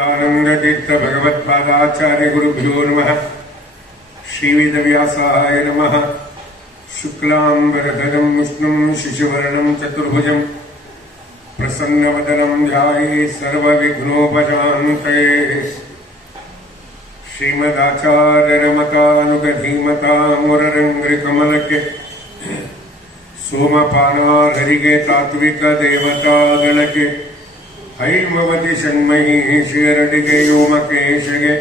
आनंदतीर्थ भगवत्पादाचार्य गुरुभ्यो नमः। श्रीवेदव्यासाय नमः। शुक्लांबरधरं विष्णुं शशिवर्णं चतुर्भुजं प्रसन्नवदनं ध्यायेत् सर्वविघ्नोपशान्तये। श्रीमदाचार्यरमतानुगधीमतामुररङ्घ्रिकमलके सोमपानार्हरिगे तात्विक देवता गणके हैमवति षण्मयी शिरडिगे योमकेशगे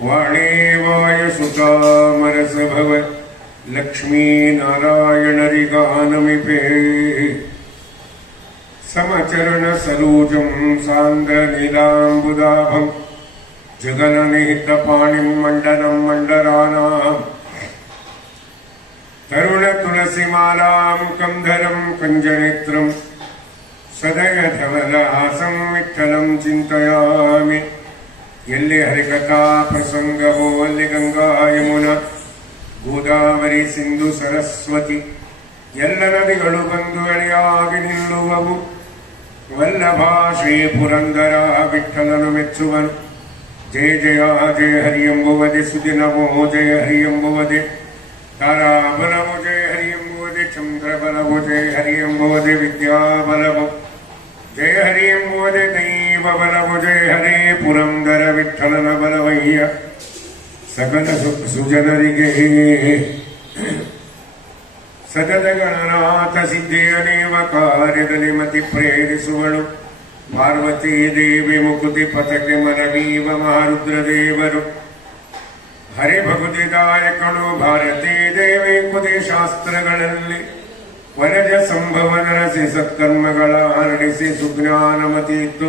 वाणी वायुसुतामरसभव लक्ष्मी नारायणरिगानमिपे समचरण सरोजं सान्द्र नीलाम्बुदाभं जगन्निहितपाणिं मण्डनं मण्डरानाम् तरुण तुलसीमालां कंधरं कंजनेत्रं सदयधवलहासं विठ्ठलं चिन्तयामि। ಎಲ್ಲಿ ಹರಿಕಥಾ ಪ್ರಸಂಗವೋ ಅಲ್ಲಿ ಗಂಗಾ ಯಮುನಾ ಗೋದಾವರಿ ಸಿಂಧು ಸರಸ್ವತಿ ಎಲ್ಲ ನದಿಗಳು ಬಂದು ಅಣಿಯಾಗಿ ನಿಲ್ಲುವವು. ವಲ್ಲಭ ಶ್ರೀ ಪುರಂದರ ವಿಠ್ಠಲನು ಮೆಚ್ಚುವನು. ಜಯ ಜಯ ಜಯ ಹರಿ ಎಂಬುವುದೇ ಸುದಿನವೋ ಜಯ ಹರಿ ಎಂಬುವುದೇ ತಾರಾಬಲವು ಜಯ ಹರಿ ಎಂಬುವುದೇ ಚಂದ್ರಬಲವು ಜಯ ಹರಿ ಎಂಬುವುದೇ ವಿದ್ಯಾಬಲವು ಜಯ ಹರಿ ಎಂಬುವುದೇ ದೈವ ಬಲವು ಜಯ ಹರೇ ಪುರಂದರ ವಿಠ್ಠಲನ ಬಲವಯ್ಯ ಸಕಲ ಸುಜನರಿಗೆ. ಸತತ ಗಣನಾಥ ಸಿದ್ಧಿಯನೇವ ಕಾರ್ಯದಲ್ಲಿ ಮತಿ ಪ್ರೇರಿಸುವಳು. ಪಾರ್ವತೀ ದೇವಿ ಮುಕುತಿ ಪಥಕ್ಕೆ ಮನವೀವ ಮಹಾರುದ್ರ ದೇವರು. ಹರಿಭಕುತಿದಾಯಕಳು ಭಾರತೀ ದೇವಿ ಕುದಿ ಶಾಸ್ತ್ರಗಳಲ್ಲಿ ವನಜ ಸಂಭವ ನರಸಿ ಸತ್ಕರ್ಮಗಳ ಹರಡಿಸಿ ಸುಜ್ಞಾನಮತಿತ್ತು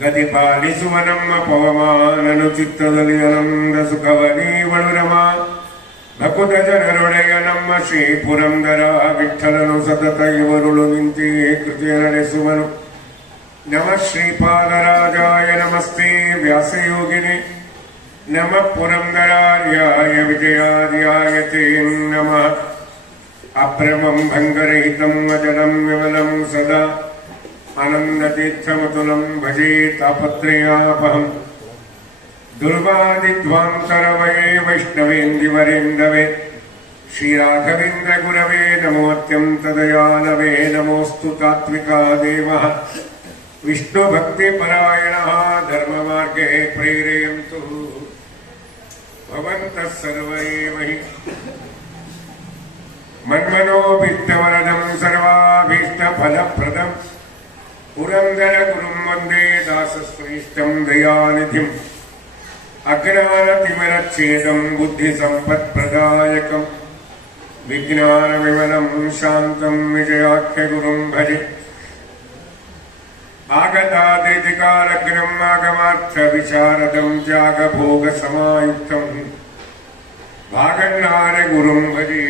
ಗತಿ ಪಾಲಿಸುವ ನಮ್ಮ ಪವಮಾನನು ಚಿತ್ತದಲ್ಲಿ ಆನಂದ ಸುಖವನೀವಳು ರಮ. ಭಕುತ ಜನರೊಡೆಯ ನಮ್ಮ ಶ್ರೀ ಪುರಂದರ ವಿಠ್ಠಲನು ಸತತ ಇವರುಳು ನಿಂತಿ ಕೃತಿಯ ನಡೆಸುವನು. ನಮ ಶ್ರೀಪಾದರಾಜಾಯ ನಮಸ್ತೆ ವ್ಯಾಸಯೋಗಿನಿ ನಮ ಪುರಂದರಾರ್ಯಾಯ ವಿಜಯಾರ್ಯಾಯ ತೇ ನಮಃ. ಅಭ್ರಮಂ ಭಂಗರಹಿತಂ ಅಜಲಂ ವಿಮಲಂ ಸದಾ ಆನಂದತೀರ್ಥಮತುಲಂ ಭಜೆ ತಾಪತ್ರಯಾಪಹಂ. ದುರ್ವಾದಿಧ್ವಾಂತರವಯೇ ವೈಷ್ಣವೇಂದಿವರೇಂದವೇ ಶ್ರೀರಾಘವೇಂದ್ರ ಗುರವೇ ನಮೋ ಅತ್ಯಂತ ದಯಾನವೇ. ನಮೋಸ್ತು ತಾತ್ವಿಕಾ ದೇವಃ ವಿಷ್ಣು ಭಕ್ತಿ ಪರಾಯಣಃ ಧರ್ಮಮಾರ್ಗೇ ಪ್ರೇರಯಂತು ಭವಂತಃ ಸರ್ವ ಏವ ಹಿ. ಮನ್ಮನೋಭಿಷ್ಟವರದಂ ಸರ್ವಾಭೀಷ್ಟ ಫಲಪ್ರದಂ ಪುರಂದರ ಗುರುಂ ವಂದೇ ದಾಸಶ್ರೇಷ್ಠಂ ದಯಾನಿಧಿಂ. ಅಜ್ಞಾನತಿಮಿರಚ್ಛೇದಂ ಬುದ್ಧಿ ಸಂಪತ್ಪ್ರದಾಯಕಂ ವಿಜ್ಞಾನ ವಿಮಲಂ ಶಾಂತಂ ವಿಜಯಾಖ್ಯ ಗುರುಂ ಭಜೆ. ಆಗತಾದ್ರಿತಿಕಾಲಗ್ನಂ ಆಗಮಾರ್ಥ ವಿಶಾರದಂ ತ್ಯಾಗಭೋಗ ಸಮಾಯುಕ್ತಂ ಭಾಗಣ್ಣಾರ ಗುರುಂ ಭಜೆ.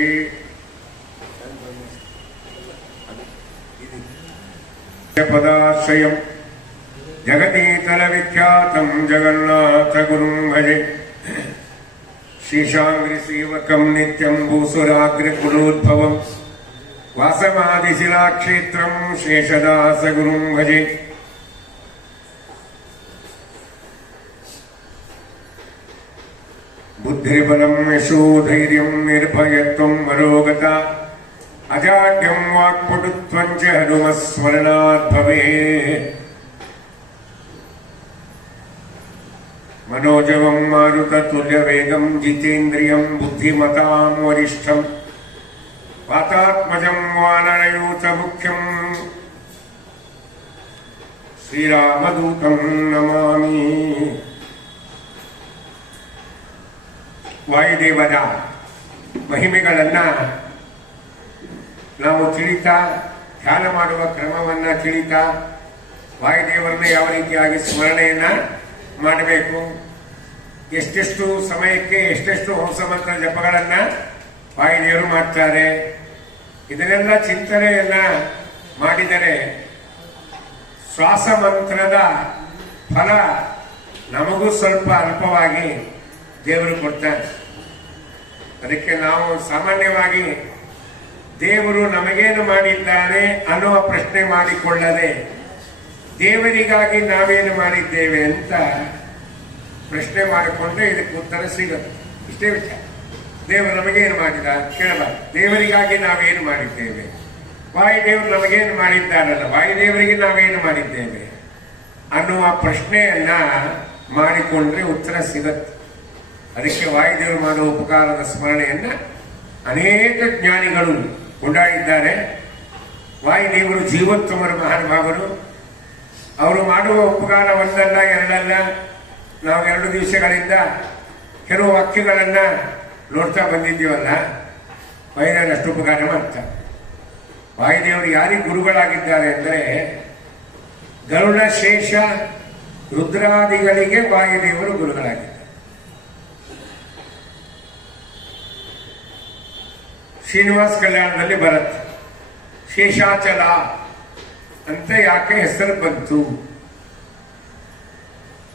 ಪದಾಶ್ರಯಂ ಜಗತೀತಲ ವಿಖ್ಯಾತಂ ಜಗನ್ನಾಥ ಗುರುಂ ಭಜೆ. ಶ್ರೀಶಾಂಗ್ರಿ ಸೇವಕಂ ನಿತ್ಯಂ ಭೂಸುರಾಗ್ರ ಕುಲೋದ್ಭವಂ ವಾಸಮಾದಿಶಿಲಾಕ್ಷೇತ್ರಂ ಶೇಷದಾಸ ಗುರುಂ ಭಜೆ. ಬುದ್ಧಿರ್ಬಲಂ ಯಶೋಧೈರ್ಯಂ ನಿರ್ಭಯತ್ವಂ ಮನೋಗತ ಅಜಾಡ್ಯಂ ವಾಕ್ಪಟುತ್ವಂ ಚ ಹನುಮಸ್ಮರಣಾತ್ ಭವೇತ್. ಮನೋಜವಂ ಮಾರುತತುಲ್ಯವೇಗಂ ಜಿತೇಂದ್ರಿಯಂ ಬುದ್ಧಿಮತಾಂ ವರಿಷ್ಠಂ ವಾತಾತ್ಮಜಂ ವಾನರಯೂಥ ಮುಖ್ಯಂ ಶ್ರೀರಾಮದೂತಂ ನಮಾಮಿ. ವಾಯುದೇವರ ಮಹಿಮೆಗಳನ್ನ ನಾವು ತಿಳಿತಾ ಧ್ಯಾನ ಮಾಡುವ ಕ್ರಮವನ್ನ ತಿಳಿತಾ ವಾಯುದೇವರನ್ನ ಯಾವ ರೀತಿಯಾಗಿ ಸ್ಮರಣೆಯನ್ನ ಮಾಡಬೇಕು, ಎಷ್ಟೆಷ್ಟು ಸಮಯಕ್ಕೆ ಎಷ್ಟೆಷ್ಟು ಹಂಸಮಂತ್ರ ಜಪಗಳನ್ನ ವಾಯುದೇವರು ಮಾಡ್ತಾರೆ, ಇದನ್ನೆಲ್ಲ ಚಿಂತನೆಯನ್ನ ಮಾಡಿದರೆ ಶ್ವಾಸ ಮಂತ್ರದ ಫಲ ನಮಗೂ ಸ್ವಲ್ಪ ಅಲ್ಪವಾಗಿ ದೇವರು ಕೊಡ್ತಾರೆ. ಅದಕ್ಕೆ ನಾವು ಸಾಮಾನ್ಯವಾಗಿ ದೇವರು ನಮಗೇನು ಮಾಡಿದ್ದಾನೆ ಅನ್ನುವ ಪ್ರಶ್ನೆ ಮಾಡಿಕೊಳ್ಳದೆ ದೇವರಿಗಾಗಿ ನಾವೇನು ಮಾಡಿದ್ದೇವೆ ಅಂತ ಪ್ರಶ್ನೆ ಮಾಡಿಕೊಂಡ್ರೆ ಇದಕ್ಕೆ ಉತ್ತರ ಸಿಗುತ್ತೆ. ಇಷ್ಟೇ ವಿಚಾರ. ದೇವರು ನಮಗೇನು ಮಾಡಿದ ಕೇಳಬಾರ್ದು. ದೇವರಿಗಾಗಿ ನಾವೇನು ಮಾಡಿದ್ದೇವೆ, ವಾಯುದೇವರು ನಮಗೇನು ಮಾಡಿದ್ದಾರಲ್ಲ, ವಾಯುದೇವರಿಗೆ ನಾವೇನು ಮಾಡಿದ್ದೇವೆ ಅನ್ನುವ ಪ್ರಶ್ನೆಯನ್ನ ಮಾಡಿಕೊಂಡ್ರೆ ಉತ್ತರ ಸಿಗತ್ತೆ. ಅದಕ್ಕೆ ವಾಯುದೇವರು ಮಾಡುವ ಉಪಕಾರದ ಸ್ಮರಣೆಯನ್ನ ಅನೇಕ ಜ್ಞಾನಿಗಳು ಕೊಂಡಾಡಿದ್ದಾರೆ. ವಾಯುದೇವರು ಜೀವೋತ್ತಮರು, ಮಹಾನುಭಾವರು. ಅವರು ಮಾಡುವ ಉಪಕಾರ ಒಂದಲ್ಲ ಎರಡಲ್ಲ. ನಾವು 2 ದಿವಸಗಳಿಂದ ಕೆಲವು ವಾಕ್ಯಗಳನ್ನ ನೋಡ್ತಾ ಬಂದಿದ್ದೀವಲ್ಲ, ವಾಯುದೇವರು ಅಷ್ಟು ಉಪಕಾರ ಮಾಡ್ತಾರೆ. ವಾಯುದೇವರು ಯಾರಿಗೆ ಗುರುಗಳಾಗಿದ್ದಾರೆ ಅಂದರೆ ಗರುಡ, ಶೇಷ, ರುದ್ರಾದಿಗಳಿಗೆ ವಾಯುದೇವರು ಗುರುಗಳಾಗಿದ್ದಾರೆ. ಶ್ರೀನಿವಾಸ ಕಲ್ಯಾಣದಲ್ಲಿ ಬರುತ್ತೆ ಶೇಷಾಚಲ ಅಂತ ಯಾಕೆ ಹೆಸರು ಬಂತು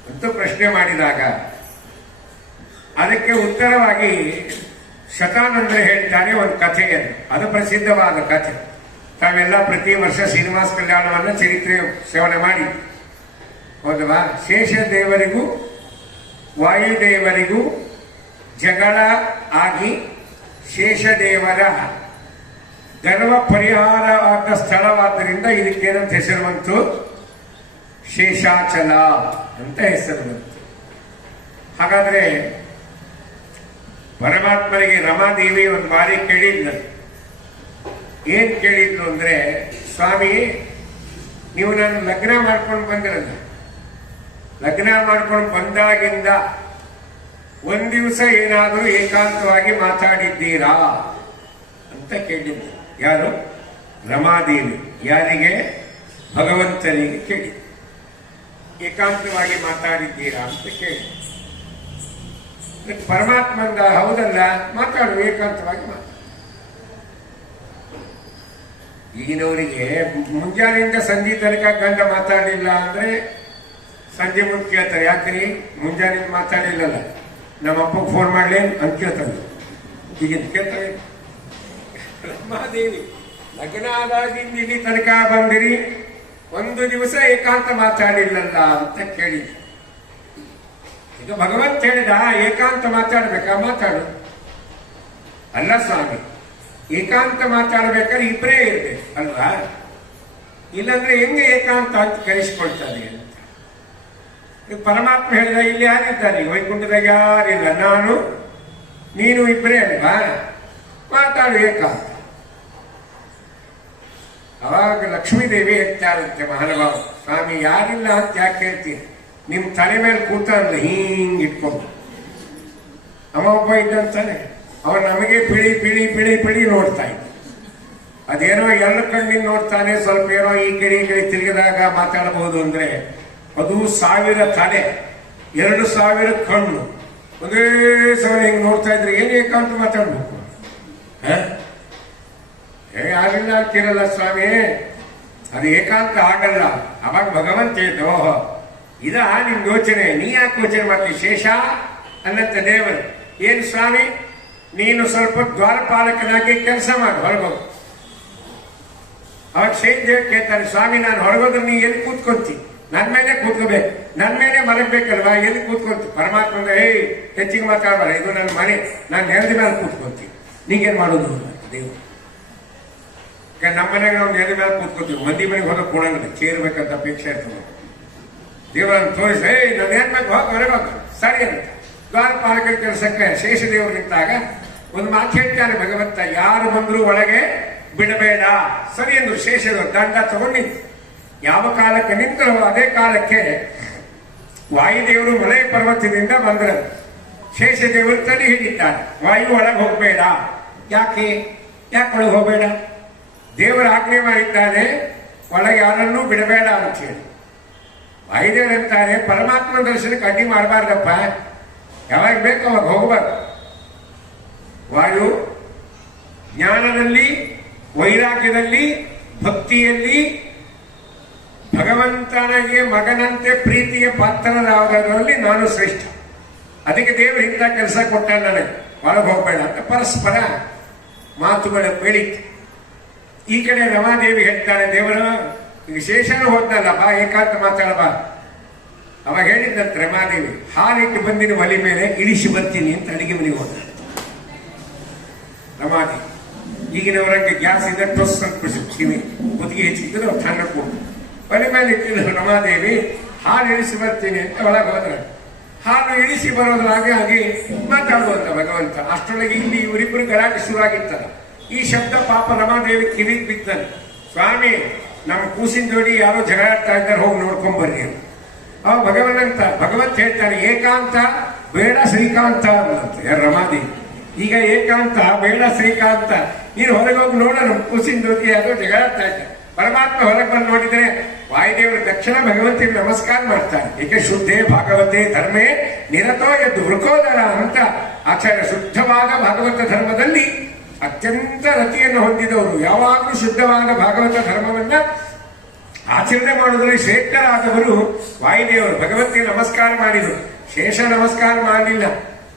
ಅಂತ ಪ್ರಶ್ನೆ ಮಾಡಿದಾಗ ಅದಕ್ಕೆ ಉತ್ತರವಾಗಿ ಶತಾನಂದರು ಹೇಳ್ತಾರೆ ಒಂದು ಕಥೆಯನ್ನು. ಅದು ಪ್ರಸಿದ್ಧವಾದ ಕಥೆ. ತಾವೆಲ್ಲ ಪ್ರತಿ ವರ್ಷ ಶ್ರೀನಿವಾಸ ಕಲ್ಯಾಣವನ್ನು ಚರಿತ್ರೆ ಸೇವನೆ ಮಾಡಿ ಹೌದವಾ? ಶೇಷದೇವರಿಗೂ ವಾಯುದೇವರಿಗೂ ಜಗಳ ಆಗಿ ಶೇಷದೇವರ ಗರ್ವ ಪರಿಹಾರವಾದ ಸ್ಥಳವಾದ್ದರಿಂದ ಇದಕ್ಕೇನಂತ ಹೆಸರು ಬಂತು? ಶೇಷಾಚಲ ಅಂತ ಹೆಸರು ಬಂತು. ಹಾಗಾದ್ರೆ ಪರಮಾತ್ಮನಿಗೆ ರಮಾದೇವಿ ಒಂದು ಬಾರಿ ಕೇಳಿದ್ಲು. ಏನ್ ಕೇಳಿದ್ಲು ಅಂದ್ರೆ, ಸ್ವಾಮಿ ನೀವು ನಾನು ಲಗ್ನ ಮಾಡ್ಕೊಂಡು ಬಂದಿರಲ್ಲ, ಲಗ್ನ ಮಾಡ್ಕೊಂಡು ಬಂದಾಗಿಂದ ಒಂದ್ ದಿವಸ ಏನಾದರೂ ಏಕಾಂತವಾಗಿ ಮಾತಾಡಿದ್ದೀರಾ ಅಂತ ಕೇಳಿದ್ಲು. ಯಾರು? ರಮಾದೇವಿ. ಯಾರಿಗೆ? ಭಗವಂತನಿಗೆ ಕೇಳಿ. ಏಕಾಂತವಾಗಿ ಮಾತಾಡಿದ್ದೀರಾ ಅಂತ ಕೇಳಿ. ಪರಮಾತ್ಮಂದ ಹೌದಲ್ಲ, ಮಾತಾಡು, ಏಕಾಂತವಾಗಿ ಮಾತಾಡು. ಈಗಿನವರಿಗೆ ಮುಂಜಾನೆಯಿಂದ ಸಂಜೆ ತನಕ ಗಂಡ ಮಾತಾಡಲಿಲ್ಲ ಅಂದ್ರೆ ಸಂಜೆ ಮುಂದೆ ಕೇಳ್ತಾರೆ, ಯಾಕ್ರಿ ಮುಂಜಾನೆ ಮಾತಾಡಿಲ್ಲಲ್ಲ, ನಮ್ಮಪ್ಪಗೆ ಫೋನ್ ಮಾಡ್ಲಿ ಅಂತ ಕೇಳ್ತಾರೆ. ಈಗ ಕೇಳ್ತಾರೆ. ರಮಾದೇವಿ ಲಗ್ನ ಆದಾಗಿಂದ ಇಲ್ಲಿ ತನಕ ಬಂದಿರಿ, ಒಂದು ದಿವಸ ಏಕಾಂತ ಮಾತಾಡಿಲ್ಲಲ್ಲ ಅಂತ ಕೇಳಿದ್ವಿ. ಈಗ ಭಗವಂತ ಹೇಳಿದ ಏಕಾಂತ ಮಾತಾಡ್ಬೇಕಾ? ಮಾತಾಡು. ಅಲ್ಲ ಸ್ವಾಮಿ, ಏಕಾಂತ ಮಾತಾಡ್ಬೇಕಾದ್ರೆ ಇಬ್ಬರೇ ಇರ್ಬೇಕು ಅಲ್ವಾ? ಇಲ್ಲಾಂದ್ರೆ ಹೆಂಗೆ ಏಕಾಂತ ಅಂತ ಕರೆಸ್ಕೊಳ್ತಾರೆ ಅಂತ ಪರಮಾತ್ಮ ಹೇಳಿದ. ಇಲ್ಲಿ ಯಾರಿದ್ದಾರೆ? ವೈಕುಂಠದಾಗ ಯಾರಿಲ್ಲ, ನಾನು ನೀನು ಇಬ್ಬರೇ ಅಲ್ವಾ? ಮಾತಾಡು ಏಕಾಂತ. ಅವಾಗ ಲಕ್ಷ್ಮೀದೇವಿ ಹೇಳ್ತಾರಂತೆ, ಮಹಾನುಭಾವ ಸ್ವಾಮಿ ಯಾರಿಲ್ಲ ಅಂತ ಯಾಕೆ ಹೇಳ್ತೀನಿ? ನಿಮ್ ತಲೆ ಮೇಲೆ ಕೂತಲ್ಲ ಹಿಂಗ್ ಇಟ್ಕೊಂಡು, ಅವ ಒಬ್ಬ ಇದ್ದಂತಾನೆ, ಅವ ನಮಗೆ ಪಿಳಿ ಪಿಳಿ ಪಿಳಿ ಪಿಳಿ ನೋಡ್ತಾ ಇದ್ದ. ಅದೇನೋ ಎಲ್ಲ ಕಣ್ಣಿಂದ ನೋಡ್ತಾನೆ, ಸ್ವಲ್ಪ ಏನೋ ಈ ಕಡೆ ಈ ಕಡೆ ತಿರುಗಿದಾಗ ಮಾತಾಡಬಹುದು ಅಂದ್ರೆ ಅದು 1000 ತಲೆ, 2000 ಕಣ್ಣು ಒಂದೇ ಸಲ ಹಿಂಗ್ ನೋಡ್ತಾ ಇದ್ರೆ ಏನ್ ಏಕಾಂತ ಮಾತಾಡ್ಬೇಕು? ಯಾರಿಲ್ಲ ಅಂತೀರಲ್ಲ ಸ್ವಾಮಿ, ಅದು ಏಕಾಂತ ಆಗಲ್ಲ. ಅವಾಗ ಭಗವಂತ ಹೇಳಿದ, ಓಹೋ ಇದ ನಿಮ್ ಯೋಚನೆ, ನೀ ಯಾಕೆ ಯೋಚನೆ ಮಾಡ್ತೀವಿ? ಶೇಷ ಅನ್ನಂತ ದೇವರು. ಏನು ಸ್ವಾಮಿ, ನೀನು ಸ್ವಲ್ಪ ದ್ವಾರಪಾಲಕನಾಗಿ ಕೆಲಸ ಮಾಡು, ಹೊರಗೋದು. ಅವಾಗ ಶೇಷ ದೇವ್ ಕೇಳ್ತಾರೆ, ಸ್ವಾಮಿ ನಾನು ಹೊರಗೋದ್ರೆ ನೀ ಎಲ್ಲಿ ಕೂತ್ಕೊಂತಿ? ನನ್ ಮೇಲೆ ಕೂತ್ಕೋಬೇಕು, ನನ್ ಮೇಲೆ ಮಲಗಬೇಕಲ್ವಾ, ಎಲ್ಲಿ ಕೂತ್ಕೊಂತಿ? ಪರಮಾತ್ಮ ಹೆಚ್ಚಿಗೆ ಮಾತಾಡಬಾರ, ಇದು ನನ್ನ ಮನೆ, ನಾನು ನೆಲದ ಮೇಲೆ ಕೂತ್ಕೊಂತೀನಿ, ನೀಗೇನ್ ಮಾಡೋದು ದೇವ್ರು? ನಮ್ಮ ಮನೆಗೆ ನಾವು ನೆಲದ ಮೇಲೆ ಕೂತ್ಕೊತೀವಿ, ಮಂದಿ ಮನೆಗೆ ಹೋಗಕ್ ಕೊಡಂಗಿಲ್ಲ, ಸೇರ್ಬೇಕಂತ ಅಪೇಕ್ಷೆ ಇರ್ತದೆ. ದೇವರನ್ನು ತೋರಿಸ, ನಾನು ಏನ್ ಬೇಕು ಹೋಗಿ ಹೊರಗೆ ಹೋಗ ಸರಿ ಅಂತ ದ್ವಾರಪಾಲಕರ ಕೆಲಸಕ್ಕೆ ಶೇಷದೇವರು ನಿಂತಾಗ ಒಂದು ಮಾತು ಹೇಳ್ತಾನೆ ಭಗವಂತ, ಯಾರು ಬಂದ್ರು ಒಳಗೆ ಬಿಡಬೇಡ. ಸರಿ ಎಂದು ಶೇಷದೇವರು ದಂಡ ತಗೊಂಡಿದ್ದು. ಯಾವ ಕಾಲಕ್ಕೆ ನಿಂತರು ಅದೇ ಕಾಲಕ್ಕೆ ವಾಯುದೇವರು ಮಲೆ ಪರ್ವತದಿಂದ ಬಂದರು. ಶೇಷದೇವರು ತಡಿ ಹಿಡಿತಾರೆ, ವಾಯು ಒಳಗೆ ಹೋಗಬೇಡ. ಯಾಕೆ ಒಳಗೆ ಹೋಗಬೇಡ? ದೇವರ ಆಜ್ಞೆ ಮಾಡಿದ್ದಾನೆ, ಒಳಗೆ ಯಾರನ್ನೂ ಬಿಡಬೇಡ ಅಂತ ಹೇಳಿ. ವಾಯುದೇವರು ಅಂತಾರೆ, ಪರಮಾತ್ಮ ದರ್ಶನಕ್ಕೆ ಅಡ್ಡಿ ಮಾಡಬಾರ್ದಪ್ಪ, ಯಾವಾಗ ಬೇಕು ಅವಾಗ ಹೋಗಬಾರ್ದು. ವಾಯು ಜ್ಞಾನದಲ್ಲಿ, ವೈರಾಗ್ಯದಲ್ಲಿ, ಭಕ್ತಿಯಲ್ಲಿ ಭಗವಂತನಿಗೆ ಮಗನಂತೆ ಪ್ರೀತಿಯ ಪಾತ್ರರಾದವರಲ್ಲಿ ನಾನು ಶ್ರೇಷ್ಠ. ಅದಕ್ಕೆ ದೇವರು ಇಂಥ ಕೆಲಸ ಕೊಟ್ಟ, ನನಗೆ ಒಳಗೆ ಹೋಗಬೇಡ ಅಂತ ಪರಸ್ಪರ ಮಾತುಗಳ ಬೆಳೀತು. ಈ ಕಡೆ ರಮಾದೇವಿ ಹೇಳ್ತಾಳೆ, ದೇವರು ಈಗ ಶೇಷನು ಹೋದ್ನಲ್ಲ, ಬಾ ಏಕಾಂತ ಮಾತಾಡ ಬಾ. ಅವಾಗ ಹೇಳಿದ್ದಂತೆ ರಮಾದೇವಿ, ಹಾಲಿಟ್ಟು ಬಂದಿನ ಒಲೆ ಮೇಲೆ ಇಳಿಸಿ ಬರ್ತೀನಿ ಅಂತ ಅಡಿಗೆ ಮನೆಗೆ ಹೋದ ರಮಾದೇವಿ. ಈಗಿನವರಂಗೆ ಗ್ಯಾಸ್ ಇದೆ, ಟೊಸ್ ಅಂತ ಕಿವಿ ಮುದುಗಿ ಹೆಚ್ಚಿದ್ರೆ ಅವ್ರು ತಣ್ಣ ಕೊಟ್ಟು ಒಲೆ ಮೇಲೆ ಇಟ್ಟಿದ್ರು ರಮಾದೇವಿ. ಹಾಲು ಇಳಿಸಿ ಬರ್ತೀನಿ ಅಂತ ಒಳಗೆ ಹೋದ್ರೆ, ಹಾಲು ಇಳಿಸಿ ಬರೋದ್ರಾಗೆ ಹಾಗೆ ಮಾತಾಡುವಂತ ಭಗವಂತ. ಅಷ್ಟರೊಳಗೆ ಇಲ್ಲಿ ಇವರಿಬ್ಬರು ಗಲಾಟೆ ಶುರುವಾಗಿತ್ತಲ್ಲ. ಈ ಶಬ್ದ ಪಾಪ ರಮಾದೇವಿ ಕಿವಿಗೆ ಬಿದ್ದಾನೆ. ಸ್ವಾಮಿ, ನಮ್ಮ ಕೂಸಿನ ಜೋಡಿ ಯಾರೋ ಜಗಳಾಡ್ತಾ ಇದ್ದಾರೆ, ಹೋಗಿ ನೋಡ್ಕೊಂಡ್ ಬರ್ರಿ ಅಂತ. ಅವ ಭಗವಂತ ಹೇಳ್ತಾನೆ, ಏಕಾಂತ ಬೇಡ ಶ್ರೀಕಾಂತ ಅಂತ. ಯಾರು ರಮಾದೇವಿ. ಈಗ ಏಕಾಂತ ಬೇಡ ಶ್ರೀಕಾಂತ, ನೀನು ಹೊರಗೆ ಹೋಗಿ ನೋಡ, ನಮ್ಮ ಕೂಸಿನ ಜೊತೆ ಯಾರೋ ಜಗಳಾಡ್ತಾ ಇದ್ದಾರೆ. ಪರಮಾತ್ಮ ಹೊರಗೆ ಬಂದು ನೋಡಿದ್ರೆ ವಾಯುದೇವರು ತಕ್ಷಣ ಭಗವಂತನಿಗೆ ನಮಸ್ಕಾರ ಮಾಡ್ತಾರೆ. ಏಕೆ ಶುದ್ಧೇ ಭಾಗವತೆ ಧರ್ಮೇ ನಿರತೋ ಎದ್ದು ವೃಕೋದರ ಅಂತ ಆಚಾರ್ಯ ಶುದ್ಧವಾದ ಭಾಗವತ ಧರ್ಮದಲ್ಲಿ ಅತ್ಯಂತ ರತಿಯನ್ನು ಹೊಂದಿದವರು, ಯಾವಾಗಲೂ ಶುದ್ಧವಾದ ಭಾಗವತ ಧರ್ಮವನ್ನ ಆಚರಣೆ ಮಾಡುವುದರಲ್ಲಿ ಶ್ರೇಷ್ಠರಾದವರು ವಾಯುದೇವರು. ಭಗವಂತನಿಗೆ ನಮಸ್ಕಾರ ಮಾಡಿದರು, ಶೇಷ ನಮಸ್ಕಾರ ಮಾಡಲಿಲ್ಲ.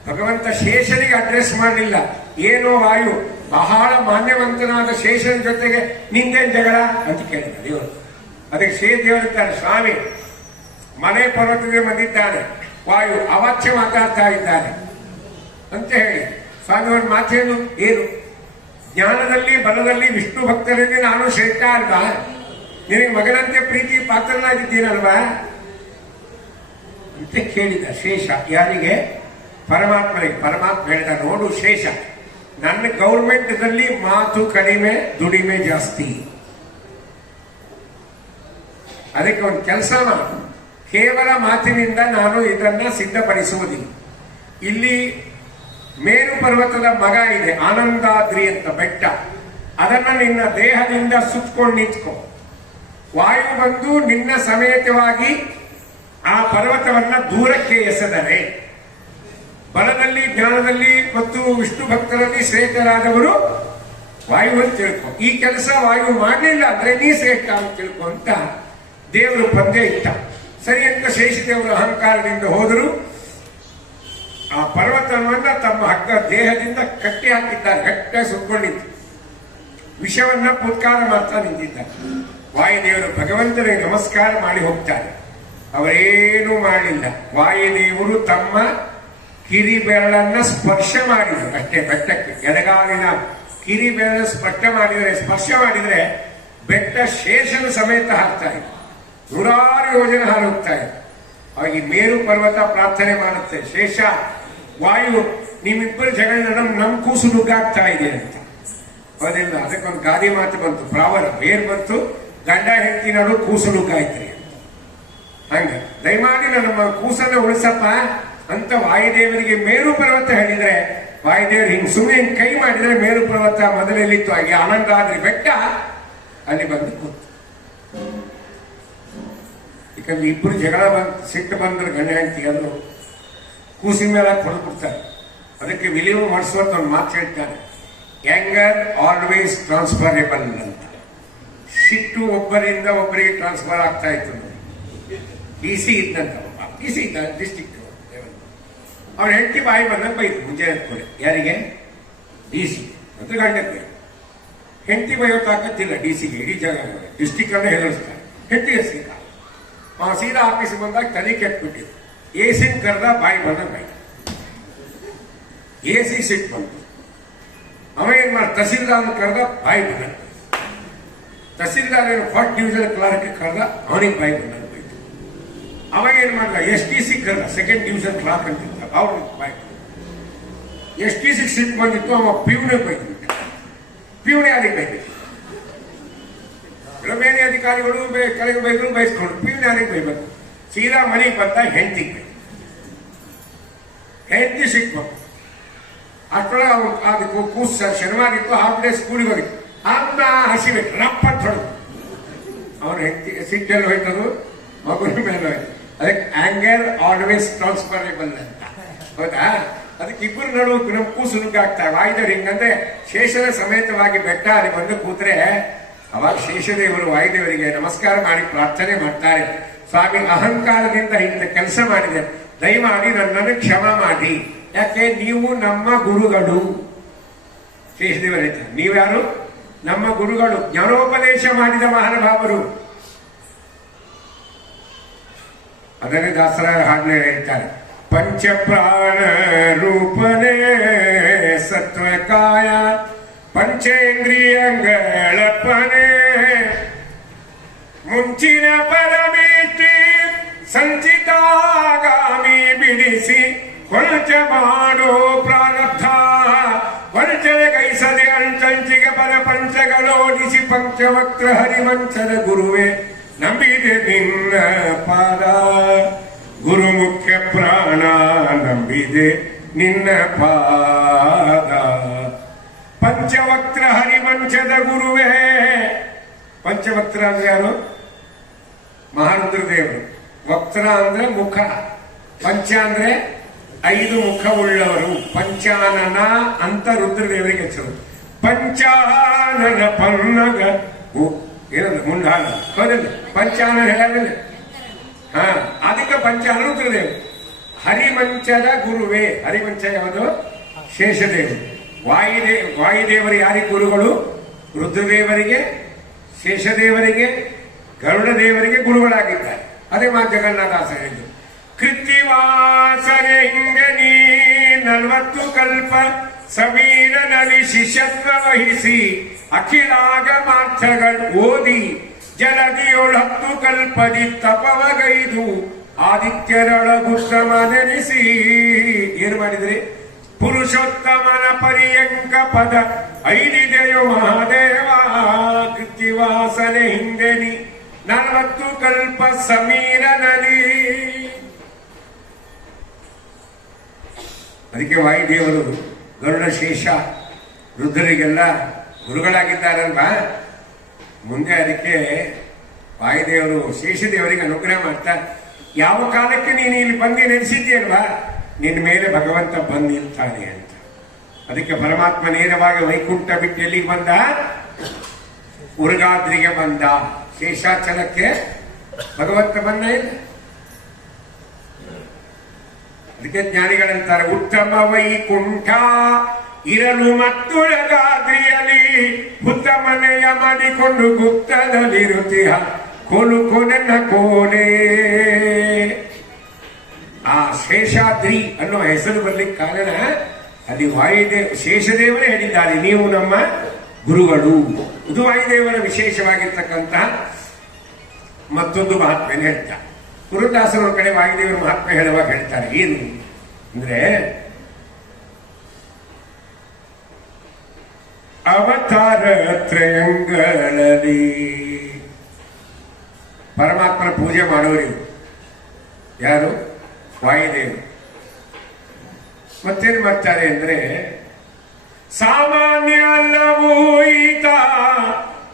ಭಗವಂತ ಶೇಷನಿಗೆ ಅಡ್ರೆಸ್ ಮಾಡಲಿಲ್ಲ. ಏನೋ ವಾಯು, ಬಹಳ ಮಾನ್ಯವಂತನಾದ ಶೇಷನ ಜೊತೆಗೆ ನಿಂದೇನ್ ಜಗಳ ಅಂತ ಕೇಳಿದ ದೇವರು. ಅದಕ್ಕೆ ದೇವರಿದ್ದಾರೆ, ಸ್ವಾಮಿ ಮನೆ ಪರ್ವತಕ್ಕೆ ಬಂದಿದ್ದಾನೆ, ವಾಯು ಅವಾಚ್ಯ ಮಾತಾಡ್ತಾ ಇದ್ದಾನೆ ಅಂತ ಹೇಳಿ. ಸ್ವಾಮಿ ಅವ್ರ ಮಾತೇನು? ಏನು ಜ್ಞಾನದಲ್ಲಿ ಬಲದಲ್ಲಿ ವಿಷ್ಣು ಭಕ್ತರಲ್ಲಿ ನಾನು ಶ್ರೇಷ್ಠ ಅಲ್ವಾ? ನಿನಗೆ ಮಗನಂತೆ ಪ್ರೀತಿ ಪಾತ್ರನಾಗಿದ್ದೀನಲ್ವಾ ಅಂತ ಕೇಳಿದ ಶೇಷ. ಯಾರಿಗೆ? ಪರಮಾತ್ಮನಿಗೆ. ಪರಮಾತ್ಮ ಹೇಳಿದ, ನೋಡು ಶೇಷ, ನನ್ನ ಗೌರ್ಮೆಂಟ್ದಲ್ಲಿ ಮಾತು ಕಡಿಮೆ, ದುಡಿಮೆ ಜಾಸ್ತಿ. ಅದಕ್ಕೆ ಒಂದು ಕೆಲಸ ಮಾಡು, ಕೇವಲ ಮಾತಿನಿಂದ ನಾನು ಇದನ್ನ ಸಿದ್ಧಪಡಿಸುವುದಿಲ್ಲ. ಇಲ್ಲಿ ಮೇರು ಪರ್ವತದ ಮಗ ಇದೆ, ಆನಂದಾದ್ರಿ ಅಂತ ಬೆಟ್ಟ. ಅದನ್ನ ನಿನ್ನ ದೇಹದಿಂದ ಸುತ್ತಕೊಂಡು ನಿಂತ್ಕೊ. ವಾಯು ಬಂದು ನಿನ್ನ ಸಮೇತವಾಗಿ ಆ ಪರ್ವತವನ್ನ ದೂರಕ್ಕೆ ಎಸೆದರೆ, ಬಲದಲ್ಲಿ ಜ್ಞಾನದಲ್ಲಿ ಮತ್ತು ವಿಷ್ಣು ಭಕ್ತರಲ್ಲಿ ಶ್ರೇಷ್ಠರಾದವರು ವಾಯುವನ್ನು ತಿಳ್ಕೊ. ಈ ಕೆಲಸ ವಾಯು ಮಾಡಲಿಲ್ಲ ಅಂದ್ರೆ ನೀ ಶ್ರೇಷ್ಠ ಅಂತ ತಿಳ್ಕೊ ಅಂತ ದೇವರು ಪಂದ್ಯ ಇಟ್ಟ. ಸರಿ ಅಂತ ಶೇಷದೇವರು ಅಹಂಕಾರದಿಂದ ಹೋದರು. ಆ ಪರ್ವತವನ್ನ ತಮ್ಮ ಹಗ್ಗ ದೇಹದಿಂದ ಕಟ್ಟಿ ಹಾಕಿದ್ದಾರೆ, ಗಟ್ಟ ಸುತ್ತಕೊಂಡಿದ್ದು. ವಿಷವನ್ನ ಪುತ್ಕಾರ ಮಾಡ್ತಾ ನಿಂತಿದ್ದಾರೆ. ವಾಯುದೇವರು ಭಗವಂತನಿಗೆ ನಮಸ್ಕಾರ ಮಾಡಿ ಹೋಗ್ತಾರೆ. ಅವರೇನು ಮಾಡಲಿಲ್ಲ. ವಾಯುದೇವರು ತಮ್ಮ ಕಿರಿಬೆರಳನ್ನ ಸ್ಪರ್ಶ ಮಾಡಿದ್ರು ಅಷ್ಟೇ ಬೆಟ್ಟಕ್ಕೆ. ಎಡಗಾಲಿನ ಕಿರಿಬೆರಳ ಸ್ಪರ್ಶ ಮಾಡಿದ್ರೆ ಬೆಟ್ಟ ಶೇಷನ ಸಮೇತ ಹಾಕ್ತಾ ಇದೆ. 100 ಯೋಜನೆ ಹಾರು ಹೋಗ್ತಾ ಇದೆ. ಅವಾಗ ಈ ಮೇರು ಪರ್ವತ ಪ್ರಾರ್ಥನೆ ಮಾಡುತ್ತೆ, ಶೇಷ ವಾಯು ನಿಮ್ಮಿಬ್ಬರು ಜಗಳ ನಮ್ ಕೂಸು ನುಗ್ಗಾಗ್ತಾ ಇದೆ ಅಂತ. ಅದರಿಂದ ಅದಕ್ಕೊಂದು ಗಾದಿ ಮಾತು ಬಂತು, ಪ್ರಾವರ ಬೇರ್ ಬಂತು, ಗಂಡ ಹೆಂಡತಿ ನಡು ಕೂಸು ನುಗ್ಗಾಯ್ತ್ರಿ ಅಂತ. ಹಂಗ ದಯಮಾಡಿ ನಮ್ಮ ಕೂಸನ್ನ ಉಳಿಸಪ್ಪ ಅಂತ ವಾಯುದೇವರಿಗೆ ಮೇರು ಪರ್ವತ ಹೇಳಿದ್ರೆ, ವಾಯುದೇವರು ಹಿಂಗ್ ಸುಮ್ಮನೆ ಹಿಂಗ್ ಕೈ ಮಾಡಿದ್ರೆ ಮೇರು ಪರ್ವತ ಮೊದಲೆಲ್ಲಿತ್ತು ಹಾಗೆ ಆನಂದಾದ್ರಿ ಬೆಟ್ಟ ಅಲ್ಲಿ ಬಂದು ಕೂತು. ಯಾಕಂದ್ರೆ ಇಬ್ಬರು ಜಗಳ ಸಿಟ್ಟು ಬಂದ್ರೆ ಗಂಡ ಹೆಂಡತಿ ಅದು ಕೂಸಿನ ಮೇಲೆ ಕೊಡ್ಬಿಡ್ತಾರೆ. ಅದಕ್ಕೆ ವಿಲಿಯಂ ವರ್ಡ್ಸ್ವರ್ತ್ ಒಂದು ಮಾತು ಹೇಳ್ತಾರೆ, ಆಂಗರ್ ಆಲ್ವೇಸ್ ಟ್ರಾನ್ಸ್ಫರೇಬಲ್ ಅಂತ. ಸಿಟ್ಟು ಒಬ್ಬರಿಂದ ಒಬ್ಬರಿಗೆ ಟ್ರಾನ್ಸ್ಫರ್ ಆಗ್ತಾ ಇತ್ತು. DC ಇದ್ದಂತ DC ಇದ್ದ ಡಿಸ್ಟ್ರಿಕ್ಟ್, ಅವ್ರ ಹೆಂಡತಿ ಬಾಯಿ ಬಂದಾಗ ಬೈತು ಮುಂಜಾನೆ ಕೊಡೆ. ಯಾರಿಗೆ? DC ಮತ್ತು ಗಂಡಕ್ಕೆ. ಹೆಂಡತಿ ಬೈಯೋ ತಾಕತ್ತಿಲ್ಲ DC-ಗೆ, ಇಡೀ ಜಾಗ ಡಿಸ್ಟ್ರಿಕ್ಟ್ ಅನ್ನ ಹೆದರಿಸ್ತಾರೆ. ಹೆಂಡತಿ ಹೆಸರಿಲ್ಲ. ಸೀದಾ ಆಫೀಸ್ ಬಂದಾಗ ತಲೆ ಕೆಟ್ಬಿಟ್ಟಿದ್ರು. AC ಕರೆದ ಬಾಯಿ ಬಂದಾಗ ಬೈತ. AC ಸಿಟ್ಟು ಬಂತು. ಅವ ಏನ್ ಮಾಡ, ತಹಸೀಲ್ದಾರ್ ಕರೆದ ಬಾಯಿ ಬಂದ. ತಹಸೀಲ್ದಾರ್ ಏನು 4th ಡಿವಿಷನ್ ಕ್ಲಾರ್ಕ್ ಕರೆದ, ಅವನಿಗೆ ಬಾಯಿ ಬಂದ ಬೈತು. ಅವ ಏನ್ ಮಾಡ್ದ, STC ಕರೆದ 2nd ಡಿವಿಷನ್ ಕ್ಲಾರ್ಕ್ ಅಂತಿದ್ದ, ಅವ್ರಿಗೆ ಬಾಯಿ ಬಂದ. STC ಸಿಟ್ಟು ಬಂದಿತ್ತು, ಅವ ಪ್ಯೂನೇ ಬೈತು. ಪ್ಯೂನೇ ಯಾರಿಗೆ ಬೈಬೇಕು? ಮೇನೆ ಅಧಿಕಾರಿಗಳು ಕೆಳಗೆ ಬೈದ್ರು ಬಯಸ್ಕೊಂಡು, ಪ್ಯೂನ್ ಯಾರಿಗೆ ಬೈಬೇಕು? ಸೀದಾ ಮನೆಗೆ ಬಂದ ಹೆಂಡತಿಗೆ ಬೈತು. ಹೆಂಡತಿ ಸಿಟ್ಟು ಬಂತು. ಅಷ್ಟೊಳಗೆ ಅದಕ್ಕೆ ಕೂಸ್ ಶನಿವಾರ ಇತ್ತು, ಹಾಫ್ ಡೇ ಸ್ಕೂಲಿಗೆ ಹೋಗಿತ್ತು. ಅನ್ನ ಹಸಿಬೇಕು ರಪ್ಪಟ್ಟು ಹೊಡೆದು ಅವನ ಹೆಂಡತಿ ಸಿಟ್ಟಲ್ಲಿ ಹೋಯ್ತದು, ಮಗುವಿನ ಮೇಲೆ ಹೋಯ್ತು. ಅದಕ್ಕೆ ಆಂಗರ್ ಆಲ್ವೇಸ್ ಟ್ರಾನ್ಸ್ಫರೇಬಲ್ ಅಂತ. ಹೌದಾ? ಅದಕ್ಕೆ ಇಬ್ಬರು ನಡುವೆ ನಮ್ಮ ಕೂಸು ನುಗ್ಗಾಗ್ತಾರೆ. ವಾಯುದೇವರು ಹಿಂಗಂದ್ರೆ ಶೇಷನ ಸಮೇತವಾಗಿ ಬೆಟ್ಟ ಅಲ್ಲಿ ಬಂದು ಕೂತ್ರೆ, ಅವಾಗ ಶೇಷದೇವರು ವಾಯುದೇವರಿಗೆ ನಮಸ್ಕಾರ ಮಾಡಿ ಪ್ರಾರ್ಥನೆ ಮಾಡ್ತಾರೆ, ಸ್ವಾಮಿ ಅಹಂಕಾರದಿಂದ ಇಂಥ ಕೆಲಸ ಮಾಡಿದೆ, ದಯಮಾಡಿ ನನ್ನನ್ನು ಕ್ಷಮ ಮಾಡಿ. ಯಾಕೆ? ನೀವು ನಮ್ಮ ಗುರುಗಳು. ಶೇಷದೇವರು ಹೇಳ್ತಾರೆ, ನೀವ್ಯಾರು? ನಮ್ಮ ಗುರುಗಳು, ಜ್ಞಾನೋಪದೇಶ ಮಾಡಿದ ಮಹಾನುಭಾವರು. ಅದನ್ನೇ ದಾಸರ ಹಾಡನೆ ಹೇಳ್ತಾರೆ. ಪಂಚಪ್ರಾಣ ರೂಪನೇ ಸತ್ವಕಾಯ ಪಂಚೇಂದ್ರಿಯಗಳಪ್ಪನೇ ಮುಂಚಿನ ಪರಮೇಷ್ಠಿ ಸಂಚಿತಾಗಾಮಿ ಬಿಡಿಸಿ ಕೊಂಚ ಮಾಡೋ ಪ್ರಾರಬ್ಧ ವಂಚನ ಕೈಸದೆ ಅಂಚಂಚಿಗೆ ಪರ ಪಂಚಗಳೋಡಿಸಿ ಪಂಚವಕ್ರ ಹರಿವಂಚನ ಗುರುವೆ ನಂಬಿದೆ ನಿನ್ನ ಪಾದ ಗುರು ಮುಖ್ಯ ಪ್ರಾಣ ನಂಬಿದೆ ನಿನ್ನ ಪಾದ ಪಂಚವಕ್ರ ಹರಿವಂಶದ ಗುರುವೇ. ಪಂಚವಕ್ರ ಅಂದ್ರೆ ಯಾರು? ಮಹಾರುದ್ರದೇವರು. ವಕ್ರ ಅಂದ್ರೆ ಮುಖ, ಪಂಚ ಅಂದ್ರೆ 5 ಮುಖವುಳ್ಳವರು. ಪಂಚಾನನ ಅಂತ ರುದ್ರದೇವರಿಗೆ ಹೆಸರು. ಪಂಚಾನನ ಪನ್ನಗ ಏನಂದ್ರೆ ಮುಂಡಾನ ಹೌದಲ್ಲ, ಪಂಚಾನನ ಹೇಳಲ್ಲ. ಅದಕ್ಕೆ ಪಂಚಾನನ ರುದ್ರದೇವರು. ಹರಿವಂಶದ ಗುರುವೇ. ಹರಿವಂಶ ಯಾವುದು? ಶೇಷದೇವರು. ವಾಯುದೇವರು ಯಾರಿಗೆ ಗುರುಗಳು? ರುದ್ರದೇವರಿಗೆ, ಶೇಷದೇವರಿಗೆ, ಗರುಡ ದೇವರಿಗೆ ಗುರುಗಳಾಗಿದ್ದಾರೆ. ಅದೇ ಮಾ ಜಗನ್ನಾಥದಾಸ ಹೇಳಿದ್ದು. ಕೃತ್ತಿವಾಸನೆ ಹಿಂದೆ ನೀ 40 ಕಲ್ಪ ಸಮೀರನಲ್ಲಿ ಶಿಷ್ಯತ್ವ ವಹಿಸಿ ಅಖಿಲಾಗಮಾರ್ಥಗಳು ಓದಿ ಜಲದಿಯೊಳು 10 ಕಲ್ಪದಿ ತಪವಗೈದು ಆದಿತ್ಯರೊಳಗುತ್ತಮನೆನಿಸಿ ಏನು ಮಾಡಿದ್ರಿ? ಪುರುಷೋತ್ತಮನ ಪರ್ಯಂಕ ಪದ ಐದಿದೆಯೋ ಮಹಾದೇವ. ಕೃತ್ತಿವಾಸನೆ ಹಿಂದೆ ನೀ 40 ಕಲ್ಪ ಸಮೀರನಲ್ಲಿ. ಅದಕ್ಕೆ ವಾಯುದೇವರು ಗರುಡ ಶೇಷ ರುದ್ರರಿಗೆಲ್ಲ ಗುರುಗಳಾಗಿದ್ದಾರಲ್ವಾ. ಮುಂದೆ ಅದಕ್ಕೆ ವಾಯುದೇವರು ಶೇಷದೇವರಿಗೆ ಅನುಗ್ರಹ ಮಾಡ್ತಾರೆ. ಯಾವ ಕಾಲಕ್ಕೆ ನೀನು ಇಲ್ಲಿ ಬಂದು ನೆನೆಸಿದ್ಯಲ್ವಾ, ನಿನ್ನ ಮೇಲೆ ಭಗವಂತ ಬಂದು ನಿಲ್ತಾನೆ ಅಂತ. ಅದಕ್ಕೆ ಪರಮಾತ್ಮ ನೇರವಾಗಿ ವೈಕುಂಠ ಬಿಟ್ಟು ಎಲ್ಲಿಗೆ ಬಂದ? ಉರ್ಗಾದ್ರಿಗೆ ಬಂದ. ಶೇಷಾಚಲಕ್ಕೆ ಭಗವಂತ ಬಂದ ಇಲ್ಲ. ಅದಕ್ಕೆ ಜ್ಞಾನಿಗಳಂತಾರೆ, ಉತ್ತಮ ವೈಕುಂಠ ಇರಲು ಮತ್ತುರಗಾದ್ರಿಯಲ್ಲಿ ಹುತ್ತ ಮನೆಯ ಮಾಡಿಕೊಂಡು ಗುಪ್ತದಲ್ಲಿರುತ್ತೀಯ ಕೋಲು ಕೊನೆನ್ನ ಕೋಲೆ. ಆ ಶೇಷಾದ್ರಿ ಅನ್ನೋ ಹೆಸರು ಬರ್ಲಿಕ್ಕೆ ಕಾರಣ ಅಲ್ಲಿ ಶೇಷದೇವರೇ ಹೇಳಿದ್ದಾರೆ, ನೀವು ನಮ್ಮ ಗುರುಗಳು. ಇದು ವಾಯುದೇವರ ವಿಶೇಷವಾಗಿರ್ತಕ್ಕಂಥ ಮತ್ತೊಂದು ಮಹಾತ್ಮೆನ ಹೇಳ್ತಾರೆ. ಪುರಂದಾಸರ ಕಡೆ ವಾಯುದೇವರ ಮಹಾತ್ಮೆ ಹೇಳುವಾಗ ಹೇಳ್ತಾರೆ ಏನು ಅಂದ್ರೆ, ಅವತಾರ ತ್ರಯಂಗಳಲ್ಲಿ ಪರಮಾತ್ಮನ ಪೂಜೆ ಮಾಡೋರು ಯಾರು? ವಾಯುದೇವರು. ಮತ್ತೇನು ಮಾಡ್ತಾರೆ ಅಂದ್ರೆ, ಸಾಮಾನ್ಯ ಅಲ್ಲವೂ ಈತ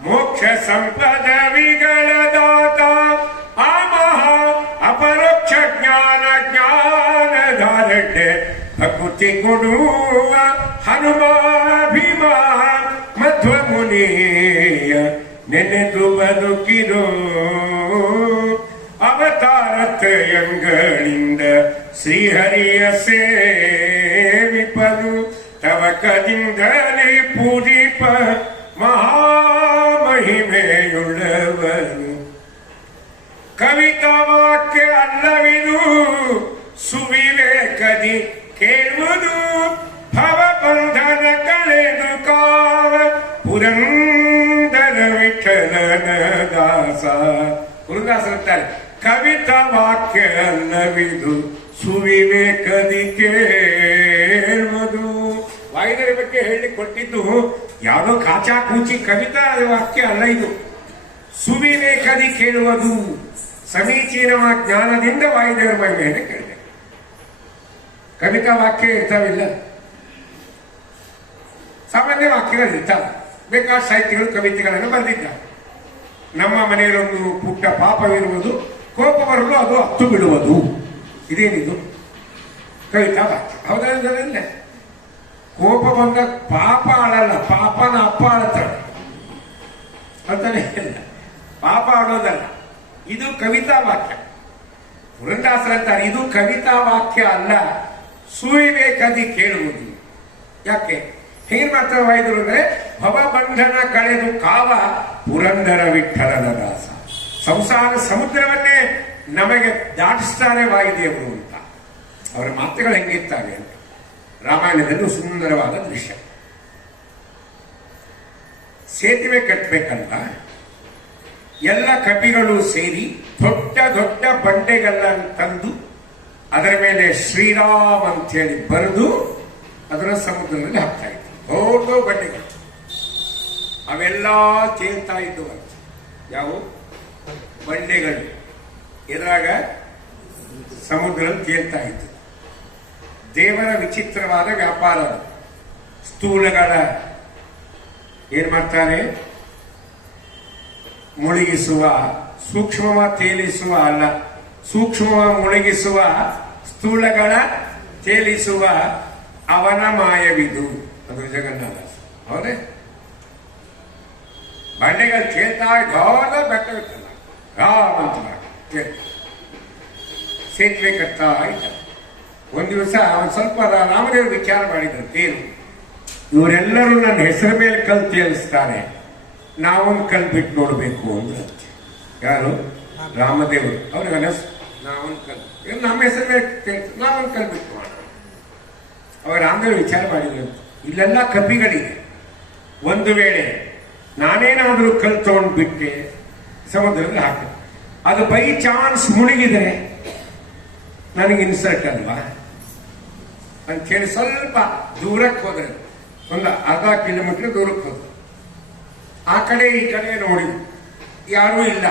ಮೋಕ್ಷ ಸಂಪದವಿಗಳ ದಾತ ಆ ಮಹಾ ಅಪರೋಕ್ಷ ಜ್ಞಾನಧಾರಕ್ಕೆ ಭಕುತಿ ಕೊಡುವ ಹನುಮಾಭಿಮ ಮಧ್ವ ಮುನಿಯ ನೆನೆದು ಬದುಕಿರೋ. ಅವತಾರ ತ್ರಯಂಗಳಿಂದ ಶ್ರೀಹರಿಯ ಸೇವಿಪನು ತವಕದಿಂದಲೇ ಪೂಜಿಪ ಮಹಾಮಹಿಮೆಯುಳ್ಳವನು. ಕವಿತಾ ವಾಕ್ಯ ಅಲ್ಲವಿದು ಸುವಿವೇಕದಿ ಕೇಳುವುದು ಭವಬಂಧನ ಕಳೆದು ಕಾವ ಪುರಂದರ ವಿಠಲನ ದಾಸ. ಪುರಂದಾಸರುತ್ತಾರೆ, ಕವಿತಾ ವಾಕ್ಯ ಅಲ್ಲವಿದು ಸುವಿವೇಕದಿ ಕೇಳುವುದು. ವಾಯುದೇವರ ಬಗ್ಗೆ ಹೇಳಿ ಕೊಟ್ಟಿದ್ದು ಯಾವುದೋ ಕಾಚಾ ಕೂಚಿ ಕವಿತಾ ವಾಕ್ಯ ಅಲ್ಲ ಇದು. ಸುವಿವೇಕದಿ ಕೇಳುವುದು, ಸಮೀಚೀನವಾದ ಜ್ಞಾನದಿಂದ ವಾಯುದೇವರ ಮಹಿಮೆಯನ್ನು ಕೇಳಿದೆ. ಕವಿತಾ ವಾಕ್ಯ ಇರ್ತಾವಿಲ್ಲ, ಸಾಮಾನ್ಯ ವಾಕ್ಯಗಳು ಇರ್ತಾವೆ. ಬೇಕಾದ ಸಾಹಿತ್ಯಗಳು ಕವಿತೆಗಳನ್ನು ಬರೆದಿದ್ದಾರೆ. ನಮ್ಮ ಮನೆಯಲ್ಲೊಂದು ಪುಟ್ಟ ಪಾಪವಿರುವುದು, ಕೋಪ ಬರಲು ಅದು ಹತ್ತು ಬಿಡುವುದು. ಇದೇನಿದು? ಕವಿತಾ ವಾಕ್ಯ. ಹೌದಲ್ಲ? ಕೋಪ ಬಂದ ಪಾಪ ಆಡಲ್ಲ, ಪಾಪನ ಅಪ್ಪ ಆಡ್ತಾಳೆ ಅಂತಾನೆ ಇಲ್ಲ. ಪಾಪ ಆಡೋದಲ್ಲ, ಇದು ಕವಿತಾ ವಾಕ್ಯ. ಪುರಂದಾಸರಂತಾರೆ, ಇದು ಕವಿತಾ ವಾಕ್ಯ ಅಲ್ಲ, ಸುವಿವೇಕದಿ ಕೇಳುವುದು. ಯಾಕೆ ಹೇಗೆ ಮಾಡ್ತಾರೆ ವಾಯುದೇವರು ಅಂದ್ರೆ, ಭವಬಂಧನ ಕಳೆದು ಕಾವ ಪುರಂದರ ವಿಠಲನ ದಾಸ. ಸಂಸಾರ ಸಮುದ್ರವನ್ನೇ ನಮಗೆ ದಾಟಿಸ್ತಾರೆ ವಾಯುದೇವರು ಅಂತ. ಅವರ ಮಾತುಗಳು ಹೆಂಗಿರ್ತಾರೆ ಅಂತ ರಾಮಾಯಣದಲ್ಲೂ ಸುಂದರವಾದ ದೃಶ್ಯ. ಸೇತುವೆ ಕಟ್ಟಬೇಕಲ್ಲ, ಎಲ್ಲ ಕಪಿಗಳು ಸೇರಿ ದೊಡ್ಡ ದೊಡ್ಡ ಬಂಡೆಗಳನ್ನ ತಂದು ಅದರ ಮೇಲೆ ಶ್ರೀರಾಮ್ ಅಂತ ಹೇಳಿ ಬರೆದು ಅದರ ಸಮುದ್ರದಲ್ಲಿ ಹಾಕ್ತಾ ಇತ್ತು. ದೊಡ್ಡ ಬಂಡೆಗಳು ಅವೆಲ್ಲ ತೇಲ್ತಾ ಇದ್ದು ಅಂತ. ಯಾವ ಬಂಡೆಗಳು ಎದುರಾಗ ಸಮುದ್ರದಲ್ಲಿ ತೇಲ್ತಾ ಇತ್ತು. ದೇವರ ವಿಚಿತ್ರವಾದ ವ್ಯಾಪಾರ. ಸ್ಥೂಲಗಳ ಏನ್ ಮಾಡ್ತಾರೆ, ಮುಳುಗಿಸುವ, ಸೂಕ್ಷ್ಮವ ತೇಲಿಸುವ ಅಲ್ಲ, ಸೂಕ್ಷ್ಮವ ಮುಳುಗಿಸುವ, ಸ್ಥೂಲಗಳ ತೇಲಿಸುವ ಅವನ ಮಾಯವಿದು. ಅದು ಜಗನ್ನಾಥ. ಹೌದೇ? ಬಂಡೆಗಳು ತೇಲ್ತಾ ದೊಡ್ಡ ಬೆಟ್ಟ ಇರ್ತಲ್ಲ, ರಾಮ್ ಅಂತ ಸೇತುವೆ ಕಟ್ತಾ ಇದ್ದ. ಒಂದ್ ದಿವಸ ಅವನ್ ಸ್ವಲ್ಪ ರಾಮದೇವರು ವಿಚಾರ ಮಾಡಿದ್ರು, ಏನು ಇವರೆಲ್ಲರೂ ನನ್ನ ಹೆಸರ ಮೇಲೆ ಕಲ್ ತೇಲಿಸ್ತಾರೆ, ನಾವೊಂದು ಕಲ್ ಬಿಟ್ಟು ನೋಡ್ಬೇಕು ಅಂದ್ರೆ. ಯಾರು? ರಾಮದೇವರು. ಅವ್ರಿಗೆ ಅನಸ್ ನಾವೊಂದು ಕಲ್, ನಮ್ಮ ಹೆಸರ ಮೇಲೆ ನಾವೊಂದು ಕಲ್ ಬಿಟ್ಟು ಮಾಡೋಣ. ಅವಾಗ ರಾಮದೇವರು ವಿಚಾರ ಮಾಡಿದ್ರು, ಇಲ್ಲೆಲ್ಲ ಕಪಿಗಳಿದೆ, ಒಂದು ವೇಳೆ ನಾನೇನಾದ್ರೂ ಕಲ್ ತಗೊಂಡು ಬಿಟ್ಟೆ ಸಮುದ್ರದಲ್ಲಿ ಹಾಕ, ಅದು ಬೈ ಚಾನ್ಸ್ ಮುಳುಗಿದ್ರೆ ನನಗೆ ಇನ್ಸಲ್ಟ್ ಅಲ್ವಾ ಅಂತ ಹೇಳಿ ಸ್ವಲ್ಪ ದೂರಕ್ಕೆ ಹೋದ್ರೆ, ಒಂದು ಅರ್ಧ ಕಿಲೋಮೀಟರ್ ದೂರಕ್ಕೆ ಹೋದ್ರು. ಆ ಕಡೆ ಈ ಕಡೆ ನೋಡಿದ್ರು, ಯಾರೂ ಇಲ್ಲ.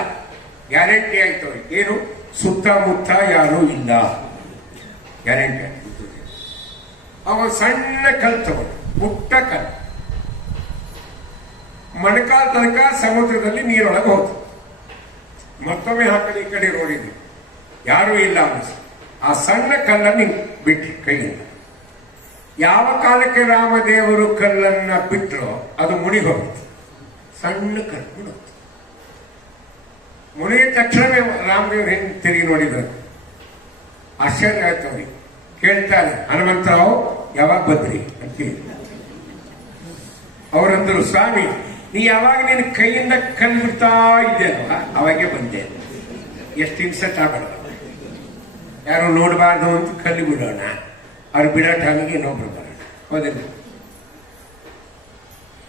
ಗ್ಯಾರಂಟಿ ಆಯ್ತು ಅವ್ರಿಗೆ. ಏನು? ಸುತ್ತಮುತ್ತ ಯಾರೂ ಇಲ್ಲ, ಗ್ಯಾರಂಟಿ ಆಯ್ತು. ಅವ ಸಣ್ಣ ಕಲ್ ತಗೊಂಡು, ಪುಟ್ಟ ಕಲ್, ಮೊಣಕಾಲ್ ತನಕ ಸಮುದ್ರದಲ್ಲಿ ನೀರೊಳಗೆ ಹೋದ್ರು. ಮತ್ತೊಮ್ಮೆ ಆ ಕಡೆ ಈ ಕಡೆ ನೋಡಿದ್ರು, ಯಾರೂ ಇಲ್ಲ ಅನಿಸ್. ಆ ಸಣ್ಣ ಕಲ್ಲನ್ನು ಬಿಟ್ಟು ಕೈಯಿಂದ. ಯಾವ ಕಾಲಕ್ಕೆ ರಾಮದೇವರು ಕಲ್ಲನ್ನ ಬಿಟ್ಟರೋ ಅದು ಮುಳುಗಿ ಹೋಗುತ್ತೆ. ಸಣ್ಣ ಕಲ್ಲು ಮುಳುಗುತ್ತೆ. ಮುಳುಗಿದ ತಕ್ಷಣವೇ ರಾಮದೇವರು ಹೆಂಗ್ ತಿರುಗಿ ನೋಡಿದ್ರು, ಆಶ್ಚರ್ಯ ಆಯ್ತು ಅವ್ರಿಗೆ. ಕೇಳ್ತಾರೆ, ಹನುಮಂತರಾವ್ ಯಾವಾಗ ಬಂದ್ರಿ ಅಂತ ಕೇಳಿ. ಅವರಂದ್ರು, ಸ್ವಾಮಿ ನೀ ಯಾವಾಗ ನಿನ್ನ ಕೈಯಿಂದ ಕಲ್ಲು ಬಿಡ್ತಾ ಇದ್ದೆ ಅಲ್ವಾ, ಅವಾಗೆ ಬಂದೆ. ಎಷ್ಟು ಇನ್ಸೆಟ್ ಆಗಲ್ಲ, ಯಾರು ನೋಡಬಾರ್ದು ಅಂತ ಕಲ್ಲು ಬಿಡೋಣ, ಅವ್ರು ಬಿಡೋ ಟೈಮಿಗೆ ಇನ್ನೊಬ್ರು ಬರೋಣ. ಹೌದಿಲ್ಲ?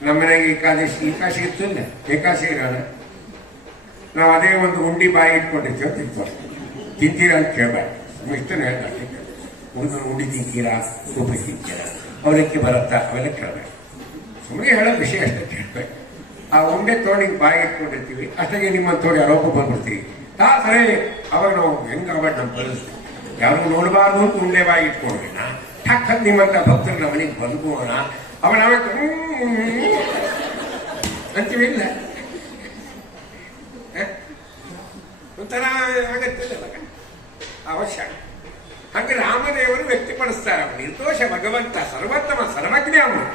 ನಮ್ಮನೆಗೆ ಏಕಾದಶಿ ಇತ್ತಿಲ್ಲ, ಏಕಾದಶಿ ಇರೋಣ, ನಾವು ಅದೇ ಒಂದು ಉಂಡಿ ಬಾಯಿ ಇಟ್ಕೊಂಡಿರ್ತೀವಿ, ತಿಂತೀರಾ ಅಂತ ಕೇಳಬೇಡ. ಇಷ್ಟನ್ನು ಹೇಳ್ತಾರೆ, ಉಂಡಿ ತಿಂತೀರಾ, ಉಪ್ಪು ತಿಂತೀರಾ, ಅವಲಕ್ಕಿ ಬರುತ್ತಾ, ಅವೆಲ್ಲ ಕೇಳಬೇಡ. ಸುಮ್ಮನೆ ಹೇಳೋ ವಿಷಯ ಅಷ್ಟೇ ಕೇಳಬೇಕು. ಆ ಉಂಡೆ ತೋಡಿ ಬಾಯಿ ಇಟ್ಕೊಂಡಿರ್ತೀವಿ, ಅಷ್ಟಾಗಿ ನಿಮ್ಮ ತೋಡಿ ಆರೋಪ ಬಂದ್ಬಿಡ್ತೀವಿ. ಸರಿ, ಅವಾಗ ನಾವು ಹೆಂಗಾಗ್ಬೇಡ ನಮ್ಮ ಪರಿಸ್ಥಿತಿ. ಯಾರು ನೋಡಬಾರ್ದು ಅಂತ ಉಂಡೆ ಬಾಯಿ ಇಟ್ಕೊಂಡ್ರಿ, ಠಕ್ ನಿಮ್ಮಂತ ಭಕ್ತರು ನಮ್ಮ ಮನೆಗೆ ಬಂದ್ಬೋಣ, ಅವ ನಾವೇ ಅಂತೀವಿ. ಇಲ್ಲ ಒಂಥರ ಆಗತ್ತಿಲ್ಲ, ಅವಶ್ಯ. ಹಾಗೆ ರಾಮದೇವರು ವ್ಯಕ್ತಪಡಿಸ್ತಾರೆ, ಅವನು ನಿರ್ದೋಷ ಭಗವಂತ, ಸರ್ವೋತ್ತಮ, ಸರ್ವಜ್ಞ ಅವನು.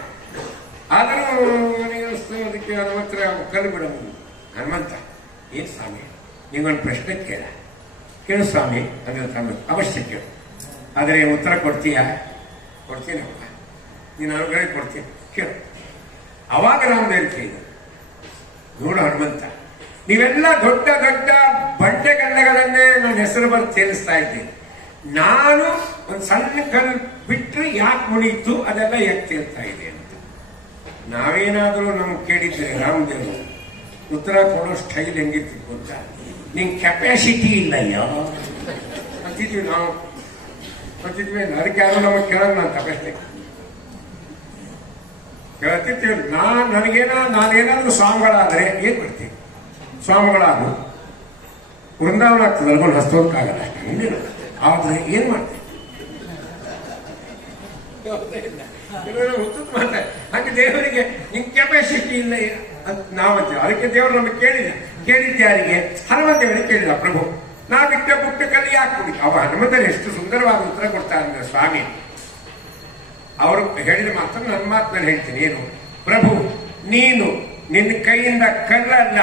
ಆದರೂ ಅದಕ್ಕೆ ಹನುಮಂತರ ಕಲ್ಲು ಬಿಡಬಹುದು. ಹನುಮಂತ, ಏನ್ ಸ್ವಾಮಿ ನಿಂಗೊಂದು ಪ್ರಶ್ನೆ ಕೇಳು ಸ್ವಾಮಿ ಅಂದ್ರೆ ಅವಶ್ಯ ಕೇಳು, ಆದರೆ ಉತ್ತರ ಕೊಡ್ತೀಯಾ? ಕೊಡ್ತೀನಪ್ಪ, ನೀನು ಅನುಗ್ರಹ ಕೊಡ್ತೀನಿ, ಕೇಳು. ಅವಾಗ ರಾಮದೇವ್ರು ಕೇಳಿದ, ನೋಡು ಹನುಮಂತ, ನೀವೆಲ್ಲ ದೊಡ್ಡ ದೊಡ್ಡ ಬಂಡೆಗಲ್ಲಗಳನ್ನೇ ನನ್ನ ಹೆಸರು ಬರೆದು ತೇಲಿಸ್ತಾ ಇದ್ದೀನಿ. ನಾನು ಒಂದು ಸಣ್ಣ ಕಲ್ಲು ಬಿಟ್ಟರೆ ಯಾಕೆ ಮುಳೀತು, ಅದೆಲ್ಲ ಯಾಕೆ ತೇಲ್ತಾ ಇದೆ ಅಂತ ನಾವೇನಾದ್ರೂ ನಮ್ಗೆ ಕೇಳಿದ್ರೆ ರಾಮದೇವರು ಉತ್ತರ ಕೊಡೋ ಸ್ಟೈಲ್ ಹೆಂಗಿರ್ತಿತ್ತು ಅಂತ, ನಿಂಗೆ ಕೆಪಾಸಿಟಿ ಇಲ್ಲ ಅಂತಿದ್ವಿ ನಾವು. ಅಂತಿದ್ವಿ, ಅದಕ್ಕೆ ಯಾರು ನಮಗೆ ಕೇಳೋದು, ನಾನು ತಗೊಳ್ತೆ ಕೇಳ್ತಿರ್ತೀವಿ. ನಾನೇನಾದ್ರೂ ಸ್ವಾಮಿಗಳಾದ್ರೆ ಏನ್ ಮಾಡ್ತೀವಿ, ಸ್ವಾಮಿಗಳಾದ್ರು ವೃಂದಾವನ ಆಗ್ತದೆ, ಅಲ್ಕೊಂಡು ಹಸ್ತೋದಕ್ಕಾಗಲ್ಲ ಅಷ್ಟೇ, ಹಿಂದೇನು. ಆದ್ರೆ ಏನ್ ಮಾಡ್ತೀವಿ, ಹಾಗೆ ದೇವರಿಗೆ ನಿಮ್ ಕೆಪಾಸಿಟಿ ಇಲ್ಲ ಅಂತ ನಾವಂತೀವಿ. ಅದಕ್ಕೆ ದೇವರು ನಮಗೆ ಕೇಳಿದ್ದ ಯಾರಿಗೆ? ಹನುಮಂತ ದೇವರಿಗೆ ಕೇಳಿದ, ಪ್ರಭು ನಾ ಬಿಟ್ಟ ಪುಟ್ಟ ಕಲ್ಲಿ ಯಾಕೆ ಅವ ಹನುಮಂತರು ಎಷ್ಟು ಸುಂದರವಾದ ಉತ್ತರ ಕೊಡ್ತಾರೆ ಅಂದ್ರೆ, ಸ್ವಾಮಿ ಅವರು ಹೇಳಿದ ಮಾತನ್ನು ನನ್ನ ಮಾತನ್ನು ಹೇಳ್ತೀನಿ. ಏನು? ಪ್ರಭು ನೀನು ನಿನ್ನ ಕೈಯಿಂದ ಕಲ್ಲಲ್ಲ,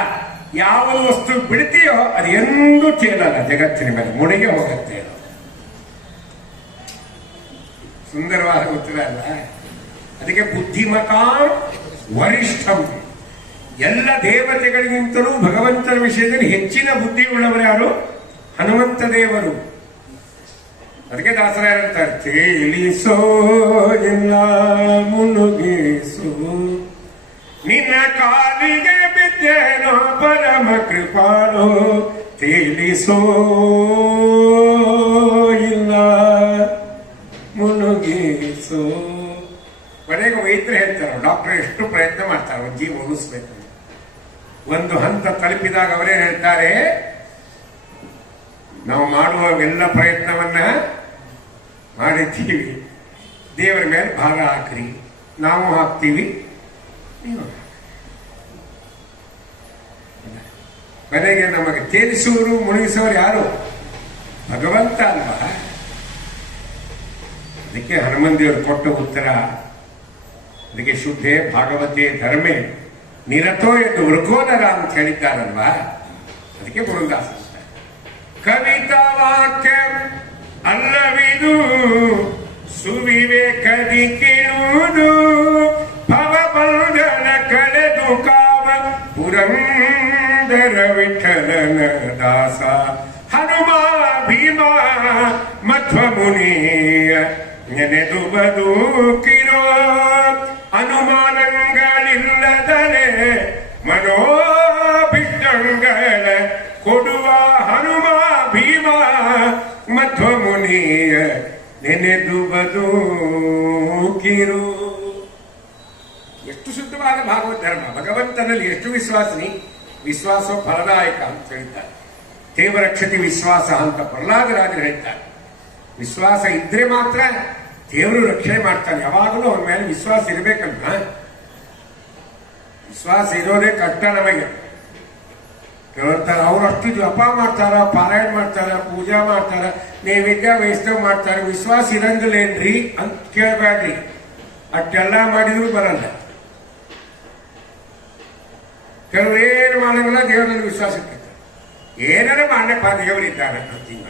ಯಾವ ವಸ್ತು ಬಿಡ್ತೀಯೋ ಅದು ಎಂದೂ ತೇಲಲ್ಲ, ಜಗತ್ತಿನ ಮೇಲೆ ಮುಳುಗೆ ಹೋಗುತ್ತೆ. ಸುಂದರವಾದ ಉತ್ತರ ಅಲ್ಲ? ಅದಕ್ಕೆ ಬುದ್ಧಿಮತ ವರಿಷ್ಠಂ, ಎಲ್ಲ ದೇವತೆಗಳಿಗಿಂತಲೂ ಭಗವಂತನ ವಿಷಯದಲ್ಲಿ ಹೆಚ್ಚಿನ ಬುದ್ಧಿ ಉಳ್ಳವರು ಯಾರು? ಹನುಮಂತ ದೇವರು. ಅದಕ್ಕೆ ದಾಸರ ಹೇಳ್ತಾರೆ, ತೇಲಿಸೋ ಇಲ್ಲ ಮುಳುಗಿಸು, ನಿನ್ನ ಕಾಲಿಗೆ ಬಿದ್ದೇನೋ ಪರಮ ಕೃಪಾಳು, ತೇಲಿಸೋ ಇಲ್ಲ ಮುಳುಗಿಸೋ. ಕೊನೆಗೆ ವೈದ್ಯರು ಹೇಳ್ತಾರೆ, ಡಾಕ್ಟರ್ ಎಷ್ಟು ಪ್ರಯತ್ನ ಮಾಡ್ತಾರೆ ಒಂದು ಜೀವ ಉಳಿಸ್ಬೇಕು. ಒಂದು ಹಂತ ತಲುಪಿದಾಗ ಅವರೇ ಹೇಳ್ತಾರೆ, ನಾವು ಮಾಡುವ ಎಲ್ಲ ಪ್ರಯತ್ನವನ್ನ ಮಾಡಿದ್ದೀವಿ, ದೇವರ ಮೇಲೆ ಭಾರ ಹಾಕ್ರಿ, ನಾವು ಹಾಕ್ತೀವಿ, ನೀವು ಕೊನೆಗೆ ನಮಗೆ ತೇಲಿಸುವರು ಮುಳುಗಿಸುವರು ಯಾರು? ಭಗವಂತ ಅಲ್ವಾ? ಅದಕ್ಕೆ ಹನುಮಂತ ದೇವರು ಕೊಟ್ಟ ಉತ್ತರ, ಅದಕ್ಕೆ ಶುದ್ಧೇ ಭಾಗವತೆ ಧರ್ಮೇ ನಿರತೋ ಎಂದು ವೃಕೋದರ ಅಂತ ಹೇಳಿದ್ದಾರಲ್ವಾ, ಅದಕ್ಕೆ ಪುರಂದಾಸ ಕವಿತಾ ವಾಕ್ಯ ಅಲ್ಲವಿದು ಸುವಿವೇಕದಿ ಕೇಳುವುದು, ಭವಬಂಧನ ಕಳೆದು ಕಾವ ಪುರಂದರ ವಿಠಲನ ದಾಸ, ಹನುಮ ಭೀಮ ಮಧ್ವ ಮುನಿಯ ನೆನೆದು ಬದುಕಿರೋ, ಅನುಮಾನಗಳಿಲ್ಲದಲೆ ಮನೋಭಿಷ್ಟಂಗಳ ಕೊಡುವ ಹನುಮ ಭೀಮ ಮಧ್ವ ಮುನಿಯ ನೆನೆದು ಬದುಕಿರು. ಎಷ್ಟು ಶುದ್ಧವಾದ ಭಾಗವತ ಧರ್ಮ. ಭಗವಂತನಲ್ಲಿ ಎಷ್ಟು ವಿಶ್ವಾಸನಿ, ವಿಶ್ವಾಸ ಫಲದಾಯಕ ಅಂತ ಹೇಳಿದ್ದಾರೆ. ದೇವರಕ್ಷತಿ ವಿಶ್ವಾಸ ಅಂತ ಪ್ರಹ್ಲಾದರಾಜರು ಹೇಳ್ತಾರೆ. ವಿಶ್ವಾಸ ಇದ್ರೆ ಮಾತ್ರ ದೇವರು ರಕ್ಷಣೆ ಮಾಡ್ತಾನೆ. ಯಾವಾಗಲೂ ಅವನ ಮೇಲೆ ವಿಶ್ವಾಸ ಇರಬೇಕಲ್ಲ. ವಿಶ್ವಾಸ ಇರೋದೇ ಕಷ್ಟ ನಮಗೆ. ಹೇಳ್ತಾರೆ, ಅವ್ರು ಅಷ್ಟು ಜಪ ಮಾಡ್ತಾರ, ಪಾರಾಯಣ ಮಾಡ್ತಾರ, ಪೂಜಾ ಮಾಡ್ತಾರ, ನೈವೇದ್ಯ ವೈಷ್ಣವ ಮಾಡ್ತಾರೆ, ವಿಶ್ವಾಸ ಇರಂಗಿಲ್ಲೇನ್ರಿ ಅಂತ ಕೇಳಬೇಡ್ರಿ. ಅಷ್ಟೆಲ್ಲ ಮಾಡಿದ್ರು ಬರಲ್ಲ. ಕೆಲವರು ಏನು ಮಾಡಂಗಿಲ್ಲ, ದೇವರಲ್ಲಿ ವಿಶ್ವಾಸ ಇರ್ತಾರೆ. ಏನಾರ ಮಾಡಪ್ಪ ದೇವರಿದ್ದಾರೆ ಅಂತೀವಿ.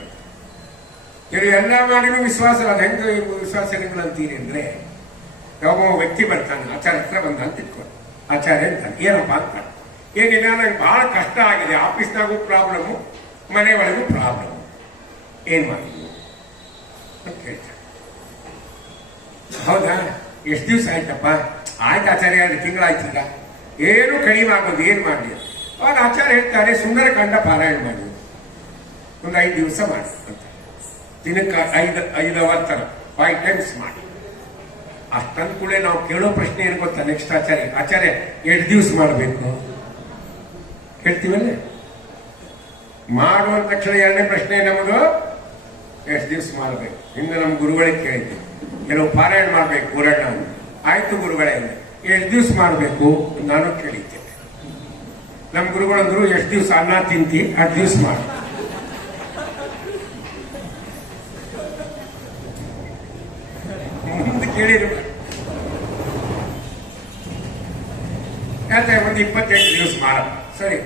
ಕೆಲವು ಎಲ್ಲ ಮಾಡಿದ್ರು ವಿಶ್ವಾಸ ಅಲ್ಲ. ಹೆಂಗೆ ವಿಶ್ವಾಸ ಇರಂಗಿಲ್ಲ ಅಂತೀರಿ ಅಂದ್ರೆ, ಯಾವ ವ್ಯಕ್ತಿ ಬರ್ತಾನೆ, ಆಚಾರ್ಯ ಹತ್ರ ಬಂದ ಅಂತ ಇಟ್ಕೊಂಡು, ಆಚಾರ್ಯ ಅಂತಾನೆ, ಏನಪ್ಪ ಅಂತ, ಏನಿಲ್ಲ ನಂಗೆ ಬಹಳ ಕಷ್ಟ ಆಗಿದೆ, ಆಫೀಸ್ನಾಗೂ ಪ್ರಾಬ್ಲಮ್ಮು, ಮನೆ ಒಳಗೂ ಪ್ರಾಬ್ಲಮ್, ಏನ್ ಮಾಡಿದ್ವಿ ಅಂತ ಹೇಳ್ತಾರೆ. ಹೌದಾ, ಎಷ್ಟು ದಿವಸ ಆಯ್ತಪ್ಪ? ಆಯ್ತು ಆಚಾರ್ಯ, 2 ತಿಂಗಳಾಯ್ತು, ಈಗ ಏನು ಕಡಿಮೆ ಆಗೋದು, ಏನ್ ಮಾಡಿ? ಅವಾಗ ಆಚಾರ್ಯ ಹೇಳ್ತಾರೆ, ಸುಂದರಕಾಂಡ ಪಾರಾಯಣ ಮಾಡಿ ಒಂದು 5 ದಿವಸ ಮಾಡಿ ಅಂತ, ದಿನಕ್ಕೆ 5 ಅವರ್ ತರ 5 ಟೈಮ್ಸ್ ಮಾಡಿ. ಅಷ್ಟಂದ ಕೂಡ ನಾವು ಕೇಳೋ ಪ್ರಶ್ನೆ ಏನು ಗೊತ್ತಾ? ನೆಕ್ಸ್ಟ್ ಆಚಾರ್ಯ 2 ದಿವಸ ಮಾಡಬೇಕು ಹೇಳ್ತೀವಲ್ಲೇ. ಮಾಡುವ ತಕ್ಷಣ 2ನೇ ಪ್ರಶ್ನೆ ನಮ್ಮದು, ಎಷ್ಟು ದಿವಸ ಮಾಡಬೇಕು? ಹಿಂದೆ ನಮ್ಮ ಗುರುಗಳಿಗೆ ಕೇಳಿದ್ದೆ, ಕೆಲವು ಪಾರಾಯಣ ಮಾಡ್ಬೇಕು ಊರಣ್ಣ, ಆಯ್ತು ಗುರುಗಳೇ 2 ದಿವಸ ಮಾಡಬೇಕು ನಾನು ಕೇಳಿದ್ದೆ. ನಮ್ಮ ಗುರುಗಳಂದ್ರು, ಎಷ್ಟು ದಿವಸ ಅನ್ನ ತಿಂತಿ 2 ದಿವಸ ಮಾಡಿ. ಮುಂದೆ ಕೇಳಿದ್ರು, ಯಾಕೆ ಒಂದು 28 ದಿವಸ ಮಾಡ. ಸರಿ,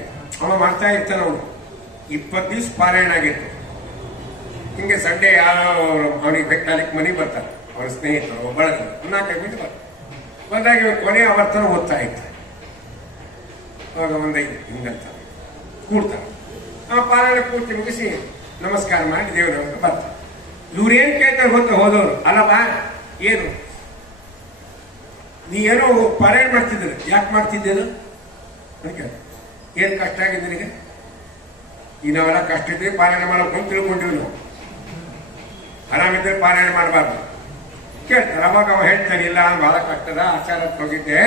ಅವ ಮಾಡ್ತಾ ಇರ್ತಾನ. ಅವನು 20 ದಿವಸ ಪಾರಾಯಣ ಆಗಿತ್ತು. ಹಿಂಗೆ ಸಂಡೇ ಯಾವ ಅವನಿಗೆ ಬೆಕ್ಕಾಲಿಕ್ಕೆ ಮನೆಗೆ ಬರ್ತಾರೆ, ಅವನ ಸ್ನೇಹಿತರು ಒಬ್ಬಳಗ 4 ಮಿನಿಟ್ ಬಂದಾಗ ಕೊನೆ ಆವರ್ತನ ಓದ್ತಾ ಇತ್ತು. ಅವಾಗ ಒಂದು ಹಿಂಗಂತ ಕೂಡ್ತಾರೆ. ಆ ಪಾರಾಯಣ ಪೂರ್ತಿ ಮುಗಿಸಿ ನಮಸ್ಕಾರ ಮಾಡಿ ದೇವರವ್ರ ಬರ್ತಾರೆ. ಇವ್ರೇನ್ ಕೇಳ್ತಾರೆ ಗೊತ್ತ ಹೋದವರು, ಅಲ್ಲಪ್ಪ ಏನು ನೀ ಏನೋ ಪಾರಾಯಣ ಮಾಡ್ತಿದ್ದೀರ, ಯಾಕೆ ಮಾಡ್ತಿದ್ದೇನು? ಏನ್ ಕಷ್ಟ ಆಗಿದೆ ನಿನಗೆ? ಈಗ ನಾವೆಲ್ಲ ಕಷ್ಟ ಇದ್ರೆ ಪಾರಾಯಣ ಮಾಡೋಕೆ ತಿಳ್ಕೊಂಡಿವಿ ನಾವು. ಆರಾಮಿದ್ರೆ ಪಾರಾಯಣ ಮಾಡಬಾರ್ದು ಕೇಳ್ತಾರೆ. ಅವಾಗ ಅವ ಹೇಳ್ತಾನೆ, ಇಲ್ಲ ಬಹಳ ಕಷ್ಟದ, ಆಚಾರಕ್ಕೆ ಹೋಗಿದ್ದೆ,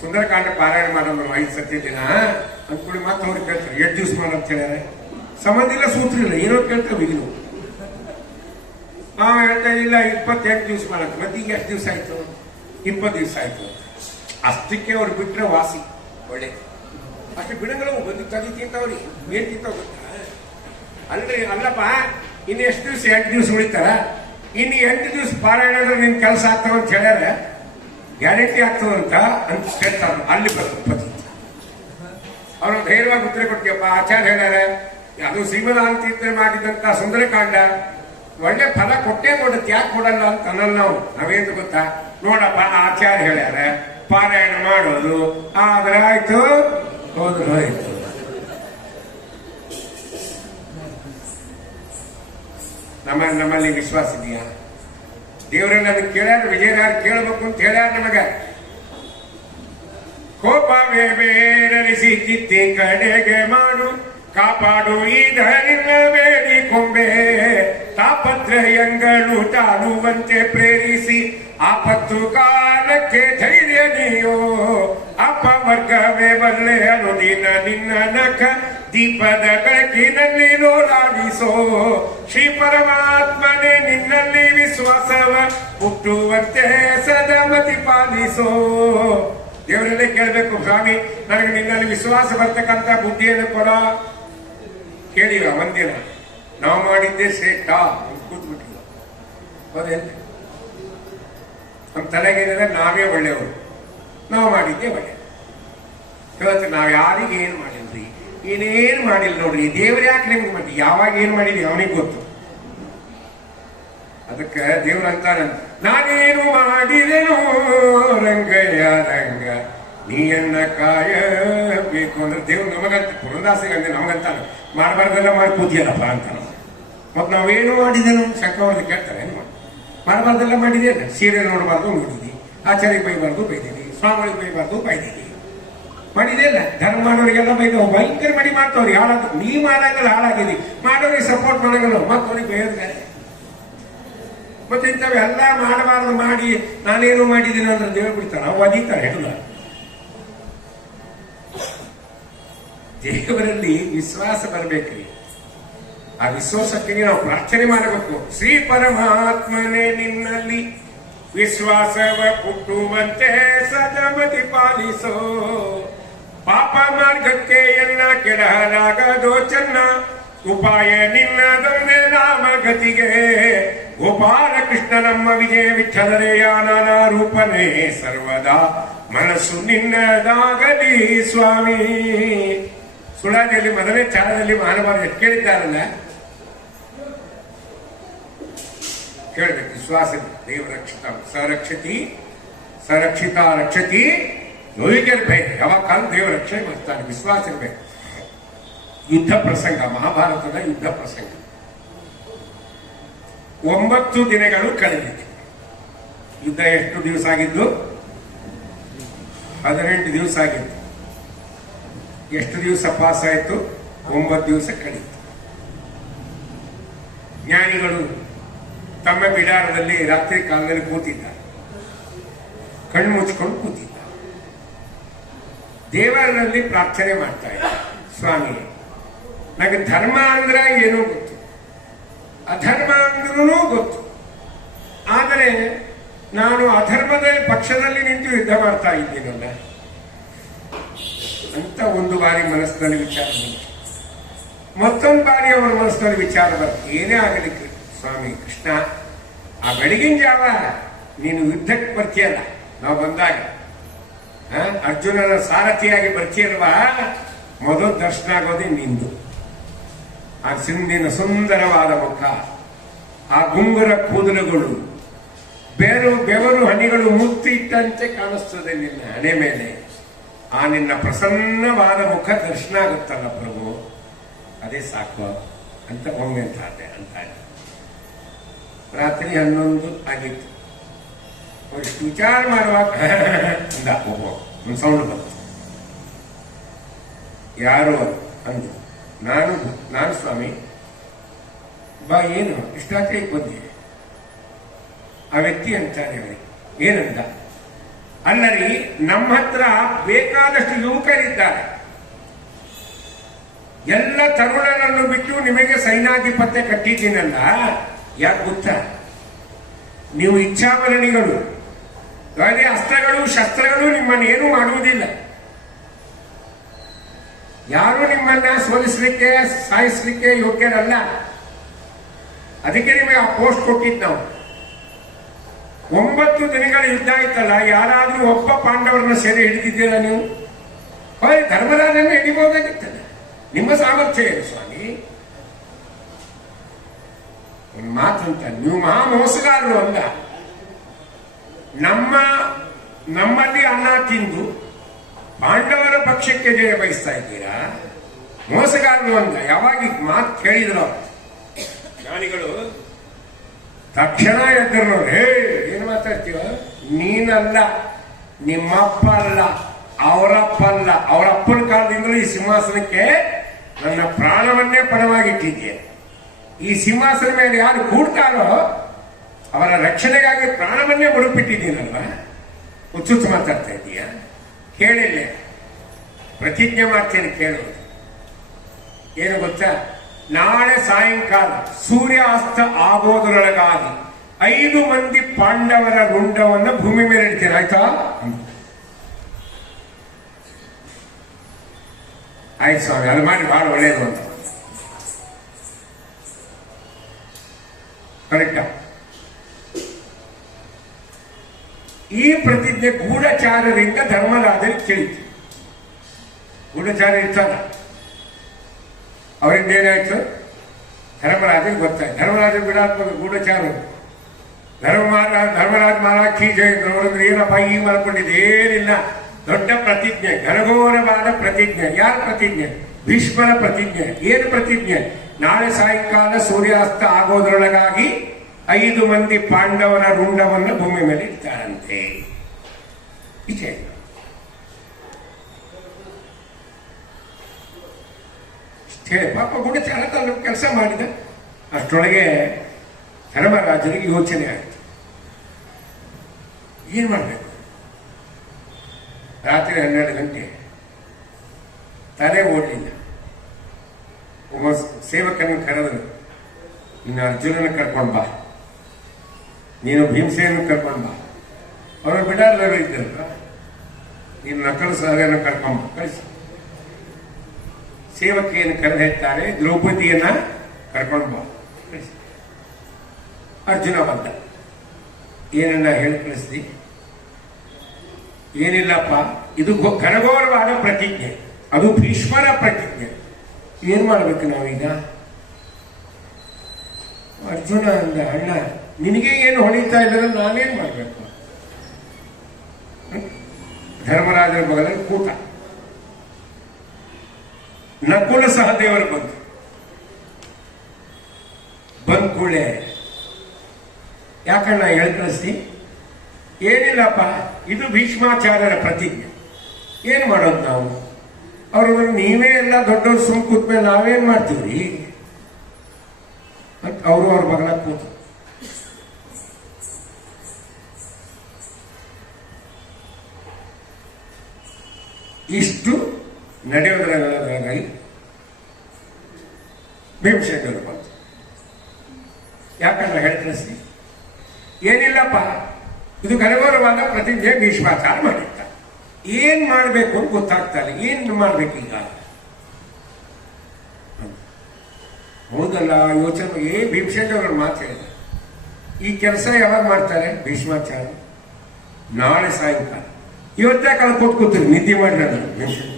ಸುಂದರಕಾಂಡ ಪಾರಾಯಣ ಮಾಡೋದು 5 ಸತಿ ದಿನ ಅಂದ್ಕೊಳ್ಳಿ. ಮತ್ತೆ ಅವ್ರು ಕೇಳ್ತಾರೆ, 8 ದಿವಸ ಮಾಡಂತ ಹೇಳ್ಯಾರೆ. ಸಂಬಂಧ ಇಲ್ಲ, ಸೂತ್ರ ಇಲ್ಲ, ಏನೋ ಕೇಳ್ತೇವೆ ಈಗ ನಾವು. ನಾವು ಹೇಳ್ತಾ ಇಲ್ಲ 28 ದಿವಸ ಮಾಡಕ್ಕೆ. ಮತ್ತೆ ಈಗ ಎಷ್ಟು ದಿವಸ ಆಯ್ತು? 20 ದಿವಸ ಆಯ್ತು. ಅಷ್ಟಕ್ಕೆ ಅವ್ರು ಬಿಟ್ರೆ ವಾಸಿ ಒಳ್ಳೆ. ಅಷ್ಟು ಬಿಡಗಳು ಬಂದು ತದಿ ತಿಂತವ್ರಿ, ಏನ್ ತಿಂತಾವ್ ಗೊತ್ತಾ? ಅಲ್ರಿ, ಅಲ್ಲಪ್ಪ ಇನ್ನು ಎಷ್ಟು ದಿವಸ? 8 ದಿವಸ ಉಳಿತಾರ. ಇನ್ನು 8 ದಿವಸ ಪಾರಾಯಣ ನಿನ್ ಕೆಲಸ ಆಗ್ತಾವ ಅಂತ ಹೇಳ್ಯಾರ, ಗ್ಯಾರಂಟಿ ಆಗ್ತದಂತ ಅಂತ ಹೇಳ್ತಾರ. ಅಲ್ಲಿ ಬರ್ತದೆ ಅವ್ರ ಧೈರ್ಯವಾಗಿ ಉತ್ತರ ಕೊಡ್ತೀಯಪ್ಪ. ಆಚಾರ್ಯ ಹೇಳ್ಯಾರ, ಅದು ಶ್ರೀಮದಾಂತೀರ್ಥ ಮಾಡಿದಂತ ಸುಂದರಕಾಂಡ ಒಳ್ಳೆ ಫಲ ಕೊಟ್ಟೇ ಕೊಡುತ್ತೆ, ಯಾಕೆ ಕೊಡಲ್ಲ ಅಂತ ಅನ್ನಲ್ಲ ನಾವು. ನಾವೇನು ಗೊತ್ತಾ, ನೋಡಪ್ಪ ಆಚಾರ್ಯ ಹೇಳ್ಯಾರ ಪಾರಾಯಣ ಮಾಡೋದು, ಆದ್ರೆ ಆಯ್ತು, ಹೋದ್ರೆ ಆಯ್ತು. ನಮ್ಮಲ್ಲಿ ವಿಶ್ವಾಸ ಇದೆಯಾ? ದೇವರನ್ನ ನನಗೆ ಕೇಳ್ಯಾರ, ವಿಜಯರಾಜ್ ಕೇಳಬೇಕು ಅಂತ ಹೇಳ್ಯಾರ ನಮಗ. ಕೋಪವೇ ಬೇರರಿಸಿ ಚಿತ್ತಿ ಕಡೆಗೆ ಮಾಡು, ಕಾಪಾಡು ಇದರಿಂದ ಬೇಡಿ ಕೊಂಬೆ, ತಾಪತ್ರಯಗಳು ತಾಳುವಂತೆ ಪ್ರೇರಿಸಿ ಆಪತ್ತು ಕಾಲಕ್ಕೆ ಧೈರ್ಯ ನೀಯೋ, ಅಪವರ್ಗವೇ ಬಲ್ಲೆ ಅನುದಿನ ನಿನ್ನ ನಖ ದೀಪದ ಬೆಳಕಿನಲ್ಲಿ ನೋಡಾಡಿಸೋ, ಶ್ರೀ ಪರಮಾತ್ಮನೇ ನಿನ್ನಲ್ಲಿ ವಿಶ್ವಾಸವ ಹುಟ್ಟುವಂತೆ ಸದಮತಿ ಪಾಲಿಸೋ. ದೇವರಲ್ಲೇ ಕೇಳಬೇಕು, ಸ್ವಾಮಿ ನನಗೆ ನಿನ್ನಲ್ಲಿ ವಿಶ್ವಾಸ ಬರ್ತಕ್ಕಂಥ ಬುದ್ಧಿಯನ್ನು ಕೊಡ. ಕೇಳಿವ ಒಂದಿನ ನಾವು ಮಾಡಿದ್ದೆ ಶ್ರೇಷ್ಠ ಕೂತ್ಬಿಟ್ಟಿಲ್ಲ, ಹೌದೇನು? ನಮ್ಮ ತಲೆಗೇನಿದೆ ನಾವೇ ಒಳ್ಳೆಯವರು, ನಾವು ಮಾಡಿದ್ದೆ ಒಳ್ಳೆ. ಇವತ್ತು ನಾವು ಯಾರಿಗೆ ಏನು ಮಾಡಿಲ್ರಿ, ಏನೇನು ಮಾಡಿಲ್ಲ ನೋಡ್ರಿ. ದೇವ್ರು ಯಾಕೆ ನಿಮ್ಗೆ ಮಾಡಿ, ಯಾವಾಗ ಏನ್ ಮಾಡಿದ್ರಿ ಅವನಿಗೆ ಗೊತ್ತು. ಅದಕ್ಕೆ ದೇವ್ರಂತಾನ, ನಾನೇನು ಮಾಡಿದೆನು ರಂಗಯ್ಯ ರಂಗ ನೀಯನ್ನ ಕಾಯಬೇಕು ಅಂದ್ರೆ ದೇವ್ರು ನಮಗಂತ, ಪುರಂದಾಸಿಗೆ ಅಂದ್ರೆ ನಮಗಂತಾನ, ಮಾಡಬಾರ್ದೆಲ್ಲ ಮಾಡಿ ಕೂತಿಯಲ್ಲಪ್ಪ ಅಂತಾನ. ಮತ್ ನಾವೇನು ಮಾಡಿದೆನು ಶಂಕರವ್ರದ್ದು ಕೇಳ್ತಾರೆ, ಏನು ಮಾಡಬಾರ್ದೆಲ್ಲ ಮಾಡಿದೇನ? ಸೀರಿಯಲ್ ನೋಡಬಾರ್ದು ನೋಡಿದಿ, ಆಚಾರ್ಯ ಬೈಬಾರ್ದು ಬೈದಿರಿ, ಸ್ವಾಮಿಗಳಿಗೆ ಬೈಬಾರ್ದು ಬೈದಿರಿ, ಮಾಡಿದೆಲ್ಲ. ಧರ್ಮ ಮಾಡೋರಿಗೆಲ್ಲ ಬೈದವು, ಭಯಂಕರ ಮಡಿ ಮಾಡ್ತವ್ರಿಗೆ ಹಾಳಾಗ. ನೀ ಮಾಡಂಗಲ್ಲ ಹಾಳಾಗಿದಿ, ಮಾಡೋರಿಗೆ ಸಪೋರ್ಟ್ ಮಾಡಂಗಲ್ಲ, ಮತ್ತವ್ರಿಗೆ ಬೈಯೋದ್ಗಾರೆ. ಮತ್ತೆ ಇಂಥವೆಲ್ಲ ಮಾಡಬಾರ್ದು ಮಾಡಿ ನಾನೇನು ಮಾಡಿದ್ದೀನಿ ಅಂದ್ರೆ ದೇವ್ರು ಬಿಡ್ತಾರ, ಅವು ಅದೀತಾರೆ ಹೆಣ್ಣ. ದೇವರಲ್ಲಿ ವಿಶ್ವಾಸ ಬರಬೇಕ್ರಿ. ಆ ವಿಶ್ವಾಸಕ್ಕೆ ನಾವು ಪ್ರಾರ್ಥನೆ ಮಾಡಬೇಕು. ಶ್ರೀ ಪರಮಾತ್ಮನೇ ನಿನ್ನಲ್ಲಿ ವಿಶ್ವಾಸವ ಹುಟ್ಟುವಂತೆ ಸದಮತಿ ಪಾಲಿಸೋ, ಪಾಪ ಮಾರ್ಗಕ್ಕೆ ಎಲ್ಲ ಕೆಡಲಾಗದೋ ಚೆನ್ನ, ಉಪಾಯ ನಿನ್ನದೊಂದೇ ನಾಮಗತಿಗೆ. ಗೋಪಾಲ ಕೃಷ್ಣ ನಮ್ಮ ವಿಜಯ ವಿಠಲರೆಯ ನಾನಾ ರೂಪನೇ ಸರ್ವದಾ ಮನಸ್ಸು ನಿನ್ನದಾಗಲಿ ಸ್ವಾಮಿ. ಸುಳಾದಿಯಲ್ಲಿ ಮೊದಲನೇ ಚಾರದಲ್ಲಿ ಮಹಾನುಭಾವರು ಎಷ್ಟು ಕೇಳಿದ್ದಾರಲ್ಲ, ಕೇಳಬೇಕು. ವಿಶ್ವಾಸ ದೇವ ರಕ್ಷಿತ ಸರಕ್ಷತಿ ಸರಕ್ಷಿತ ರಕ್ಷತಿ ನೋಯಿಗಿರ್ಬೇಕು. ಯಾವಾಗ ಕಾಲ ದೇವ ರಕ್ಷಣೆ ಮಾಡ್ತಾನೆ, ವಿಶ್ವಾಸ ಇರ್ಬೇಕು. ಯುದ್ಧ ಪ್ರಸಂಗ, ಮಹಾಭಾರತದ ಯುದ್ಧ ಪ್ರಸಂಗ. 9 ದಿನಗಳು ಕಳೆದಿದೆ. ಯುದ್ಧ ಎಷ್ಟು ದಿವಸ ಆಗಿದ್ದು? 18 ದಿವಸ ಆಗಿತ್ತು. ಎಷ್ಟು ದಿವಸ ಪಾಸ್ ಆಯಿತು? 9 ದಿವಸ ಕಳೀತು. ಜ್ಞಾನಿಗಳು ತಮ್ಮ ಬಿಡಾರದಲ್ಲಿ ರಾತ್ರಿ ಕಾಲದಲ್ಲಿ ಕೂತಿದ್ದಾರೆ, ಕಣ್ಣು ಮುಚ್ಕೊಂಡು ಕೂತಿದ್ದಾರೆ. ದೇವರಲ್ಲಿ ಪ್ರಾರ್ಥನೆ ಮಾಡ್ತಾ ಇದ್ದಾರೆ, ಸ್ವಾಮಿ ನನಗೆ ಧರ್ಮ ಅಂದ್ರೆ ಏನೋ ಗೊತ್ತು, ಅಧರ್ಮ ಅಂದ್ರೂ ಗೊತ್ತು, ಆದರೆ ನಾನು ಅಧರ್ಮದ ಪಕ್ಷದಲ್ಲಿ ನಿಂತು ಯುದ್ಧ ಮಾಡ್ತಾ ಇದ್ದೀನಲ್ಲ ಅಂತ ಒಂದು ಬಾರಿ ಮನಸ್ಸಿನಲ್ಲಿ ವಿಚಾರ ಬಂತು. ಮತ್ತೊಂದು ಬಾರಿ ಅವರ ಮನಸ್ಸಿನಲ್ಲಿ ವಿಚಾರ ಬರ್ತದೆ, ಏನೇ ಆಗಲಿಕ್ಕೆ ಸ್ವಾಮಿ ಕೃಷ್ಣ, ಆ ಬೆಳಗಿನ ಜಾವ ನೀನು ಯುದ್ಧಕ್ಕೆ ಬರ್ತೀಯಲ್ಲ, ನಾವು ಬಂದಾಗ ಅರ್ಜುನನ ಸಾರಥಿಯಾಗಿ ಬರ್ತೀಯಲ್ವಾ, ಮೊದಲು ದರ್ಶನ ಆಗೋದೇ ನಿಂದು. ಆ ಸಿಂಧಿನ ಸುಂದರವಾದ ಮುಖ, ಆ ಗುಂಗುರ ಕೂದಲುಗಳು, ಬೆವರು ಹನಿಗಳು ಮುತ್ತಿ ಇಟ್ಟಂತೆ ಕಾಣಿಸ್ತದೆ ನಿನ್ನ ಹಣೆ ಮೇಲೆ. ಆ ನಿನ್ನ ಪ್ರಸನ್ನವಾದ ಮುಖ ದರ್ಶನ ಆಗುತ್ತಲ್ಲ ಪ್ರಭು, ಅದೇ ಸಾಕು ಅಂತ ಒಮ್ಮೆ ಅಂತ ರಾತ್ರಿ 11 ಆಗಿತ್ತು. ಇಷ್ಟು ವಿಚಾರ ಮಾಡುವಾಗ ಅಂದ ಒಬ್ಬ ಒಂದು ಸೌಂಡ್ ಬಂತು. ಯಾರು ಅಂದು, ನಾನು ಸ್ವಾಮಿ ಬಾ, ಏನು ಇಷ್ಟಾತ್ರಿ ಬಂದಿ? ಆ ವ್ಯಕ್ತಿ ಅಂತಾನೆ ಅವರಿಗೆ. ಏನಂದ? ಅಲ್ಲರಿ, ನಮ್ಮ ಹತ್ರ ಬೇಕಾದಷ್ಟು ಯುವಕರಿದ್ದಾರೆ, ಎಲ್ಲ ತರುಣರನ್ನು ಬಿಟ್ಟು ನಿಮಗೆ ಸೈನ್ಯಾಧಿಪತ್ಯ ಕಟ್ಟಿದ್ದೀನಲ್ಲ, ಯಾಕೆ ಗೊತ್ತಾ? ನೀವು ಇಚ್ಛಾಭರಣಿಗಳು, ಅದೇ ಅಸ್ತ್ರಗಳು ಶಸ್ತ್ರಗಳು ನಿಮ್ಮನ್ನು ಏನೂ ಮಾಡುವುದಿಲ್ಲ. ಯಾರು ನಿಮ್ಮನ್ನ ಸೋಲಿಸಲಿಕ್ಕೆ ಸಾಯಿಸಲಿಕ್ಕೆ ಯೋಗ್ಯರಲ್ಲ. ಅದಕ್ಕೆ ನಿಮಗೆ ಆ ಪೋಸ್ಟ್ ಕೊಟ್ಟಿದ್ದು ನಾವು. 9 ದಿನಗಳ ಯುದ್ಧ ಆಯ್ತಲ್ಲ, ಯಾರಾದ್ರೂ ಒಬ್ಬ ಪಾಂಡವರನ್ನ ಸೆರೆ ಹಿಡಿದಿದ್ದೀರಾ ನೀವು? ಧರ್ಮರಾಜನ್ನ ಹಿಡಿಬಹುದಾಗಿತ್ತಲ್ಲ. ನಿಮ್ಮ ಸಾಮರ್ಥ್ಯ ಏನು ಸ್ವಾಮಿ? ಒಂದು ಮಾತಂತ, ನೀವು ಮಹಾ ಮೋಸಗಾರರು ಅಲ್ಲ. ನಮ್ಮಲ್ಲಿ ಅನ್ನ ತಿಂದು ಪಾಂಡವರ ಪಕ್ಷಕ್ಕೆ ಜಯ ಬಯಸ್ತಾ ಇದ್ದೀರಾ? ಮೋಸಗಾರರು ಅಂದ. ಯಾವಾಗ ಮಾತು ಕೇಳಿದ್ರು ಜ್ಞಾನಿಗಳು, ತಕ್ಷಣ ಎದ್ದರು ನೋಡಿ, ಹೇ ಏನ್ ಮಾತಾಡ್ತೀವ, ನೀನಲ್ಲ, ನಿಮ್ಮಪ್ಪ ಅಲ್ಲ, ಅವರಪ್ಪ ಅಲ್ಲ, ಅವರಪ್ಪನ ಕಾಲದಿಂದಲೂ ಈ ಸಿಂಹಾಸನಕ್ಕೆ ನನ್ನ ಪ್ರಾಣವನ್ನೇ ಪಣವಾಗಿಟ್ಟಿದ್ದೆ. ಈ ಸಿಂಹಾಸನ ಮೇಲೆ ಯಾರು ಕೂಡ್ತಾರೋ ಅವರ ರಕ್ಷಣೆಗಾಗಿ ಪ್ರಾಣವನ್ನೇ ಮುಡುಪಿಟ್ಟಿದ್ದೀನಲ್ವಾ. ಹುಚ್ಚುಚ್ಚು ಮಾತಾಡ್ತಾ ಇದ್ದೀಯ? ಕೇಳಿಲ್ಲ, ಪ್ರತಿಜ್ಞೆ ಮಾಡ್ತೇನೆ, ಕೇಳುವುದು ಏನು ಗೊತ್ತಾ? ನಾಳೆ ಸಾಯಂಕಾಲ ಸೂರ್ಯ ಅಸ್ತ ಆಗೋದರೊಳಗಾಗಿ 5 ಮಂದಿ ಪಾಂಡವರ ರುಂಡವನ್ನು ಭೂಮಿ ಮೇಲೆ ಇಡ್ತೇನೆ, ಆಯ್ತಾ? ಆಯ್ತು ಸ್ವಾಮಿ, ಅದು ಮಾಡಿ ಬಹಳ ಒಳ್ಳೆಯದು ಅಂತ. ಕರೆಕ್ಟಾ? ಈ ಪ್ರತಿಜ್ಞೆ ಗೂಢಚಾರರಿಂದ ಧರ್ಮರಾಜರಿಗೆ ತಿಳಿತು. ಗೂಢಚಾರ ಇರ್ತಾರ, ಅವರಿಂದ ಏನಾಯ್ತು? ಧರ್ಮರಾಜನಿಗೆ ಗೊತ್ತಾಯ್ತು. ಧರ್ಮರಾಜ ಬಿಡಾತ್ಮಕ ಗೂಢಚಾರರು. ಧರ್ಮರಾಜ ಮಹಾರಾಜಿ ಜಯ ನೋಡಿದ್ರೆ ಏನಪ್ಪ ಈ ಮಾಡ್ಕೊಂಡಿದ್ದು? ಏನಿಲ್ಲ, ದೊಡ್ಡ ಪ್ರತಿಜ್ಞೆ, ಘನಘೋರವಾದ ಪ್ರತಿಜ್ಞೆ. ಯಾರ ಪ್ರತಿಜ್ಞೆ? ಭೀಷ್ಮರ ಪ್ರತಿಜ್ಞೆ. ಏನು ಪ್ರತಿಜ್ಞೆ? ನಾಳೆ ಸಾಯಂಕಾಲ ಸೂರ್ಯಾಸ್ತ ಆಗೋದ್ರೊಳಗಾಗಿ 5 ಮಂದಿ ಪಾಂಡವರ ರುಂಡವನ್ನು ಭೂಮಿ ಮೇಲೆ ಇಡ್ತಾರಂತೆ. ಇಷ್ಟೇ. ಹೇಳಿ ಪಾಪ ಗೂಢಚಾರ ತನ್ನ ಕೆಲಸ ಮಾಡಿದ. ಅಷ್ಟರೊಳಗೆ ಧರ್ಮರಾಜನಿಗೆ ಯೋಚನೆ ಆಯಿತು, ಏನ್ ಮಾಡಬೇಕು? ರಾತ್ರಿ 12 ಗಂಟೆ, ತಲೆ ಓಡಲಿಲ್ಲ. ಒಬ್ಬ ಸೇವಕನ ಕರೆದರು, ಇನ್ನು ಅರ್ಜುನನ ಕರ್ಕೊಂಡ್ ಬಾ, ನೀನು ಭೀಮಸೇನ ಕರ್ಕೊಂಡ್ ಬಾ. ಅವರು ಬಿಡಾರ ಇದ್ದಾರಲ್ಲ, ನೀನು ನಕಲು ಸಹನ ಕರ್ಕೊಂಬ, ಕಳಿಸಿ. ಸೇವಕಿಯನ್ನು ಕರೆದು ಹೇಳ್ತಾರೆ, ದ್ರೌಪದಿಯನ್ನ ಕರ್ಕೊಂಡು ಬಾ, ಕಳಿಸಿ. ಅರ್ಜುನ ಬಂದ. ಏನನ್ನ ಹೇಳಿ ಕಳಿಸ್ದಿ? ಏನಿಲ್ಲಪ್ಪ, ಇದು ಘನಘೋರವಾದ ಪ್ರತಿಜ್ಞೆ, ಅದು ಭೀಷ್ಮರ ಪ್ರತಿಜ್ಞೆ. ಏನ್ ಮಾಡ್ಬೇಕು ನಾವೀಗ? ಅರ್ಜುನ ಅಂದ, ಅಣ್ಣ ನಿನಗೆ ಏನು ಹೊಳಿತಾ ಇಲ್ಲ, ನಾನೇನ್ ಮಾಡ್ಬೇಕು? ಧರ್ಮರಾಜನ ಮಗನಲ್ಲಿ ಕೂಟ. ನಕುಲ ಸಹದೇವರು ಬಂದ ಕೂಡಲೇ, ಯಾಕಣ್ಣ ಹೇಳಿ ಕಳಿಸ್ತಿ? ಏನಿಲ್ಲಪ್ಪ, ಇದು ಭೀಷ್ಮಾಚಾರ್ಯರ ಪ್ರತಿಜ್ಞೆ, ಏನ್ ಮಾಡೋದು ನಾವು? ಅವರು ನೀವೇ ಎಲ್ಲ ದೊಡ್ಡವ್ರು ಸುಮ್ ಕೂತ್ಮೇಲೆ ನಾವೇನ್ ಮಾಡ್ತೀವ್ರಿ ಅಂತ ಅವರು ಅವ್ರ ಮಗನ ಕೂತು. ಇಷ್ಟು ನಡೆಯೋದ್ರಾಗಿ ಭೀಮಸೇನರು ಬಂತು. ಯಾಕಂದ್ರೆ ಹೇಳಿ ಕಳಿಸ್ತಿ? ಏನಿಲ್ಲಪ್ಪ, ಇದು ಘನಘೋರವಾದ ಪ್ರತಿಜ್ಞೆ ಭೀಷ್ಮಾಚಾರ ಮಾಡಿದ್ದ. ಏನ್ ಮಾಡ್ಬೇಕು ಅಂತ ಗೊತ್ತಾಗ್ತಾರೆ, ಏನ್ ಮಾಡ್ಬೇಕೀಗ? ಹೌದಲ್ಲ, ಯೋಚನೆ. ಭೀಮಸೇನರು ಮಾತು ಹೇಳಿದ, ಈ ಕೆಲಸ ಯಾವಾಗ ಮಾಡ್ತಾರೆ ಭೀಷ್ಮಾಚಾರ? ನಾಳೆ ಸಾಯಂಕಾಲ. ಇವತ್ತೇ ಕೂತ್ಕೊತೀರಿ, ನಿದ್ದೆ ಮಾಡಿರೋದು ಭೀಮಸೇನ.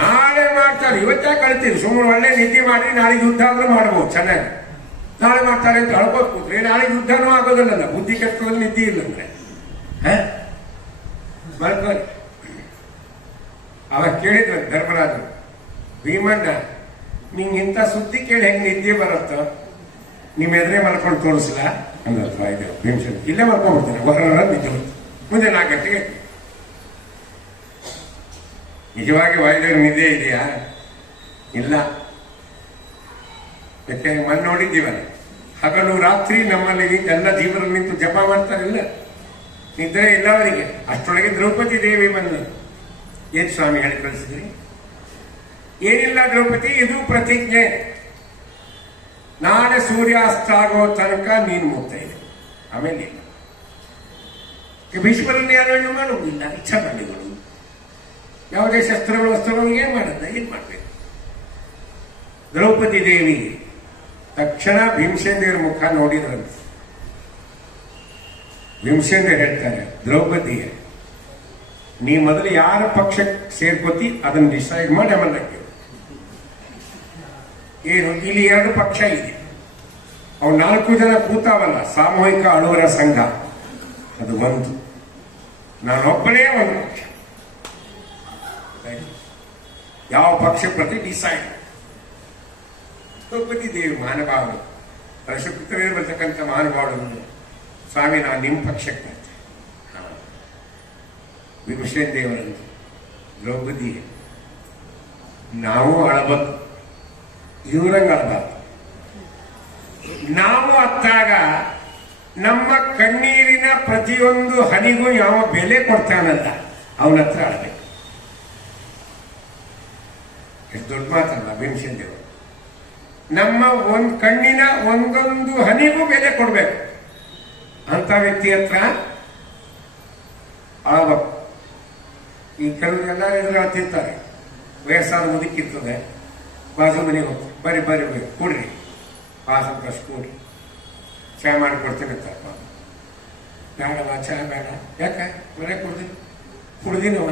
ನಾಳೆ ಮಾಡ್ತಾರೆ, ಇವತ್ತೇ ಕಳ್ತೀರಿ. ಸುಮ್ಮನೆ ಒಳ್ಳೆ ನಿದ್ದೆ ಮಾಡಿ ನಾಳೆ ಯುದ್ಧ ಆದ್ರೂ ಮಾಡ್ಬೋದು ಚೆನ್ನಾಗಿ. ನಾಳೆ ಮಾಡ್ತಾರೆ ಅಂತ ಅಳ್ಕೋತ್ ಕೂತ್ರಿ, ನಾಳೆ ಯುದ್ಧನೂ ಆಗೋದಿಲ್ಲ. ಬುದ್ಧಿ ಕೆಟ್ಟದಲ್ಲಿ ನಿದ್ದೆ ಇಲ್ಲಂದ್ರೆ ಮಾಡ್ತಾರೆ. ಅವಾಗ ಕೇಳಿದ್ರು ಧರ್ಮರಾಜರು, ಭೀಮಣ್ಣ ನಿಂಗೆ ಇಂಥ ಸುದ್ದಿ ಕೇಳಿ ಹೆಂಗ್ ನಿದ್ದೆ ಬರುತ್ತ? ನಿಮ್ ಎದುರೇ ಮಲ್ಕೊಂಡು ತೋರಿಸಲ ಅಂದಲ್ವಾ? ಇದು ಭೀಮಸೇನ ಇಲ್ಲೇ ಮಲ್ಕೊಂಡ್ಬಿಡ್ತಾರೆ, ಹೊರ ನಿದ್ದೆ ಬರುತ್ತೆ. ಮುಂದೆ 4 ಗಂಟೆಗೆ ನಿಜವಾಗಿ ವಾಯುದೇವ್ರ ನಿದ್ದೆ ಇದೆಯಾ? ಇಲ್ಲ. ಯಾಕೆ ಮಣ್ಣು ನೋಡಿದ್ದೀವಲ್ಲ, ಹಗಲು ರಾತ್ರಿ ನಮ್ಮಲ್ಲಿ ಎಲ್ಲ ಜೀವನ ನಿಂತು ಜಪ ಮಾಡ್ತಾರಿಲ್ಲ, ನಿದ್ರೆ ಇಲ್ಲ ಅವರಿಗೆ. ಅಷ್ಟರೊಳಗೆ ದ್ರೌಪದಿ ದೇವಿ ಬಂದು, ಏನ್ ಸ್ವಾಮಿ ಹೇಳಿ ಕಳಿಸಿದ್ರಿ? ಏನಿಲ್ಲ ದ್ರೌಪದಿ, ಇದು ಪ್ರತಿಜ್ಞೆ, ನಾಳೆ ಸೂರ್ಯಾಸ್ತ ಆಗೋ ತನಕ ನೀನು ಮುಕ್ತ ಇದೆ, ಆಮೇಲೆ ಭೀಷ್ಮರನ್ನು ಯಾರು ಹೆಣ್ಣು ಮಾಡುವುದಿಲ್ಲ. ಇಚ್ಛಾ ಮಾಡಿಗಳು ಯಾವುದೇ ಶಸ್ತ್ರಗಳು ವಸ್ತ್ರಗಳು ಏನ್ ಮಾಡಲ್ಲ, ಏನ್ ಮಾಡ್ಬೇಕು? ದ್ರೌಪದಿ ದೇವಿ ತಕ್ಷಣ ಭೀಮಸೇನರ ಮುಖ ನೋಡಿದ್ರಂತೆ. ಭೀಮಸೇನ ಹೇಳ್ತಾರೆ, ದ್ರೌಪದಿಯ ನೀ ಮೊದಲು ಯಾರ ಪಕ್ಷಕ್ಕೆ ಸೇರ್ಕೋತಿ ಅದನ್ನು ಡಿಸೈಡ್ ಮಾಡಿ ಆಮೇಲೆ ಏನು. ಇಲ್ಲಿ 2 ಪಕ್ಷ ಇದೆ, ಅವು 4 ಜನ ಕೂತಾವಲ್ಲ, ಸಾಮೂಹಿಕ ಅಳುವರ ಸಂಘ, ಅದು ಒಂದು. ನಾನೊಬ್ಬನೇ ಒಂದು ಪಕ್ಷ. ಯಾವ ಪಕ್ಷ ಪ್ರತಿ ಡಿಸೈಡ್. ದ್ರೌಪದಿ ದೇವಿ ಮಾನಭಾವ ರಸಪುತ್ರರಲ್ಲಿ ಬರ್ತಕ್ಕಂಥ ಮಹಾನುಭಾವಗಳನ್ನು ಸ್ವಾಮಿ ನಾನು ನಿಮ್ಮ ಪಕ್ಷಕ್ಕೆ ಬರ್ತೇನೆ. ಭೀಮಸೇನ್ ದೇವರಂದು ದ್ರೌಪದಿ ನಾವು ಅಳಬಾರ್ದು, ಇವರಂಗೆ ಅಳಬಾರ್ದು. ನಾವು ಅತ್ತಾಗ ನಮ್ಮ ಕಣ್ಣೀರಿನ ಪ್ರತಿಯೊಂದು ಹನಿಗೂ ಯಾವ ಬೆಲೆ ಕೊಡ್ತಾನಲ್ಲ ಅವನ ಹತ್ರ ಅಳಬೇಕು. ಎಷ್ಟು ದೊಡ್ಡ ಮಾತಲ್ಲ ಭೀಮಸೇನ್ ದೇವರು. ನಮ್ಮ ಕಣ್ಣಿನ ಒಂದೊಂದು ಹನಿಗೂ ಬೆಲೆ ಕೊಡ್ಬೇಕು. ಅಂತ ವ್ಯಕ್ತಿ ಹತ್ರ ಅಳಬೇಕು. ಈ ಕೆಲವರೆಲ್ಲ ಎದುರು ತಿಂತಾರೆ, ವಯಸ್ಸಾದ ಮುದುಕಿರ್ತದೆ, ಬಾಜು ಮನೆಗೆ ಹೋಗ್ತಾರೆ, ಬರೀ ಬರೀ ಬರೀ ಕೂಡ್ರಿ, ಪಾಸ್ ಅಂತ ಕೂಡ್ರಿ, ಚಹಾ ಮಾಡಿ ಕೊಡ್ತೀನಿ ಅಂತ. ಬೇಡವಾ ಚಹಾ ಬೇಡ, ಯಾಕೆ ಬರೇ ಕುಡ್ದಿನವ,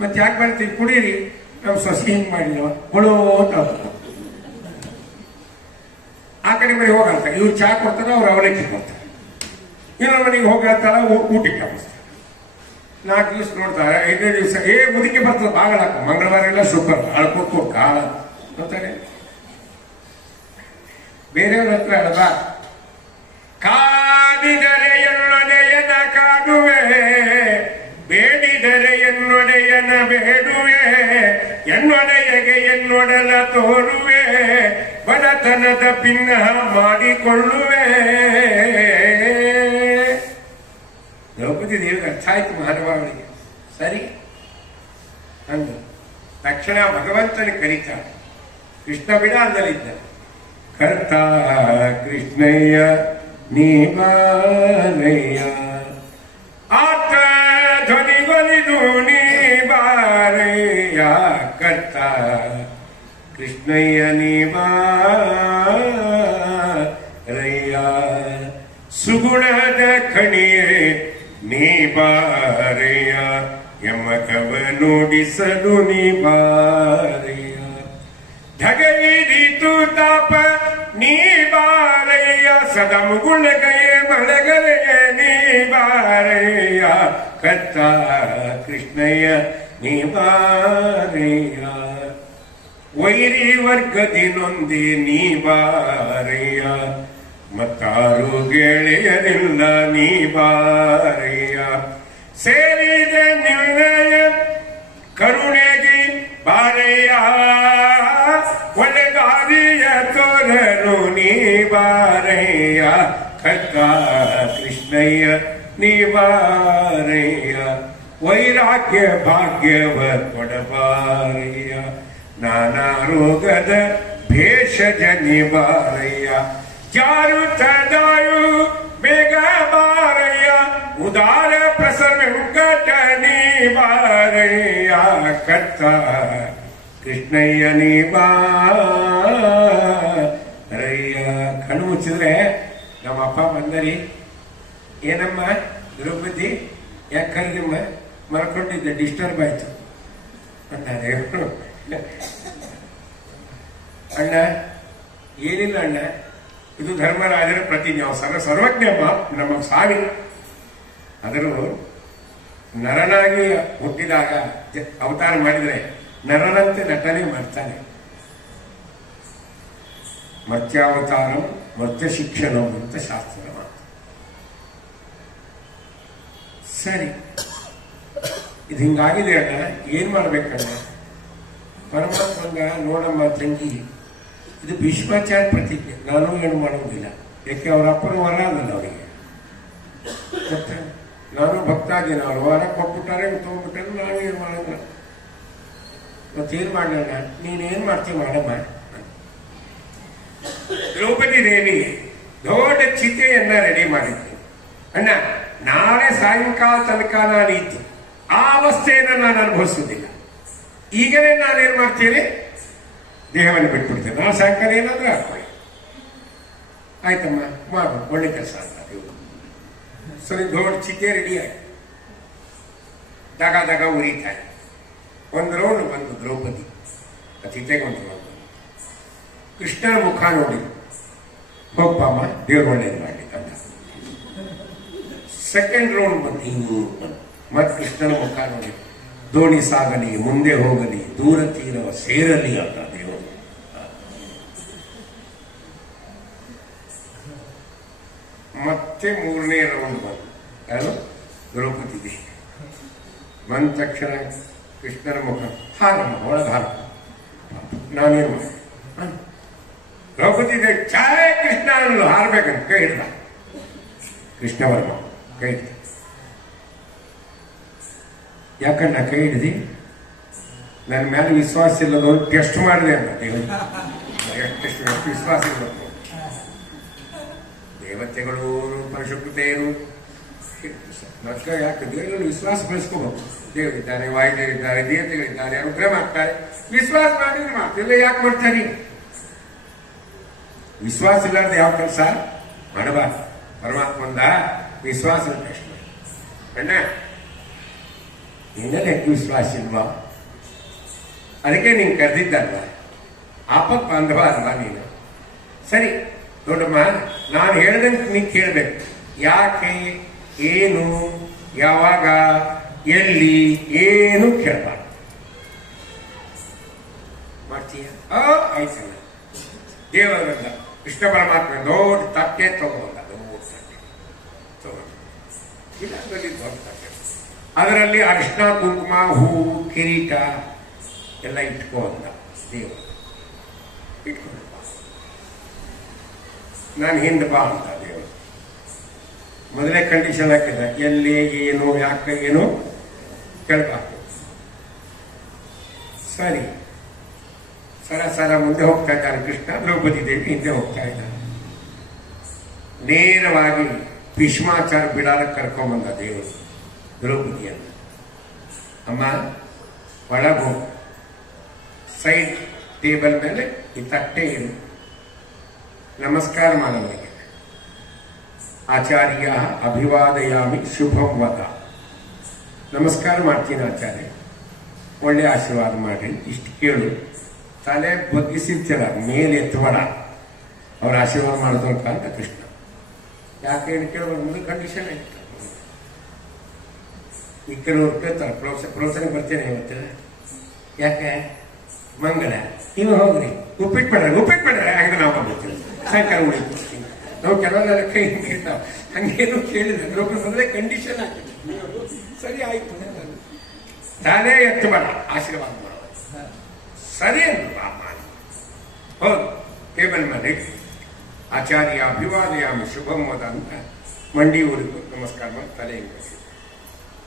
ಮತ್ತೆ ಯಾಕೆ ಬರ್ತೀವಿ ಕುಡೀರಿ, ನಮ್ಮ ಸೊಸೆ ಹಿಂಗೆ ಮಾಡಿನವ ಕೊಡೋ ಅಂತ ಆ ಕಡೆ ಬರೀ ಹೋಗಂತ. ಇವ್ರು ಚಹಾ ಕೊಡ್ತಾರೆ, ಅವ್ರು ಅವಲಕ್ಕಿ ಕೊಡ್ತಾರೆ. ಇನ್ನೊಂದು ಮನೆಗೆ ಹೋಗಂತಾರ, ಊಟಕ್ಕೆ ಹಾಕಿಸ್ತಾರೆ. 4 ದಿವಸ ನೋಡ್ತಾರೆ, 5ನೇ ದಿವಸ ಮುದುಕಿ ಬರ್ತದೆ ಬಾಗಳ ಹಾಕು, ಮಂಗಳವಾರ ಎಲ್ಲ ಶುಕ್ರವಾರ ಅಳ್ಕೊಟ್ಟು ಕಾಳ ಅಂತಾರೆ. ಬೇರೆಯವ್ರ ಹತ್ರ ಅಳಬ. ಕಾದಿದರೆ ಎನ್ನೊಡೆಯನ ಕಾಡುವೆ, ಬೇಡಿದರೆ ಎನ್ನೊಡೆಯನ ಬೇಡುವೆ, ಎನ್ನೊಡೆಯಗೆ ಎನ್ನೊಡಲ ತೋರುವೆ, ಬಡತನದ ಭಿನ್ನ ಮಾಡಿಕೊಳ್ಳುವೆ. ದ್ರೌಪದಿ ದೇವಿಗೆ ಅರ್ಥ ಆಯ್ತು ಮಹಾನುಭಾವನಿಗೆ. ಸರಿ ಅಂದ ತಕ್ಷಣ ಭಗವಂತನ ಕರೀತಾಳೆ. ಕೃಷ್ಣ ಬಿಡ ಅಂದಲಿದ್ದ. ಕರ್ತ ಕೃಷ್ಣಯ್ಯ ನೀ ಬಾರಯ್ಯ, ಆತ ಧ್ವನಿಗೊಲಿದು ನೀ ಬಾರಯ್ಯ, ಕರ್ತ ಕೃಷ್ಣಯ್ಯ ನೀ ಬಾರಯ್ಯ, ಸುಗುಣದ ಖಣಿಯೇ ನೀ ಬಾರಯ್ಯ, ಯಮಕವ ನುಡಿಸಲು ನೀ ಬಾರಯ್ಯ, ಧಗವಿರಿತು ತಾಪ ನೀ ಬಾರಯ್ಯ, ಸದಾ ಮುಗುಳಗಯೇ ಮಳಗಲೆಯ ನೀ ಬಾರಯ್ಯ, ಕರ್ತ ಕೃಷ್ಣಯ್ಯ ನೀ ಬಾರಯ್ಯ, ವೈರಿ ವರ್ಗದಿ ನೊಂದಿ ನೀ ಬಾರಯ್ಯ, ಮತ್ತಾರು ಗೆಳೆಯರಿಲ್ಲ ನೀ ಬಾರಯ್ಯ, ಸೇರಿದ ನಿರ್ಣಯ ಕರುಣೆಗೆ ಬಾರಯ್ಯ, ಒಳ್ಳೆದಾರಿಯ ತೋರನು ನೀ ಬಾರಯ್ಯ, ಕರ್ತ ಕೃಷ್ಣಯ್ಯ ನೀ ಬಾರಯ್ಯ, ವೈರಾಗ್ಯ ಭಾಗ್ಯವ ಕೊಡಬಾರಯ್ಯ, ನಾನಾ ರೋಗದ ಭೇಷಜ ನೀ ಬಾರಯ್ಯ, ಜಾರು ತದಾಯು ಬೇಗ ಬಾರಯ್ಯ, ಉದಾರ ಪ್ರಸವೆಂಕಟ ನೀ ಬಾರಯ್ಯ, ಕರ್ತ ಕೃಷ್ಣಯ್ಯ ನೀ ಬಾರಯ್ಯ. ಕಣ್ಣು ಮುಚ್ಚಿದ್ರೆ ನಮ್ಮ ಅಪ್ಪ ಬಂದರಿ, ಏನಮ್ಮ ದ್ರೌಪದಿ ಯಾಕೆ ಕರೆದಿಮ್ಮ, ಮಲ್ಕೊಂಡಿದ್ದೆ ಡಿಸ್ಟರ್ಬ್ ಆಯ್ತು ಅಂತಾರೆ. ಅಣ್ಣ ಏನಿಲ್ಲ ಅಣ್ಣ, ಇದು ಧರ್ಮರಾಜರ ಪ್ರತಿಜ್ಞೆ, ಸರ್ವಜ್ಞ ನಮ್ಮ ಸ್ವಾಮಿ. ಆದರೂ ನರನಾಗಿ ಹುಟ್ಟಿದಾಗ ಅವತಾರ ಮಾಡಿದ್ರೆ ನರನಂತೆ ನಟನೆ ಮಾಡ್ತಾನೆ. ಮರ್ತ್ಯಾವತಾರಂ ಮರ್ತ್ಯ ಶಿಕ್ಷಣಂ ಅಂತ ಶಾಸ್ತ್ರ ಮಾತು. ಸರಿ, ಇದು ಹಿಂಗಾಗಿದೆ ಅಣ್ಣ, ಏನ್ ಮಾಡ್ಬೇಕಣ್ಣ? ಪರಮಾತ್ಮಂಗ ನೋಡಮ್ಮ ತಂಗಿ, ಇದು ಭೀಷ್ಮಾಚಾರ್ಯ ಪ್ರತಿಜ್ಞೆ, ನಾನು ಏನು ಮಾಡುವುದಿಲ್ಲ. ಯಾಕೆ ಅವರ ಅಪ್ಪನ ವರ ಅದಲ್ಲ ಅವರಿಗೆ. ಮತ್ತೆ ನಾನು ಭಕ್ತಾಗಿನ, ಅವ್ರು ವರ ಕೊಟ್ಬಿಟ್ಟಾರೆ ತಗೊಂಡ್ಬಿಟ್ಟಾರೆ, ನಾನು ಏನು ಮಾಡೋಣ, ಮತ್ತೇನು ಮಾಡೋಣ, ನೀನೇನ್ ಮಾಡ್ತೀವಿ ಮಾಡಮ್ಮ. ದ್ರೌಪದಿ ದೇವಿ ದೊಡ್ಡ ಚಿತೆಯನ್ನ ರೆಡಿ ಮಾಡಿದ್ದೆ. ಅಣ್ಣ ನಾಳೆ ಸಾಯಂಕಾಲ ತನಕ ನಾನು ಇದ್ದು ಆ ಅವಸ್ಥೆಯನ್ನು ನಾನು ಅನುಭವಿಸುವುದಿಲ್ಲ. ಈಗಲೇ ನಾನೇನ್ ಮಾಡ್ತೀನಿ, ದೇಹವನ್ನು ಬಿಟ್ಬಿಡ್ತೇನೆ. ನಾನು ಸಾಯಂಕಾಲ ಏನಾದ್ರೂ ಹಾಕೊಳ್ಳಿ, ಆಯ್ತಮ್ಮ ಮಾಡು, ಒಳ್ಳೆ ಕೆಲಸ ಅಂತ. ಸರಿ, ದೊಡ್ಡ ಚಿತೆ ರೆಡಿ ಆಯ್ತು, ದಗ ಉರಿತಾರೆ. ಒಂದು ರೌಂಡ್ ಬಂದು ದ್ರೌಪದಿ ಆ ಚಿತೆಗೆ ಒಂದು ರೌಂಡ್ ಕೃಷ್ಣನ ಮುಖ ನೋಡಿ, ಹೋಗಮ್ಮ ದೇವ್ರು ಒಳ್ಳೇದು ಮಾಡಲಿ ಅಂತ. ಸೆಕೆಂಡ್ ರೌಂಡ್ ಬಂದು ಮತ್ತೆ ಕೃಷ್ಣನ ಮುಖ ನೋಡಿ, ದೋಣಿ ಸಾಗಲಿ, ಮುಂದೆ ಹೋಗಲಿ, ದೂರ ತೀರವ ಸೇರಲಿ ಅಂತ ದೇವರು. ಮತ್ತೆ 3ನೇ ರೌಂಡ್ ಬಂದು ಯಾರು ದ್ರೌಪದಿ ದೇವಿ ಬಂದ ತಕ್ಷಣ ಕೃಷ್ಣನ ಮುಖ ಹಾರಮ್ಮ ಒಳಗೆ ಹಾರ ನಾನೇನು ಮಾಡಿ ದ್ರೌಪದಿ ದೇವಿ ಚಾಯ ಕೃಷ್ಣ ಅನ್ನೋದು ಹಾರ್ಬೇಕಂತ ಕೈ ಹಿಡ್ದ ಕೃಷ್ಣವರ್ಮ ಕೈ ಹಿಡ್ದ ಯಾಕಂಡ ಕೈ ಹಿಡ್ದಿ ನನ್ನ ಮೇಲೆ ವಿಶ್ವಾಸ ಇಲ್ಲದೋ ಟೆಸ್ಟ್ ಮಾಡಿದೆ ಅಂತ ಎಷ್ಟು ವಿಶ್ವಾಸ ಇಲ್ಲ ದೇವತೆಗಳು ಪರಿಶುದ್ಧತೆಯರು ಯಾಕೆ ದೇವರಲ್ಲಿ ವಿಶ್ವಾಸ ಬೆಳೆಸ್ಕೋಬೇಕು ದೇವರಿದ್ದಾರೆ ವಾಯುದೇವರಿದ್ದಾರೆ ದೇವತೆಗಳಿದ್ದಾರೆ ಅನುಗ್ರಹ ಮಾಡ್ತಾರೆ ವಿಶ್ವಾಸ ಮಾಡಿದ್ರೆ ಮಾತಿಲ್ಲ ಯಾಕೆ ಮಾಡ್ತಾರೆ ವಿಶ್ವಾಸ ಇಲ್ಲಾರ್ದು ಯಾವ ಕೆಲಸ ಮಾಡಬಾರ್ದು ಪರಮಾತ್ಮಂದ ವಿಶ್ವಾಸ ಟೆಸ್ಟ್ ಮಾಡಿ ಅಣ್ಣ ನಿನ್ನಲ್ಲಿ ವಿಶ್ವಾಸ ಇಲ್ವಾ ಅದಕ್ಕೆ ನೀನು ಕರೆದಿದ್ದಲ್ವ ಆಪತ್ ಬಾಂಧವ ಅಲ್ವಾ ನೀನು ಸರಿ ನೋಡಮ್ಮ ನಾನು ಹೇಳ್ದಂತೆ ನೀನು ಕೇಳಬೇಕು ಯಾಕೆ ಏನು ಯಾವಾಗ ಎಲ್ಲಿ ಏನು ಕೇಳಬಾರ್ದು ಮಾಡ್ತೀಯ ಆಯ್ತಲ್ಲ ದೇವರಲ್ಲ ಕೃಷ್ಣ ಪರಮಾತ್ಮ ದೊಡ್ಡ ತಟ್ಟೆ ತಗೊಂಡ ದೊಡ್ಡ ತಟ್ಟೆ ತಗೊಂಡ ಇಲ್ಲ ಅದರಲ್ಲಿ ದೊಡ್ಡ ತಟ್ಟೆ ಅದರಲ್ಲಿ ಅರಿಶಿನ ಕುಂಕುಮ ಹೂವು ಕಿರೀಟ ಎಲ್ಲ ಇಟ್ಕೋ ಅಂದ ದೇವರು ಇಟ್ಕೊಂಡು ನಾನು ಹಿಂದೆ ಬಾ ಅಂತ ದೇವರು ಮೊದಲೇ ಕಂಡೀಷನ್ ಹಾಕಿದ ಎಲ್ಲಿ ಏನು ಯಾಕೆ ಏನು ಕೇಳಬಾರ್ದು ಸರಿ ಸರ ಮುಂದೆ ಹೋಗ್ತಾ ಇದ್ದಾರೆ ಕೃಷ್ಣ ದ್ರೌಪದಿ ದೇವಿ ಹಿಂದೆ ಹೋಗ್ತಾ ಇದ್ದಾರೆ ನೇರವಾಗಿ ಭೀಷ್ಮಾಚಾರ ಬಿಡಾಲಕ್ಕೆ ಕರ್ಕೊಂಬಂದ ದೇವರು ದ್ರೌಪದಿಯನ್ನು ಅಮ್ಮ ಒಳಗು ಸೈಡ್ ಟೇಬಲ್ ಮೇಲೆ ಈ ತಟ್ಟೆ ಏನು ನಮಸ್ಕಾರ ಮಾಡೋರಿಗೆ ಆಚಾರ್ಯ ಅಭಿವಾದಯಾಮಿ ಶುಭಂ ವದ ನಮಸ್ಕಾರ ಮಾಡ್ತೀನಿ ಆಚಾರ್ಯ ಒಳ್ಳೆ ಆಶೀರ್ವಾದ ಮಾಡಿ ಇಷ್ಟು ಕೇಳು ತಲೆ ಬಗ್ಗಿಸಿರ್ತೀರ ಮೇಲೆ ಎತ್ತಬೇಡ ಅವ್ರ ಆಶೀರ್ವಾದ ಮಾಡಿದ್ರು ಅಂತ ಕೃಷ್ಣ ಯಾಕೆ ಏನು ಕೇಳೋದು ಮುಂದೆ ಕಂಡೀಷನ್ ಆಯ್ತು ಈ ಕೆಲವರು ಕೇಳ್ತಾರೆ ಪ್ರೋತ್ಸಾಹ ಬರ್ತೇನೆ ಇವತ್ತು ಯಾಕೆ ಮಂಗಳ ನೀವು ಹೋಗ್ರಿ ಉಪ್ಪಿಟ್ಟು ಬೇಡ್ರೆ ಹಂಗೆ ನಾವು ಬರ್ತೀವಿ ಸಾಯಂಕಾಲ ಉಳಿತು ನಾವು ಕೆಲವರೆಲ್ಲ ಕೈ ಕೇಳ್ತಾವ ಹಂಗೇನು ಕೇಳಿದ್ರೆ ಮೊದಲೇ ಕಂಡೀಷನ್ ಹಾಕಿದ್ವಿ ಸರಿ ಆಯ್ತು ತಾನೇ ಎತ್ತಬೇಡ ಆಶೀರ್ವಾದ ಮಾಡೋದು ಸರಿ ಅಂತ ಹೌದು ಟೇಬಲ್ ಮೇಲೆ ಆಚಾರ್ಯ ಅಭಿವಾದಯಾಮಿ ಶುಭಂ ವದ ಅಂತ ಮಂಡಿ ಊರಿಗೂ ನಮಸ್ಕಾರ ಮಾಡಿ ತಲೆ ಹಿಂಗೆ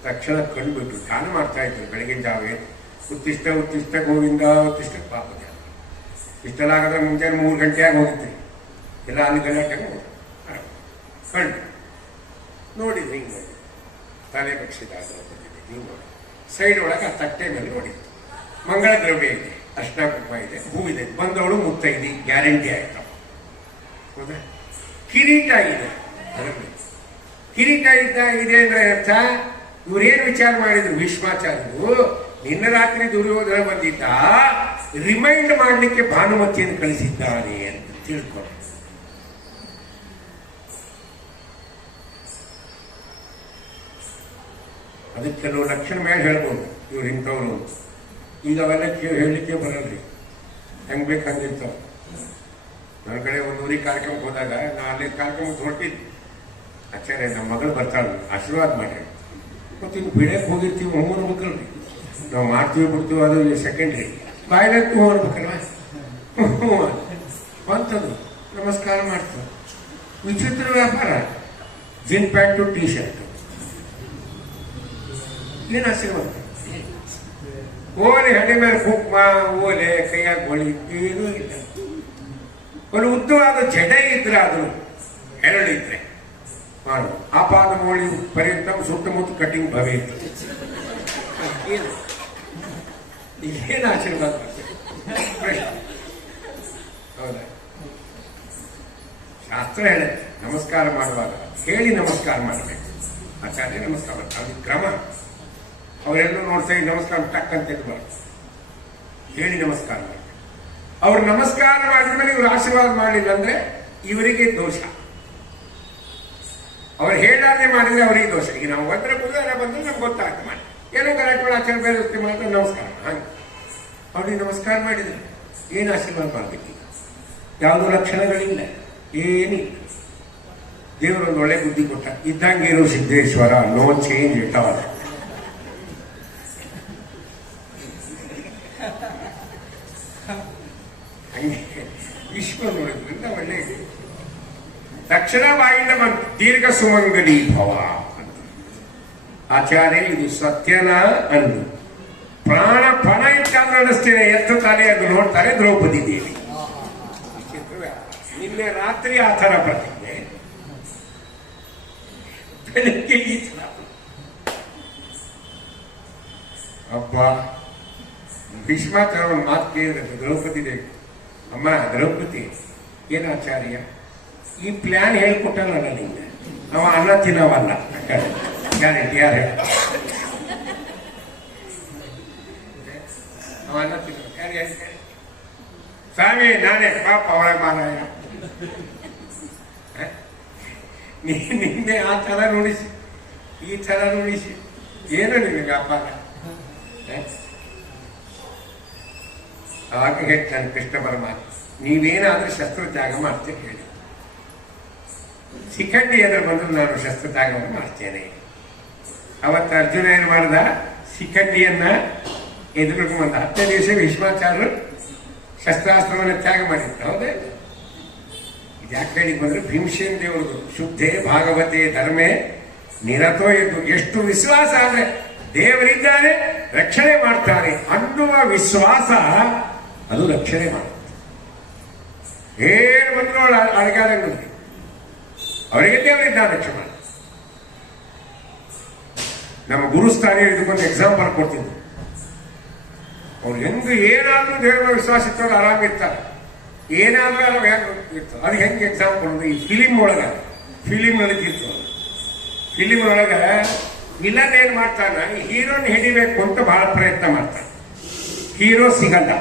ತಕ್ಷಣ ಕಂಡುಬಿಟ್ಟು ಧ್ಯಾನ ಮಾಡ್ತಾ ಇದ್ರು ಬೆಳಗಿನ ಜಾವೇ ಉತ್ತಿಷ್ಟ ಗೋವಿಂದ ಉತ್ತಿಷ್ಟ ಪಾಪ ಧ್ಯಾನ ಇಷ್ಟೆಲ್ಲ ಆಗದ್ರೆ ಮುಂಜಾನೆ 3 ಗಂಟೆಯಾಗಿ ಹೋಗಿದ್ರಿ ಎಲ್ಲ ಅಲ್ಲಿ ಗಲಾಟೆಗೆ ಕಂಡು ನೋಡಿದ್ರಿ ಹಿಂಗೆ ನೋಡಿ ತಲೆ ಬಕ್ಷಿದ ಹಿಂಗೆ ನೋಡಿ ಸೈಡ್ ಒಳಗೆ ಆ ತಟ್ಟೆ ಮೇಲೆ ನೋಡಿದ್ದು ಮಂಗಳ ದ್ರವ್ಯ ಇದೆ ಅರ್ಶಿನ ಕುಂಕುಮ ಇದೆ ಹೂವಿದೆ ಬಂದವಳು ಮುತ್ತೈದಿ ಗ್ಯಾರಂಟಿ ಆಯ್ತು ಹೌದಾ ಕಿರೀಟ ಇದೆ ಅದರಲ್ಲಿ ಕಿರೀಟ ಇದೆ ಅಂದ್ರೆ ಅರ್ಥ ಇವ್ರೇನು ವಿಚಾರ ಮಾಡಿದ್ರು ಭೀಷ್ಮಾಚಾರ್ಯರು ನಿನ್ನ ರಾತ್ರಿ ದುರ್ಯೋಧನ ಬಂದಿದ್ದ ರಿಮೈಂಡ್ ಮಾಡಲಿಕ್ಕೆ ಭಾನುಮತಿಯನ್ನು ಕಳಿಸಿದ್ದಾನೆ ಅಂತ ತಿಳ್ಕೊಂಡು ಅದಕ್ಕೆ ಕೆಲವು ಲಕ್ಷಣ ಮೇಲೆ ಹೇಳ್ಬೋದು ಇವ್ರು ಇಂಥವ್ರು ಈಗ ಅವೆಲ್ಲ ಹೇಳಲಿಕ್ಕೆ ಬರಲ್ರಿ ಹೆಂಗ್ ಬೇಕು ಹಂಗಿರ್ತಾವ ನನ್ನ ಕಡೆ ಒಂದು ಊರಿಗೆ ಕಾರ್ಯಕ್ರಮಕ್ಕೆ ಹೋದಾಗ ನಾ ಅಲ್ಲಿ ಕಾರ್ಯಕ್ರಮಕ್ಕೆ ಹೊರಟಿದ್ದೆ ಆಚಾರ್ಯ ನಮ್ಮ ಮಗಳು ಬರ್ತಾಳೆ ಆಶೀರ್ವಾದ ಮಾಡಿ ಮತ್ತು ಇನ್ನು ಬಿಡಕ್ಕೆ ಹೋಗಿರ್ತೀವಿ ಹೋಗೋದು ಬೇಕಲ್ರಿ ನಾವು ಮಾಡ್ತೀವಿ ಬಿಡ್ತೀವಿ ಅದು ಸೆಕೆಂಡ್ರಿ ಬಾಯ್ಲಕ್ಕೆ ಹೋಗ್ಬೇಕಲ್ವ ಬಂತದು ನಮಸ್ಕಾರ ಮಾಡ್ತೀವಿ ವಿಚಿತ್ರ ವ್ಯಾಪಾರ ಜೀನ್ ಪ್ಯಾಂಟು ಟೀ ಶರ್ಟ್ ಏನು ಆಶೀರ್ವಾದ ಓಲೆ ಹಣೆ ಮೇಲೆ ಕುಂಕುಮ ಓಲೆ ಕೈಯಾಗ ಬಳಿ ಏನೂ ಇಲ್ಲ ಒಂದು ಉದ್ದವಾದ ಜಡ ಇದ್ರೆ ಆದರೂ ಹೆರಳಿದ್ರೆ ಮಾಡು ಆಪಾದ ಮೋಳಿ ಪರ್ಯಂತ ಸುತ್ತಮುತ್ತ ಕಟಿಂಗ್ ಭವೆ ಇರ್ತದೆ ಏನು ಆಶೀರ್ವಾದ ಹೌದಾ ಶಾಸ್ತ್ರ ಹೇಳುತ್ತೆ ನಮಸ್ಕಾರ ಮಾಡುವಾಗ ಹೇಳಿ ನಮಸ್ಕಾರ ಮಾಡಬೇಕು ಆಚಾರ್ಯ ನಮಸ್ಕಾರ ಅದು ಕ್ರಮ ಅವರೆಲ್ಲೂ ನೋಡ್ತಾ ನಮಸ್ಕಾರ ಟಕ್ಕಂತ ಬರುತ್ತೆ ಹೇಳಿ ನಮಸ್ಕಾರ ಮಾಡಿ ಅವ್ರು ನಮಸ್ಕಾರ ಮಾಡಿದ ಮೇಲೆ ಇವ್ರು ಆಶೀರ್ವಾದ ಮಾಡಲಿಲ್ಲ ಅಂದ್ರೆ ಇವರಿಗೆ ದೋಷ ಅವ್ರು ಹೇಳಾದ್ರೆ ಮಾಡಿದ್ರೆ ಅವರಿಗೆ ದೋಷ ಈಗ ನಾವು ಬಂದ್ರೆ ಕುದುರೆ ಬಂದ್ರೆ ನಮ್ಗೆ ಗೊತ್ತಾಗ್ತದೆ ಮಾಡಿ ಏನೋ ಗಲಾಟೆ ಆಚಾರ ಬೇರೆ ವ್ಯವಸ್ಥೆ ಮಾಡಿದ್ರೆ ನಮಸ್ಕಾರ ಹಂಗೆ ಅವ್ರಿಗೆ ನಮಸ್ಕಾರ ಮಾಡಿದ್ರೆ ಏನು ಆಶೀರ್ವಾದ ಮಾಡಬೇಕು ಯಾವುದು ಲಕ್ಷಣಗಳಿಲ್ಲ ಏನಿಲ್ಲ ದೇವರೊಂದು ಒಳ್ಳೆ ಬುದ್ಧಿ ಕೊಟ್ಟ. ಇದ್ದಂಗಿರು Siddeshwara, no change at all. ಹಂಗೆ ವಿಶ್ವ ನೋಡಿದ್ರಿಂದ ಒಳ್ಳೆ ತಕ್ಷಣ ಬಾಯಿಂದ ಬಂತು ದೀರ್ಘ ಸುಮಂಗಲಿ ಭವ ಅಂತ. ಆಚಾರ್ಯ ಇದು ಸತ್ಯನ ಅಂದು ಪ್ರಾಣ ಪಣ ಇಟ್ಟಾಗ ನಡೆಸ್ತೇನೆ ಎತ್ತು ತಾನೇ ಅದು ನೋಡ್ತಾರೆ ದ್ರೌಪದಿ ದೇವಿ. ನಿನ್ನೆ ರಾತ್ರಿ ಆ ಥರ ಪ್ರತಿಜ್ಞೆ, ಬೆಳಗ್ಗೆ ಈ ಥರ. ಅಪ್ಪ ಭೀಷ್ಮಾಚಾರ ಒಂದು ಮಾತು ಕೇಳಿದ್ರೆ ದ್ರೌಪದಿ ದೇವಿ, ಅಮ್ಮ ದ್ರೌಪದಿ ಏನಾಚಾರ್ಯ ಈ ಪ್ಲಾನ್ ಹೇಳ್ಕೊಟ್ಟಲ್ಲ ನನಗೆ, ಅವ ಅನ್ನ ತಿನ್ನವಲ್ಲ ಗ್ಯಾರಂಟಿ. ಯಾರು ಅವ ಅನ್ನ ತಿನ್ನವ ಯಾರು ಹೇಳ್ತಾರೆ? ಸ್ವಾಮಿ ನಾನೇ ಪಾಪ ಅವಳ ಮಾರಾಯ. ನಿನ್ನೆ ಆ ಥರ ನುಡಿಸಿ ಈ ಥರ ನುಡಿಸಿ ಏನು ನಿನಗೆ ಅಪಾರ. ಆಗ ಹೇಳ್ತಾನೆ ಕೃಷ್ಣ ಪರಮಾತ್ಮ, ನೀವೇನಾದ್ರೂ ಶಸ್ತ್ರತ್ಯಾಗ ಮಾಡ್ತೇನೆ ಹೇಳಿ. ಶಿಖಂಡಿ ಎದುರು ಬಂದ್ರೆ ನಾನು ಶಸ್ತ್ರತ್ಯಾಗವನ್ನು ಮಾಡ್ತೇನೆ. ಅವತ್ತು ಅರ್ಜುನ ಏನು ಮಾಡ್ದ, ಶಿಖಂಡಿಯನ್ನ ಎದುರು ಬಂದ. 10 ದಿವಸ ಭೀಷ್ಮಾಚಾರ್ಯರು ಶಸ್ತ್ರಾಸ್ತ್ರವನ್ನು ತ್ಯಾಗ ಮಾಡಿದ್ರು. ಹೌದೇ? ಯಾಕೆ ಹೇಳಿ ಬಂದ್ರೆ ಭೀಮಸೇನ ದೇವರದು ಶುದ್ಧೇ ಭಾಗವತೆ ಧರ್ಮೇ ನಿರತೋ ಎಂದು. ಎಷ್ಟು ವಿಶ್ವಾಸ ಅಂದ್ರೆ ದೇವರಿದ್ದಾನೆ ರಕ್ಷಣೆ ಮಾಡ್ತಾನೆ ಅನ್ನುವ ವಿಶ್ವಾಸ ಅದು ರಕ್ಷಣೆ ಮಾಡುತ್ತೆ. ಏನು ಬಂದ್ರು ಅಡಗಾರಂಗಿಲ್ಲ, ಅವರಿಗೆ ದೇವರಿದ್ದಾನೆ ರಕ್ಷಣೆ ಮಾಡಿ. ನಮ್ಮ ಗುರುಸ್ಥಾನ ಇದಕ್ಕೊಂದು ಎಕ್ಸಾಂಪಲ್ ಕೊಡ್ತಿದ್ರು. ಅವ್ರು ಹೆಂಗ್ ಏನಾದ್ರೂ ದೇವರ ವಿಶ್ವಾಸ ಇತ್ತವ್ರು ಆರಾಮಿರ್ತಾರೆ, ಏನಾದ್ರೂ ಇರ್ತದೆ. ಅದು ಹೆಂಗೆ ಎಕ್ಸಾಂಪಲ್ ಅಂದ್ರೆ ಈ ಫಿಲಿಂ ಒಳಗ, ಫಿಲಿಂ ನಡೀತಿತ್ತು. ಫಿಲಿಂ ಒಳಗ ವಿಲನ್ ಏನ್ ಮಾಡ್ತಾನ, ಹೀರೋನ್ ಹಿಡಿಬೇಕು ಅಂತ ಬಹಳ ಪ್ರಯತ್ನ ಮಾಡ್ತಾನೆ. ಹೀರೋ ಸಿಗಲ್ಲ.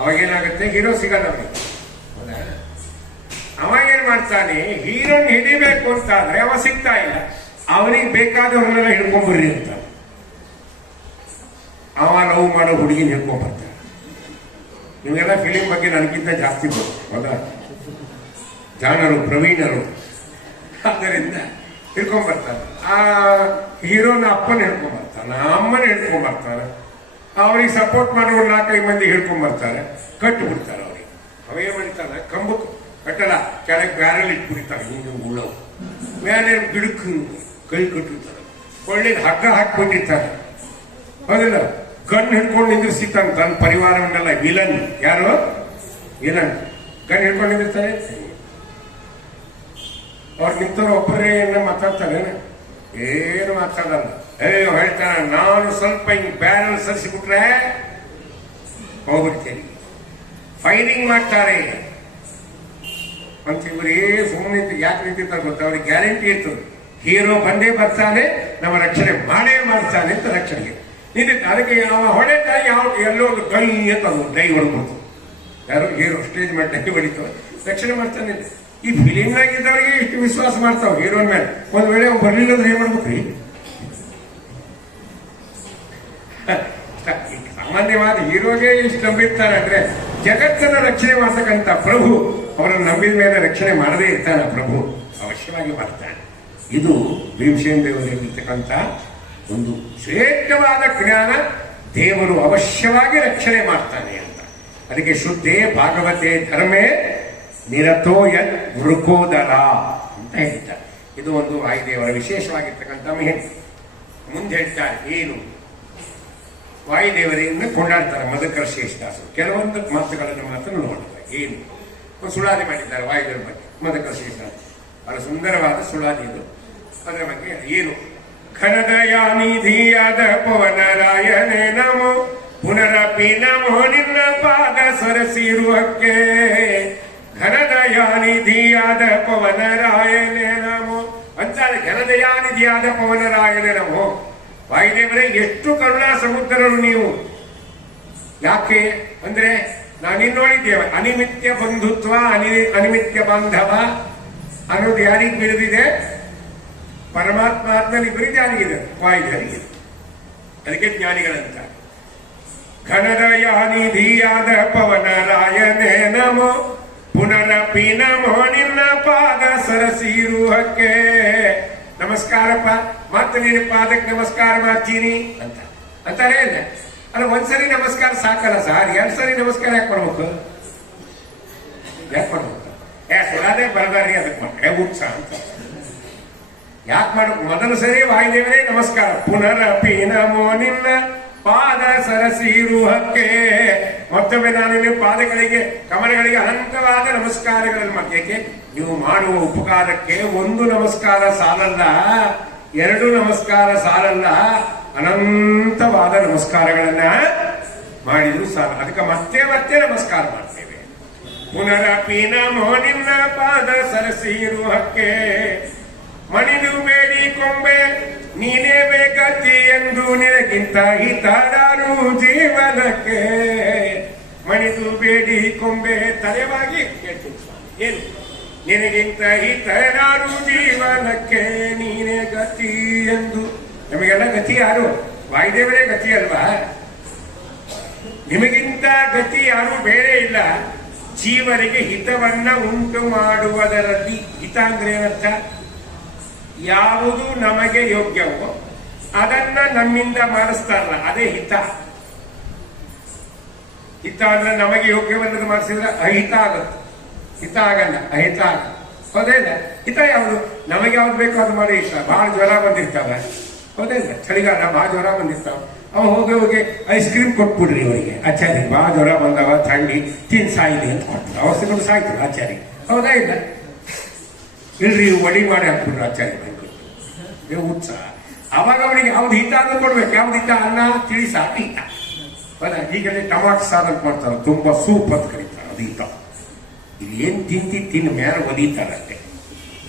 ಅವಾಗೇನಾಗುತ್ತೆ, ಹೀರೋ ಸಿಗಲ್ಲ ಅವನಿಗೆ. ಅವಾಗೇನ್ ಮಾಡ್ತಾನೆ, ಹೀರೋನ್ ಹಿಡಿಬೇಕು ಅಂತ ಆದ್ರೆ ಅವ ಸಿಗ್ತಾ ಇಲ್ಲ. ಅವನಿಗೆ ಬೇಕಾದವ್ರನ್ನೆಲ್ಲ ಹಿಡ್ಕೊಂಡ್ಬರ್ರಿ ಅಂತ ಅವ ಲವ್ ಮಾಡೋ ಹುಡುಗಿನ ಹಿಡ್ಕೊಂಡ್ಬರ್ತಾನೆ. ನಿಮಗೆಲ್ಲ ಫಿಲಿಂ ಬಗ್ಗೆ ನನಗಿಂತ ಜಾಸ್ತಿ ಗೊತ್ತು, ಹೌದಾ? ಜಾಣರು, ಪ್ರವೀಣರು. ಆದ್ದರಿಂದ ಹಿಡ್ಕೊಂಡ್ಬರ್ತಾನೆ. ಆ ಹೀರೋನ ಅಪ್ಪನ ಹಿಡ್ಕೊಂಡ್ಬರ್ತಾನ, ಅಮ್ಮನ ಹಿಡ್ಕೊಂಡ್ಬರ್ತಾನೆ. ಅವ್ರಿಗೆ ಸಪೋರ್ಟ್ ಮಾಡೋ 4-5 ಮಂದಿ ಹಿಡ್ಕೊಂಡ್ಬರ್ತಾರೆ, ಕಟ್ಟು ಬಿಡ್ತಾರೆ. ಅವ್ರಿಗೆ ಅವೇ ಮಾಡ್ತಾನೆ, ಕಂಬಕ್ಕೆ ಕಟ್ಟಲ್ಲ, ಕೆಳಗೆ ಬ್ಯಾರಲ್ ಇಟ್ಬಿಡ್ತಾರೆ. ಹಿಂಗೆ ಉಳ್ಳವು ಮೇಲೆ ಗಿಡಕ್ಕೆ ಕೈ ಕಟ್ಟಿರ್ತಾರೆ, ಕೊಳ್ಳಿಗೆ ಹಗ್ಗ ಹಾಕಿಬಿಟ್ಟಿರ್ತಾರೆ. ಹೌದಿಲ್ಲ? ಗನ್ ಹಿಡ್ಕೊಂಡು ನಿಂದಿರ್ಸಿತಾನೆ ತನ್ನ ಪರಿವಾರವನ್ನೆಲ್ಲ. ವಿಲನ್ ಯಾರು? ವಿಲನ್ ಗನ್ ಹಿಡ್ಕೊಂಡು ನಿಂದಿರ್ತಾರೆ. ಅವ್ರು ನಿಂತವ್ರು ಒಬ್ಬರೇ ಏನ ಮಾತಾಡ್ತಾರೆ, ಏನು ಮಾತಾಡಲ್ಲ. ಹೇಳ್ತಾನೆ, ನಾನು ಸ್ವಲ್ಪ ಹಿಂಗ್ ಬ್ಯಾರಲ್ ಸರಿಸಿಬಿಟ್ರೆ ಹೋಗ್ಬಿಡ್ತೇನೆ. ಫೈರಿಂಗ್ ಮಾಡ್ತಾರೆ ಅಂತ ಇವರೇ ಸುಮ್ಮನೆ ಯಾಕೆ ನಿಂತಿರ್ತಾರೆ ಗೊತ್ತಾ? ಅವ್ರಿಗೆ ಗ್ಯಾರಂಟಿ ಇತ್ತು, ಹೀರೋ ಬಂದೇ ಬರ್ತಾನೆ, ನಮ್ಮ ರಕ್ಷಣೆ ಮಾಡೇ ಮಾಡ್ತಾನೆ ಅಂತ ರಕ್ಷಣೆಗೆ ನಿಂತಿತ್ತು. ಅದಕ್ಕೆ ಅವ ಹೊಡೆತ ಯಾವ ಎಲ್ಲೋ ಒಂದು ಕೈ ಅಂತ ಡೈ ಹೊಡ್ಬೋದು. ಯಾರು ಹೀರೋ ಸ್ಟೇಜ್ ಮೇಲೆ ಡೈ ಹೊಡಿತಾವ, ರಕ್ಷಣೆ ಮಾಡ್ತಾನೆ. ಈ ಫಿಲಿಮ್ನಾಗಿದ್ದವರಿಗೆ ಇಷ್ಟು ವಿಶ್ವಾಸ ಮಾಡ್ತಾವ ಹೀರೋನ್ ಮೇಲೆ. ಒಂದ್ ವೇಳೆ ಅವ್ನು ಬರ್ಲಿಲ್ಲ ಅಂದ್ರೆ ಏನ್ ಮಾಡ್ಬೇಕ್ರಿ? ಸಾಮಾನ್ಯವಾದ ಹೀರೋಗೆ ಇಷ್ಟು ನಂಬಿರ್ತಾರೆ ಅಂದ್ರೆ ಜಗತ್ತನ್ನ ರಕ್ಷಣೆ ಮಾಡ್ತಕ್ಕಂಥ ಪ್ರಭು ಅವರನ್ನು ನಂಬಿದ ಮೇಲೆ ರಕ್ಷಣೆ ಮಾಡದೇ ಇರ್ತಾನ ಪ್ರಭು, ಅವಶ್ಯವಾಗಿ ಮಾಡ್ತಾನೆ. ಇದು ಭೀಮಸೇನ ದೇವರಲ್ಲಿರ್ತಕ್ಕಂಥ ಒಂದು ಶ್ರೇಷ್ಠವಾದ ಜ್ಞಾನ. ದೇವರು ಅವಶ್ಯವಾಗಿ ರಕ್ಷಣೆ ಮಾಡ್ತಾನೆ ಅಂತ. ಅದಕ್ಕೆ ಶುದ್ಧೇ ಭಾಗವತೆ ಧರ್ಮೇ ನಿರತೋ ಯತ್ ವೃಕೋದರ ಅಂತ ಹೇಳ್ತಾರೆ. ಇದು ಒಂದು ವಾಯುದೇವರ ವಿಶೇಷವಾಗಿರ್ತಕ್ಕಂಥ ಮಹಿಮೆ. ಮುಂದೆ ಹೇಳ್ತಾರೆ ಏನು, ವಾಯುದೇವರಿಂದ ಕೊಂಡಾಡ್ತಾರೆ ಮಧುಕರ ಶ್ರೇಷ್ಠದಾಸರು. ಕೆಲವೊಂದು ಮಾತುಗಳನ್ನು ಮಾತ್ರ ನೋಡಿದ್ದಾರೆ. ಏನು ಸುಳಾದಿ ಮಾಡಿದ್ದಾರೆ ವಾಯುದೇವರ ಬಗ್ಗೆ ಮಧುಕರ ಶ್ರೇಷ್ಠದಾಸ. ಬಹಳ ಸುಂದರವಾದ ಸುಳಾದಿ ಇದು. ಅದರ ಬಗ್ಗೆ ಏನು, ಘನದಯಾನಿಧಿಯಾದ ಪವನರಾಯಣೆ ನಮೋ ಪುನರಪಿ ನಮೋ ನಿನ್ನ ಪಾದ ಸರಸಿರುವಕ್ಕೆ. ಘನದಯಾನಿಧಿಯಾದ ಪವನರಾಯಣೆ ನಮೋ ಅಂತಾರೆ. ಘನದಯಾನಿಧಿಯಾದ ಪವನರಾಯಣೆ ನಮೋ. ವಾಯುದೇವರೇ, ಎಷ್ಟು ಕರುಣಾ ಸಮುದ್ರರು ನೀವು. ಯಾಕೆ ಅಂದ್ರೆ ನಾನಿನ್ ನೋಡಿದ್ದೇವೆ, ಅನಿಮಿತ್ಯ ಬಂಧುತ್ವ ಅನಿಮಿತ್ಯ ಬಾಂಧವ ಅನ್ನೋದು ಯಾರಿಗೆ ಬಿರಿದಿದೆ? ಪರಮಾತ್ಮ ಆತ್ಮನಿಗೆ ಬಿರಿದು ಯಾರಿಗಿದೆ? ವಾಯುದೇವರಿಗೆ. ಅದಕ್ಕೆ ಜ್ಞಾನಿಗಳಂತ. ಘನದಯಾನಿಧಿಯಾದ ಪವನರಾಯನೇ ನಮೋ ಪುನರಪಿ ನಮೋ ನಿನ್ನ ಪಾದ ಸರಸಿರುಹಕ್ಕೆ. ನಮಸ್ಕಾರಪ್ಪ, ಮತ್ತೆ ನಿನ್ನ ಪಾದಕ್ಕೆ ನಮಸ್ಕಾರ ಮಾಡ್ತೀನಿ ಅಂತಾರೆ. ಅಲ್ಲ, ಒಂದ್ಸರಿ ನಮಸ್ಕಾರ ಸಾಕಲ್ಲ ಸರ್, 2 ಸರಿ ನಮಸ್ಕಾರ ಯಾಕೆ ಮಾಡ್ಬೇಕು? ಸುಳ್ಳಾದೇ ಬರದಾರಿ, ಅದಕ್ಕೆ ಮಕ್ಕಳೇ ಉತ್ಸಾಹ ಅಂತ ಯಾಕೆ ಮಾಡ್ಬೇಕು? ಮೊದಲ ಸರಿ ವಾಯುದೇವರೇ ನಮಸ್ಕಾರ. ಪುನರಪಿ ನಮೋ ನಿನ್ನ ಪಾದ ಸರಸಿರುಹಕ್ಕೆ. ಮತ್ತೊಮ್ಮೆ ನಾನು ನಿಮ್ಮ ಪಾದಗಳಿಗೆ, ಕಮಲಗಳಿಗೆ ಅನಂತವಾದ ನಮಸ್ಕಾರಗಳನ್ನು ಮಾಡ್ತೇನೆ. ನೀವು ಮಾಡುವ ಉಪಕಾರಕ್ಕೆ 1 ನಮಸ್ಕಾರ ಸಾಲಲ್ಲ, 2 ನಮಸ್ಕಾರ ಸಾಲಲ್ಲ, ಅನಂತವಾದ ನಮಸ್ಕಾರಗಳನ್ನ ಮಾಡಿದ್ರು ಸಾಲ. ಅದಕ್ಕೆ ಮತ್ತೆ ಮತ್ತೆ ನಮಸ್ಕಾರ ಮಾಡ್ತೇವೆ. ಪುನರಪಿ ನಮೋ ನಿನ್ನ ಪಾದ ಸರಸಿರುಹಕ್ಕೆ. ಮಣಿದು ಬೇಡಿಕೊಂಬೆ ನೀನೇ ಬೇಕತಿ ಎಂದು ನಿನಗಿಂತ ಹಿತರಾರು ಜೀವನಕ್ಕೆ. ಮಣಿದು ಬೇಡಿಕೊಂಬೆ ತಲೆವಾಗಿ ಕೇಳ್ತೀನಿ ಸ್ವಾಮಿ, ಏನು ನಿನಗಿಂತ ಹಿತರಾರು ಜೀವನಕ್ಕೆ ನೀನೇ ಗತಿ ಎಂದು. ನಮಗೆಲ್ಲ ಗತಿ ಯಾರು? ವಾಯುದೇವರೇ ಗತಿ ಅಲ್ವಾ? ನಿಮಗಿಂತ ಗತಿ ಯಾರು ಬೇರೆ ಇಲ್ಲ. ಜೀವನಿಗೆ ಹಿತವನ್ನ ಉಂಟು ಮಾಡುವುದರಲ್ಲಿ, ಹಿತ ಅಂದ್ರೆ ಏನರ್ಥ? ಯಾವುದು ನಮಗೆ ಯೋಗ್ಯವೋ ಅದನ್ನ ನಮ್ಮಿಂದ ಮಾಡಿಸ್ತಾರಲ್ಲ, ಅದೇ ಹಿತ. ಹಿತ ಅಂದ್ರೆ ನಮಗೆ ಯೋಗ್ಯವನ್ನದು ಮಾಡಿಸಿದ್ರೆ ಅಹಿತ ಆಗುತ್ತೆ, ಹಿತ ಆಗಲ್ಲ, ಅಹಿತ ಆಗಲ್ಲ. ಹೌದೇನ? ಹಿತ ಯಾವುದು? ನಮಗೆ ಯಾವ್ದು ಬೇಕೋ ಅದು ಮಾಡಿ ಇಷ್ಟ. ಬಹಳ ಜ್ವರ ಬಂದಿರ್ತಾವ, ಹೌದೇನ? ಚಳಿಗಾಲ ಬಹಳ ಜ್ವರ ಬಂದಿರ್ತಾವ. ಅವ ಹೋಗಿ ಐಸ್ ಕ್ರೀಮ್ ಕೊಟ್ಬಿಡ್ರಿ ಅವರಿಗೆ. ಆಚಾರಿ ಬಹಳ ಜ್ವರ ಬಂದವ, ಥಂಡಿ, ತಿನ್ ಸಾಯಿಲಿ ಅಂತ ಕೊಡ್ತಾರೆ. ಔಷಧಿಗಳು ಸಾಯ್ತಲ್ಲ ಆಚಾರಿ, ಹೌದಾ ಇಲ್ಲ? ಇಲ್ರಿ ಒಡಿ ಮಾಡಿ ಹಾಕ್ಬಿಡ್ರಿ ಆಚಾರ್ಯ ಬಂದ್ಬಿಟ್ಟು ಉತ್ಸಾಹ. ಅವಾಗ ಅವನಿಗೆ ಯಾವ್ದು ಹಿತ ಅಂತ ಕೊಡ್ಬೇಕು. ಯಾವ್ದು ಹಿತ? ಅನ್ನ ತಿಳಿ ಸಾಕು ಹಿತ. ಹೌದಾ? ಈಗಲೇ ಟಮಾಟೋ ಸಾರು ಅಂತ ಮಾಡ್ತಾರೆ, ತುಂಬಾ ಸೂಪ್ ಅಂತ ಕರೀತಾರೆ, ಅದು ಹಿತ. ಇದು ಏನ್ ತಿನ್ನ ಮೇಲೆ ಒದೀತಾರಷ್ಟೇ,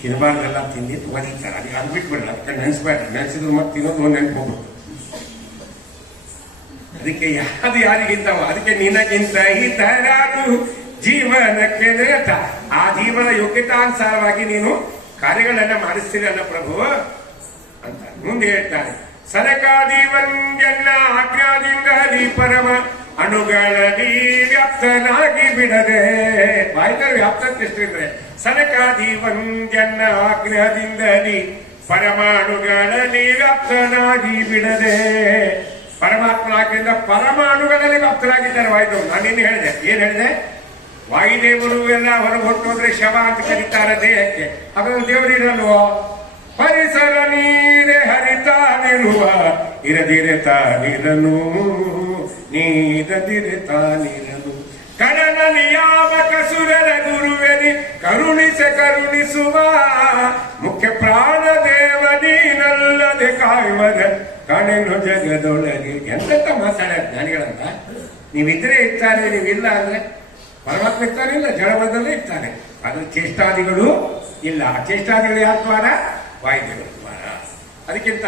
ತಿನ್ನಬಾರ್ದೆಲ್ಲ ತಿಂದಿದ್ದು ಒದೀತಾರೆ. ಅದಕ್ಕೆ ಅದು ಬಿಟ್ಬಿಡ್ರಿ, ಅದಕ್ಕೆ ನೆನೆಸ್ಬೇಡ್ರಿ. ನೆನೆಸಿದ್ರು ಮತ್ತೆ ತಿನ್ನೋದು ಒಂದು ನೆನಪು ಹೋಗ್ಬಿಡ್ತು. ಅದಕ್ಕೆ ಯಾವ್ದು ಯಾರಿಗಿಂತವ? ಅದಕ್ಕೆ ನಿನಗಿಂತ ಹಿತರಾರು ಜೀವನಕ್ಕೆ ನೇತ. ಆ ಜೀವನ ಯೋಗ್ಯತಾನುಸಾರವಾಗಿ ನೀನು ಕಾರ್ಯಗಳನ್ನ ಮಾಡಿಸ್ತೀರಿ ಅಲ್ಲ ಪ್ರಭು ಅಂತ ಮುಂದೆ ಹೇಳ್ತಾರೆ. ಸನಕಾದಿವಂಜನ್ನ ಆಜ್ಞಾದಿಂದಲಿ ಪರಮ ಅಣುಗಳಲ್ಲಿ ವ್ಯಾಪ್ತನಾಗಿ ಬಿಡದೆ. ಬಾಯಿದರೆ ವ್ಯಾಪ್ತ ಎಷ್ಟಿದ್ರೆ ಸನಕಾದಿವಂಜನ್ನ ಆಜ್ಞಾದಿಂದಲಿ ಪರಮಾಣುಗಳಲ್ಲಿ ವ್ಯಾಪ್ತನಾಗಿ ಬಿಡದೆ. ಪರಮಾತ್ಮನಾಗಿಂದ ಪರಮಾಣುಗಳಲ್ಲಿ ವ್ಯಾಪ್ತರಾಗಿದ್ದಾರೆ ವಾಯುದೇವರು. ನಾನೇನು ಹೇಳಿದೆ? ಏನ್ ಹೇಳಿದೆ? ವಾಯುದೇವರು ಎಲ್ಲ ಹೊರಗೆ ಹೊಟ್ಟೋದ್ರೆ ಶವ ಅಂತ ಕರೀತಾರೆ ದೇಹಕ್ಕೆ. ಹಾಗಾದ್ರೆ ದೇವರಿರಲ್ವೋ? ಪರಿಸರ ನೀರೇ ಹರಿತಾನಿರುವ ಇರದಿರೆ ತಾನಿರನು, ನೀರದಿರೆ ತಾನಿರನು. ಕಡನ ನಿಯಾಮಕ ಸುರರ ಗುರುವೆನಿ ಕರುಣಿಸುವ ಮುಖ್ಯ ಪ್ರಾಣ ದೇವ ನೀನಲ್ಲದೆ ಕಾಯುವರ ಕಣೆನು ಜಗದೊಳಗೆ. ಎಂತ ಮಾತಾಡ ಜ್ಞಾನಿಗಳಂತ. ನೀವಿದ್ರೆ ಇರ್ತಾರೆ, ನೀವಿಲ್ಲ ಅಂದ್ರೆ ಪರಮಾತ್ಮ ಇರ್ತಾನೆ, ಇಲ್ಲ ಜಡವದಲ್ಲೇ ಇರ್ತಾನೆ. ಅದ್ರ ಚೇಷ್ಟಾದಿಗಳು ಇಲ್ಲ. ಆ ಚೇಷ್ಟಾದಿಗಳು ಯಾರ ದ್ವಾರ? ವಾಯುದೇವರ ದ್ವಾರ. ಅದಕ್ಕಿಂತ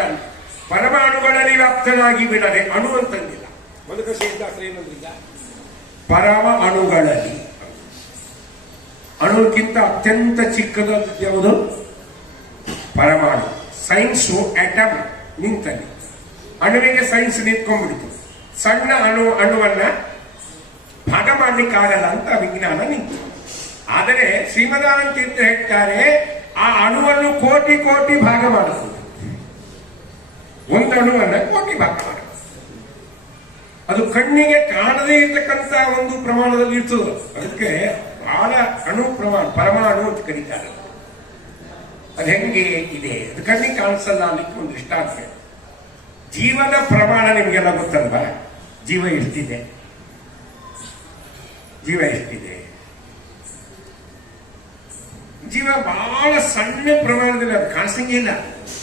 ಪರಮಾಣುಗಳಲ್ಲಿ ವ್ಯಾಪ್ತನಾಗಿ ಬಿಡದೆ. ಅಣು ಅಂತಂದಿಲ್ಲ. ಮೊದಲು ಶೇಷದಾಸರು ಏನಂದ್ರೀಗ? ಪರಮ ಅಣುಗಳಲ್ಲಿ. ಅಣುಕ್ಕಿಂತ ಅತ್ಯಂತ ಚಿಕ್ಕದಾದ ಯಾವುದು? ಪರಮಾಣು. ಸೈನ್ಸು ಆಟಮ್ ನಿಂತಲ್ಲಿ. ಅಣುವಿಗೆ ಸೈನ್ಸ್ ನಿಂತ್ಕೊಂಡ್ಬಿಡ್ತು. ಸಣ್ಣ ಅಣುವನ್ನ ಭಾಗ ಮಾಡ್ಲಿಕ್ಕಾಗಲ್ಲ ಅಂತ ವಿಜ್ಞಾನ ನಿಂತು. ಆದರೆ ಶ್ರೀಮದಾನಂದ ತೀರ್ಥ ಹೇಳ್ತಾರೆ, ಆ ಅಣುವನ್ನು ಕೋಟಿ ಕೋಟಿ ಭಾಗ ಮಾಡಬಹುದು. ಒಂದು ಅಣುವನ್ನ ಕೋಟಿ ಭಾಗ ಮಾಡಬಹುದು. ಅದು ಕಣ್ಣಿಗೆ ಕಾಣದೇ ಇರ್ತಕ್ಕಂಥ ಒಂದು ಪ್ರಮಾಣದಲ್ಲಿ ಇರ್ತದೆ. ಅದಕ್ಕೆ ಬಹಳ ಅಣು ಪ್ರಮಾಣ, ಪರಮಾಣು ಅಂತ ಕರೀತಾರೆ. ಅದು ಹೆಂಗೆ ಇದೆ? ಅದು ಕಣ್ಣಿಗೆ ಕಾಣಿಸಲ್ಲ ಅನ್ನಕ್ಕೆ ಒಂದು ದೃಷ್ಟಾಂತ. ಜೀವನ ಪ್ರಮಾಣ ನಿಮ್ಗೆಲ್ಲ ಗೊತ್ತಲ್ವಾ? ಜೀವ ಎಷ್ಟಿದೆ? ಜೀವ ಎಷ್ಟಿದೆ? ಜೀವ ಬಹಳ ಸಣ್ಣ ಪ್ರಮಾಣದಲ್ಲಿ, ಅದು ಕಾಣಿಸಂಗಿಲ್ಲ.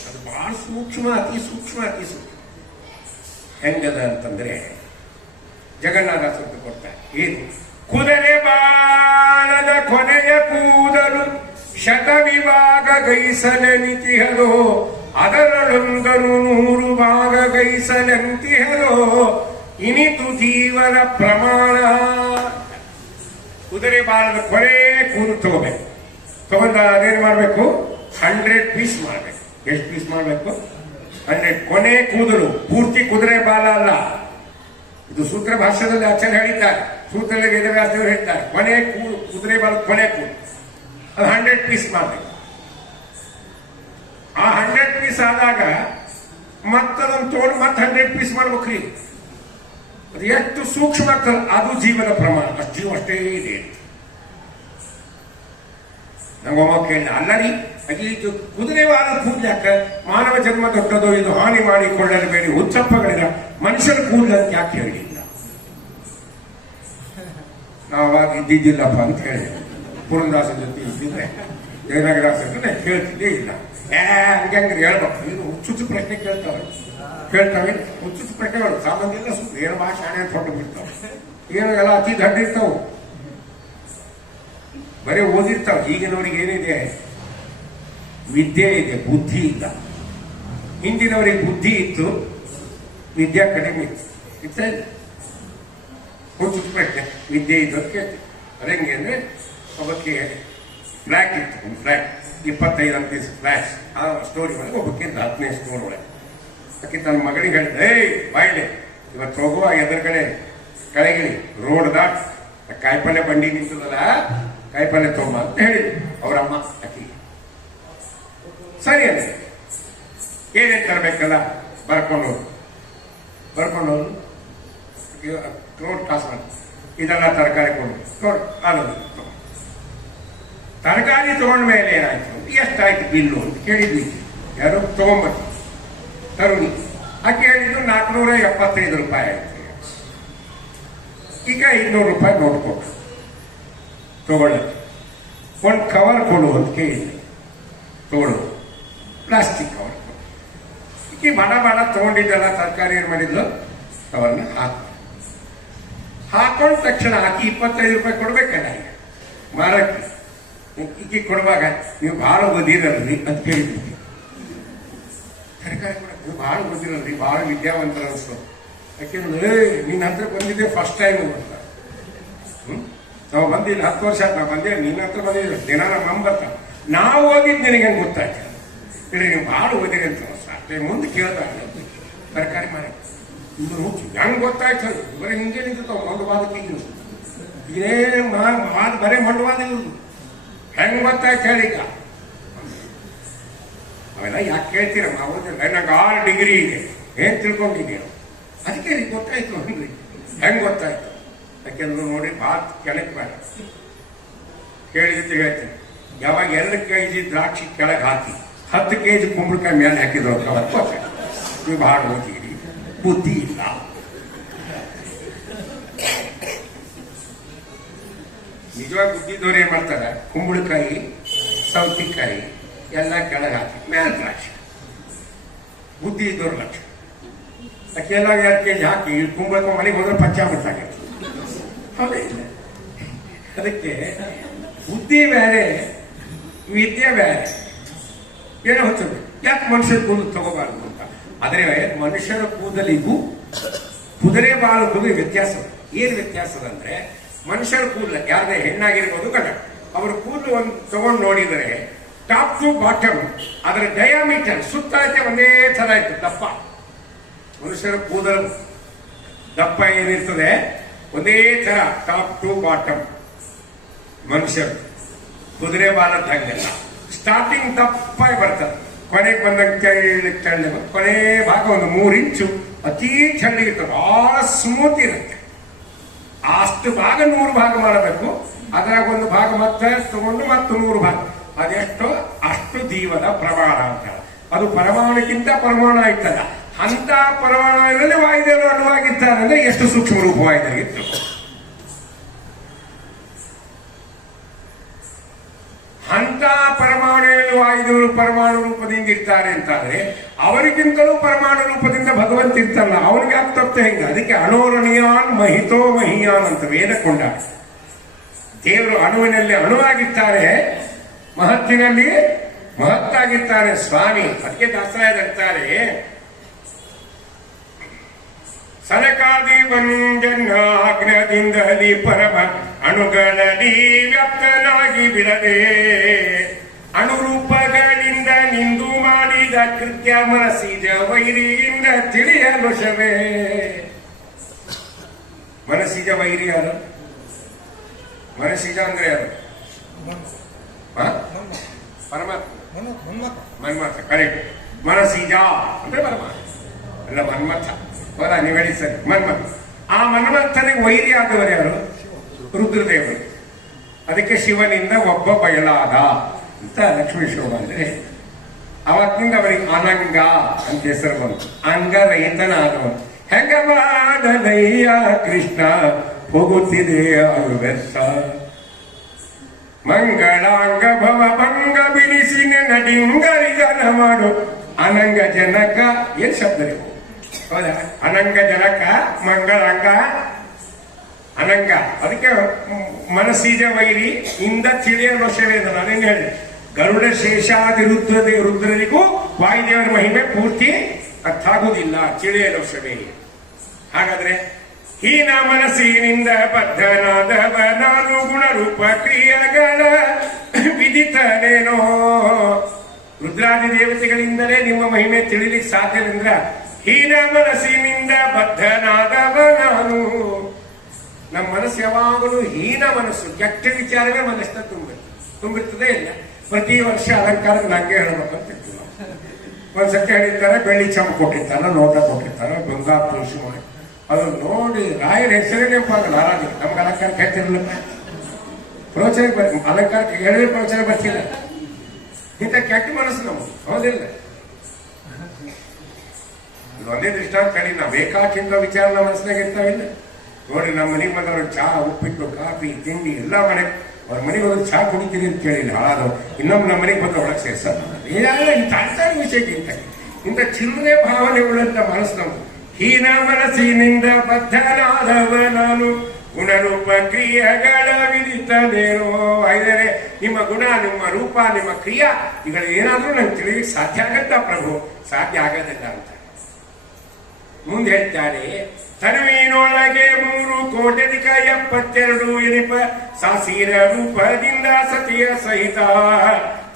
ಅದು ಬಹಳ ಸೂಕ್ಷ್ಮ, ಅತಿ ಸೂಕ್ಷ್ಮ, ಅತಿ ಸೂಕ್ಷ್ಮ. ಹೆಂಗದ ಅಂತಂದ್ರೆ ಜಗನ್ನಾಥ ಕೊಡ್ತಾರೆ. ಏನು? ಕುದುರೆ ಬಾಲದ ಕೊನೆಯ ಕೂದಲು ಶತವಿಭಾಗ ಗೈಸಲೆನಿತಿಹದೋ, ಅದರಲ್ಲೊಂದನು 100 ಭಾಗ ಗೈಸಲೆಂತಿಹದೋ, ಇನಿತು ಜೀವನ ಪ್ರಮಾಣ. ಕುದುರೆ ಬಾಲದ ಕೊನೆ ಕೂದಲು ತಗೋಬೇಕು. ತಗೊಂಡ ಅದೇನು ಮಾಡ್ಬೇಕು? 100 ಪೀಸ್ ಮಾಡ್ಬೇಕು. ಎಷ್ಟು ಪೀಸ್ ಮಾಡ್ಬೇಕು? 100. ಕೊನೆ ಕೂದಲು, ಪೂರ್ತಿ ಕುದುರೆ ಬಾಲ ಅಲ್ಲ. ಇದು ಸೂತ್ರ ಭಾಷ್ಯದಲ್ಲಿ ಆಚಾರ್ಯ ಹೇಳಿದ್ದಾರೆ. ಸೂತ್ರದಲ್ಲಿ ವೇದವ್ಯಾಸದೇವರು ಹೇಳ್ತಾರೆ, ಕೊನೆ ಕುದುರೆ ಬಾಲ ಕೊನೆ ಕೂದಲು ಅದು 100 ಪೀಸ್ ಮಾಡಬೇಕು. ಆ 100 ಪೀಸ್ ಆದಾಗ ಮತ್ತದನ್ನು ತಗೊಂಡು ಮತ್ತೆ 100 ಪೀಸ್ ಮಾಡ್ಬೇಕ್ರಿ. ಅದು ಎಷ್ಟು ಸೂಕ್ಷ್ಮ ಆಗ್ತದೆ, ಅದು ಜೀವನ ಪ್ರಮಾಣ. ಅಷ್ಟು ಜೀವ ಅಷ್ಟೇ ಇದೆ. ನಂಗೊಮ್ಮ ಕೇಳಿದ, ಅಲ್ಲರಿ ಇದು ಕುದುರೆ ವಾದ ಕೂದ್ಲಾಕ ಮಾನವ ಜನ್ಮ ದೊಡ್ಡದು, ಇದು ಹಾನಿ ಮಾಡಿಕೊಳ್ಳಬೇಡಿ, ಉಚ್ಚಪ್ಪಗಳಿಲ್ಲ, ಮನುಷ್ಯನ ಕೂದಲು ಅಂತ ಯಾಕೆ ಹೇಳಿಲ್ಲ? ನಾವು ಅವಾಗ ಇದ್ದಿದ್ದಿಲ್ಲಪ್ಪ ಅಂತ ಹೇಳಿದೆ. ಪುರಂದಾಸನ ಜೊತೆ ಇದ್ದಿದ್ರೆ ಜಯನಗರಾಸ ಕೇಳ್ತಿದ್ದೇ ಇಲ್ಲ. ಹಂಗೆ ಹೇಳ್ಬೇಕು. ಇದು ಹುಚ್ಚುಚ್ಚು ಪ್ರಶ್ನೆ ಕೇಳ್ತಾವೆ ಹುಚ್ಚುಚ್ಚು ಪ್ರಶ್ನೆಗಳು. ಸಾಮಾನ್ಯ ಸುಮ್ಮನೆ ಏನು ಭಾಷೆ ಹಣೆ ಅಂತ ಹೊಟ್ಟು ಬಿಡ್ತಾವೆ. ಏನು ಎಲ್ಲ ಅತಿ ದಡ್ಡ ಇರ್ತಾವು, ಬರೀ ಓದಿರ್ತಾವ. ಈಗಿನವ್ರಿಗೆ ಏನಿದೆ, ವಿದ್ಯೆ ಇದೆ, ಬುದ್ಧಿ ಇಲ್ಲ. ಹಿಂದಿನವರಿಗೆ ಬುದ್ಧಿ ಇತ್ತು, ವಿದ್ಯೆ ಕಡಿಮೆ ಇತ್ತು. ಇತ್ತ ಹುಚ್ಚು ಪ್ರಶ್ನೆ ವಿದ್ಯೆ ಇದ್ದು ಅಂತ ಕೇಳ್ತೀವಿ. ಅದಂಗೆ ಅಂದ್ರೆ ಒಬ್ಬಕ್ಕೆ ಫ್ಲಾಟ್ ಇತ್ತು, ಒಂದು ಫ್ಲಾಟ್ 25 ಪೀಸ್ ಫ್ಲಾಟ್. ಆ ಸ್ಟೋರಿ ಒಳಗೆ ಒಬ್ಬಕ್ಕೆ 10ನೇ ಸ್ಟೋರ್ ಒಳಗೆ ಅಕ್ಕಿ ತನ್ನ ಮಗಳಿಗೆ ಹೇಳಿದ, ಬಾಯ್ಲೆ ಇವತ್ತು ಹೋಗುವ ಎದುರುಗಡೆ ಕೆಳಗಿಳಿ ರೋಡ್ ದಾಟ್ ಕಾಯಿಪಲ್ಲೆ ಬಂಡಿ ನಿಂತದಲ್ಲ, ಕಾಯಿಪಲ್ಲೆ ತೊಂಬ ಅಂತ ಹೇಳಿದ್ರು ಅವರಮ್ಮ ಅಕ್ಕಿಗೆ. ಸರಿ ಅಂದ್ರೆ ಏನೇನು ತರಬೇಕಲ್ಲ ಬರ್ಕೊಂಡು ರೋಡ್ ಕಾಸು ಮಾಡಿ ಇದೆಲ್ಲ ತರಕಾರಿ ಕೊಂಡು ತರಕಾರಿ ತಗೊಂಡ ಮೇಲೆ ಏನಾಯ್ತು, ಎಷ್ಟಾಯ್ತು ಬಿಲ್ಲು ಅಂತ ಕೇಳಿದ್ವಿ. ಯಾರು ತಗೊಂಬತ್ತಿ ತರುಣಿ ಆಕೆ ಹೇಳಿದ್ದು 475 ರೂಪಾಯಿ ಆಯ್ತು. ಈಗ 200 ರೂಪಾಯಿ ನೋಡ್ಕೊಟ್ಟು ತಗೊಳ್ಳೋದು. ಒಂದು ಕವರ್ ಕೊಡು ಅಂತ ಕೇಳಿದ್ವಿ, ತಗೊಳ್ಳು ಪ್ಲಾಸ್ಟಿಕ್ ಕವರ್ ಕೊಡು. ಈಕೆ ಬಡ ತಗೊಂಡಿದ್ದೆಲ್ಲ ತರಕಾರಿ ಏನು ಮಾಡಿದ್ಲು, ಕವರ್ನ ಹಾಕೊಂಡ ತಕ್ಷಣ ಆಕಿ 25 ರೂಪಾಯಿ ಕೊಡ್ಬೇಕಲ್ಲ ಈಗ ಮಾರಕ್ಕೆ. ಈಕಿ ಕೊಡುವಾಗ ನೀವು ಭಾಳ ಓದಿರಲ್ರಿ ಅಂತ ಕೇಳಿದ್ವಿ. ತರಕಾರಿ ಕೊಡ ನೀವು ಭಾಳ ಓದಿರಲ್ರಿ, ಭಾಳ ವಿದ್ಯಾವಂತರ ಅನ್ಸು. ಯಾಕೆಂದ್ರೆ ನಿನ್ನ ಹತ್ರ ಬಂದಿದ್ದೆ ಫಸ್ಟ್ ಟೈಮ್ ಅಂತ. ನಾವು ಬಂದಿಲ್ಲ 10 ವರ್ಷ ಆಯ್ತು. ನಾವು ಬಂದೇ ನಿನ್ನ ಹತ್ರ ಬಂದಿದ್ದೆ ದಿನ ನಮ್ಮ ಅಮ್ಮ ಬರ್ತಾನೆ. ನಾವು ಓದಿದ್ದು ನಿನಗೆ ಗೊತ್ತಾಯ್ತು ಹೇಳಿ, ನೀವು ಭಾಳ ಓದಿರಿ ಅಂತ ಅಷ್ಟೇ. ಮುಂದೆ ಕೇಳ್ದಾಗ ತರಕಾರಿ ಮಾರಿ ಹೆಂಗ್ ಗೊತ್ತಾಯ್ತು, ಬರೀ ಹಿಂಗೆ ನಿಂತಾವ ಒಂದು ವಾದಕ್ಕೆ ಇದೇ ಬರೇ ಮಂಡವಾದ ಇವ್ರು ಹೆಂಗ್ ಗೊತ್ತಾಯ್ತು ಹೇಳಿ. ಈಗ ಅವೆಲ್ಲ ಯಾಕೆ ಕೇಳ್ತೀರ? ಓದಿಲ್ಲ, ನಂಗೆ 6 ಡಿಗ್ರಿ ಇದೆ, ಏನ್ ತಿಳ್ಕೊಂಡಿದ್ದೀರ? ಅದಕ್ಕೆ ರೀ ಗೊತ್ತಾಯ್ತು ಅನ್ರಿ. ಹೆಂಗ್ ಗೊತ್ತಾಯ್ತು? ಯಾಕೆಂದ್ರೆ ನೋಡಿ ಭಾಳ ಕೆಳಗೆ ಬೇಡ ಕೇಳಿದ ಹೇಳ್ತೀನಿ. ಯಾವಾಗ 2 kg ದ್ರಾಕ್ಷಿ ಕೆಳಗೆ ಹಾಕಿ 10 kg ಕುಂಬಳಕಾಯಿ ಮೇಲೆ ಹಾಕಿದ್ರು ನೀವು ಭಾಳ ಓದಿರಿ, ಬುದ್ಧಿ ಇಲ್ಲ. ನಿಜವಾಗಿ ಬುದ್ಧಿದವ್ರು ಏನ್ ಮಾಡ್ತಾರೆ, ಕುಂಬಳಕಾಯಿ ಸೌತಿಕಾಯಿ ಎಲ್ಲ ಕೆಳಗೆ ಹಾಕಿ ಮೇಲೆ ದ್ರಾಕ್ಷಿ. ಬುದ್ಧಿ ಇದ್ದವ್ರು ಲಕ್ಷ ಎಲ್ಲ 2 kg ಹಾಕಿ ಕುಂಬಳಕಾಯಿ ಮನೆಗೆ ಹೋದ್ರೆ ಪಂಚಾಮೃತ. ಹೌದೇ ಇಲ್ಲ? ಅದಕ್ಕೆ ಬುದ್ಧಿ ಬೇರೆ, ವಿದ್ಯೆ ಬೇರೆ. ಏನೋ ಹೊಚ್ಚಬೇಕು, ಯಾಕೆ ಮನುಷ್ಯರ ಕೂದಲು ತಗೋಬಾರ್ದು ಅಂತ. ಆದರೆ ಮನುಷ್ಯರ ಕೂದಲಿಗೂ ಕುದುರೆ ಬಾಲಕ್ಕೂ ವ್ಯತ್ಯಾಸ. ಏನ್ ವ್ಯತ್ಯಾಸದಂದ್ರೆ, ಮನುಷ್ಯರ ಕೂದಲು ಯಾರದೇ ಹೆಣ್ಣಾಗಿರ್ಬೋದು ಗಂಡ, ಅವ್ರ ಕೂದಲು ಒಂದು ತಗೊಂಡು ನೋಡಿದರೆ ಟಾಪ್ ಟು ಬಾಟಮ್ ಅದರ ಡಯಾಮೀಟರ್ ಸುತ್ತಳತೆ ಒಂದೇ ತರ ಇತ್ತು, ದಪ್ಪ. ಮನುಷ್ಯರ ಕೂದಲು ದಪ್ಪ ಏನಿರ್ತದೆ ಒಂದೇ ತರ ಟಾಪ್ ಟು ಬಾಟಮ್. ಮನುಷ್ಯರು ಕುದುರೆ ಬಾಲದ ಹಾಗೆಲ್ಲ ಸ್ಟಾರ್ಟಿಂಗ್ ದಪ್ಪ ಬರ್ತದೆ, ಕೊನೆಗೆ ಬಂದಾಗ ತೆಳ್ಳೆ ಕೊನೆ ಭಾಗ ಒಂದು 3 ಇಂಚು ಅತೀ ಚಳ್ಳಿಗಿರ್ತದೆ, ಬಹಳ ಸ್ಮೂತ್ ಇರುತ್ತೆ. ಅಷ್ಟು ಭಾಗ 100 ಭಾಗ ಮಾಡಬೇಕು. ಅದ್ರಾಗ ಒಂದು ಭಾಗ ಮತ್ತೆ ತಗೊಂಡು ಮತ್ತು 100 ಭಾಗ, ಅದೆಷ್ಟೋ ಅಷ್ಟು ಜೀವದ ಪ್ರಮಾಣ ಅಂತ. ಅದು ಪರಮಾಣುಕ್ಕಿಂತ ಪರಮಾಣು ಆಯ್ತಲ್ಲ, ಅಂತ ಪರಮಾಣುವಿನಲ್ಲಿ ವಾಯುದೇವರು ಅಣುವಾಗಿದ್ದಾರೆ ಅಂದ್ರೆ ಎಷ್ಟು ಸೂಕ್ಷ್ಮ ರೂಪವಾಗಿದ್ದಾಗಿತ್ತು. ಅಂತ ಪರಮಾಣುವಿನಲ್ಲಿ ವಾಯುದೇವರು ಪರಮಾಣು ರೂಪದಿಂದ ಇರ್ತಾರೆ ಅಂತಾದ್ರೆ ಅವರಿಗಿಂತಲೂ ಪರಮಾಣು ರೂಪದಿಂದ ಭಗವಂತ ಇರ್ತಲ್ಲ, ಅವನಿಗೆ ಆಗ್ತಪ್ತ ಹೆಂಗ? ಅದಕ್ಕೆ ಅಣೋರಣೀಯಾನ್ ಮಹಿತೋ ಮಹಿಯಾನ್ ಅಂತ ವೇದ ಕೊಂಡಾಡ. ದೇವರು ಅಣುವಿನಲ್ಲಿ ಅಣುವಾಗಿರ್ತಾರೆ, ಮಹತ್ತಿನಲ್ಲಿ ಮಹತ್ತಾಗಿರ್ತಾರೆ ಸ್ವಾಮಿ. ಅದಕ್ಕೆ ದಾಸರಾಯರ್ತಾರೆ, ಸನಕಾದಿ ವಂಜನಾಗ್ನದಿಂದಲಿ ಪರಮ ಅಣುಗಳಲ್ಲಿ ವ್ಯಾಪ್ತನಾಗಿ ಬಿಡದೆ ಅಣುರೂಪಗಳಿಂದ ನಿಂದು ಮಾಡಿದ ಕೃತ್ಯ ಮನಸ್ಸಿದ ವೈರಿಯಿಂದ ತಿಳಿಯಲು ಶವೇ. ಮನಸ್ಸಿದ ವೈರಿ ಯಾರು? ಮನಸ್ಸಿಜ ಅಂದ್ರೆ ಯಾರು? ಪರಮಾತ್ಮ. ಮನ್ಮಥ, ಕರೆಕ್ಟ್. ಮನಸ್ಸಿಜ ಅಂದ್ರೆ ಪರಮಾತ್ಮ ಅಲ್ಲ, ಮನ್ಮಥ. ಹೌದಾ? ನೀವು ಹೇಳಿ ಸರಿ, ಮನ್ಮಥ. ಆ ಮನ್ಮಥನಿಗೆ ವೈರಿ ಆದವರು ಯಾರು? ರುದ್ರದೇವರು. ಅದಕ್ಕೆ ಶಿವನಿಂದ ಒಬ್ಬ ಬಯಲಾದ ಅಂತ ಲಕ್ಷ್ಮೀ ಶಿವ ಅಂದ್ರೆ ಅವತ್ತಿನಿಂದ ಅವರಿಗೆ ಅನಂಗ ಅಂತ ಹೆಸರು ಬಂತು. ಅಂಗರಹಿತನಾದವನು. ಹೆಂಗ ಮಾಡಲಯ್ಯ ಕೃಷ್ಣ ಹೋಗುತ್ತಿದೆ ಅವ್ಯರ್ಥ, ಮಂಗಳಾಂಗ ಭವ ಭಂಗ ಬಿಡಿಸಿ ನಡಿಂಗರಿಗನ ಮಾಡು ಅನಂಗ ಜನಕ. ಏನ್ ಶಬ್ದ ನೀವು? ಹೌದಾ? ಅನಂಗ ಜನಕ, ಮಂಗಳಾಂಗ, ಅನಂಗ. ಅದಕ್ಕೆ ಮನಸ್ಸಿಜ ವೈರಿ ಇಂದ ತಿಳಿಯ ವಶವೇದ. ನಾನೇನು ಹೇಳಿ, ಗರುಡ ಶೇಷಾದಿ ರುದ್ರರಿಗೂ ವಾಯುದೇವರ ಮಹಿಮೆ ಪೂರ್ತಿ ಅರ್ಥ ಆಗುವುದಿಲ್ಲ, ತಿಳಿಯ ವಶವೇ. ಹಾಗಾದ್ರೆ ಹೀನ ಮನಸ್ಸಿನಿಂದ ಬದ್ಧನಾದವ ನಾನು ಗುಣರೂಪ ಕ್ರಿಯೆಗಳ ವಿದಿತನೇನೋ. ರುದ್ರಾದಿ ದೇವತೆಗಳಿಂದಲೇ ನಿಮ್ಮ ಮಹಿಮೆ ತಿಳಿಲಿಕ್ಕೆ ಸಾಧ್ಯವಿಂದ್ರ ಹೀನ ಮನಸ್ಸಿನಿಂದ ಬದ್ಧನಾದವ ನಾನು. ನಮ್ಮ ಮನಸ್ಸು ಯಾವಾಗಲೂ ಹೀನ ಮನಸ್ಸು, ಕೆಟ್ಟ ವಿಚಾರವೇ ಮನಸ್ಸಿನ ತುಂಬಿರ್ತದೆ ಇಲ್ಲ. ಪ್ರತಿ ವರ್ಷ ಅಲಂಕಾರಕ್ಕೆ ನಂಗೆ ಹೇಳ್ಬೇಕಂತ ಇರ್ತೀವಿ ನಾವು. ಒಂದ್ಸತಿ ಹೇಳಿರ್ತಾರೆ ಬೆಳ್ಳಿ ಚಂಪ ಕೊಟ್ಟಿರ್ತಾರ, ನೋಟ ಕೊಟ್ಟಿರ್ತಾರ, ಬಂಗಾರ ತುಳಸಿ ಮಾಡಿ ಅದನ್ನ ನೋಡಿ ರಾಯರ ಹೆಸರೇ ನೆನಪಾಗಲ್ಲ. ಆರಾಧನೆ ನಮ್ಗೆ ಅಲಂಕಾರಕ್ಕೆ ಹೇಳ್ತಿರ್ಲಿಲ್ಲ, ಪ್ರವಚನ ಅಲಂಕಾರಕ್ಕೆ ಹೇಳಿದ್ರೆ ಪ್ರವಚನ ಬರ್ತಿಲ್ಲ. ಇಂಥ ಕೆಟ್ಟ ಮನಸ್ಸು ನಮ್ಗೆ, ಹೌದಿಲ್ಲ? ಒಂದೇ ದೃಷ್ಟಾಂತ ಹೇಳಿ, ನಾವು ಬೇಕಾಗಿಂತ ವಿಚಾರ ನಮ್ಮ ಮನಸ್ಸಿನಾಗ ಇರ್ತಾವಿಲ್ಲ. ನೋಡಿ, ನಮ್ಮ ಮನೆಗೆ ಬಂದವರು ಚಹಾ, ಉಪ್ಪಿಟ್ಟು, ಕಾಫಿ, ತಿಂಡಿ ಎಲ್ಲ ಮನೆ, ಅವ್ರ ಮನೆಗೆ ಹೋದ್ರೆ ಚಹಾ ಕುಡಿತೀರಿ ಅಂತ ಕೇಳಿಲ್ಲ ಹಾಳಾದವು. ಇನ್ನೊಮ್ಮೆ ನಮ್ಮ ಮನೆಗೆ ಬಂದ್ರೆ ಒಳಗೆ ಸೇರ್ಸಲ್ಲ. ಏನಾಗಲ್ಲ ಇಂಥ ವಿಷಯಕ್ಕಿಂತ ಇಂಥ ಚಿಲ್ಲರೆ ಭಾವನೆ ಉಳ್ಳಂತ ಮನಸ್ಸು ನಮ್ದು. ಹೀನ ಮನಸ್ಸಿನಿಂದ ಬದ್ಧನಾದವ ನಾನು ಗುಣರೂಪ ಕ್ರಿಯೆಗಳ ವಿದಿತನೇನೋ. ಹಾಗಿದರೆ ನಿಮ್ಮ ಗುಣ, ನಿಮ್ಮ ರೂಪ, ನಿಮ್ಮ ಕ್ರಿಯಾ ಇವುಗಳು ಏನಾದ್ರೂ ನಂಗೆ ತಿಳಿಯಕ್ಕೆ ಸಾಧ್ಯ ಆಗತ್ತಾ ಪ್ರಭು? ಸಾಧ್ಯ ಆಗೋದಿಲ್ಲ ಅಂತ ಮುಂದೆ ಹೇಳ್ತಾರೆ. ತನುವಿನೊಳಗೆ 3,72,72 ಎನಿಪ ಸಾಸಿರ ರೂಪದಿಂದ ಸತಿಯ ಸಹಿತ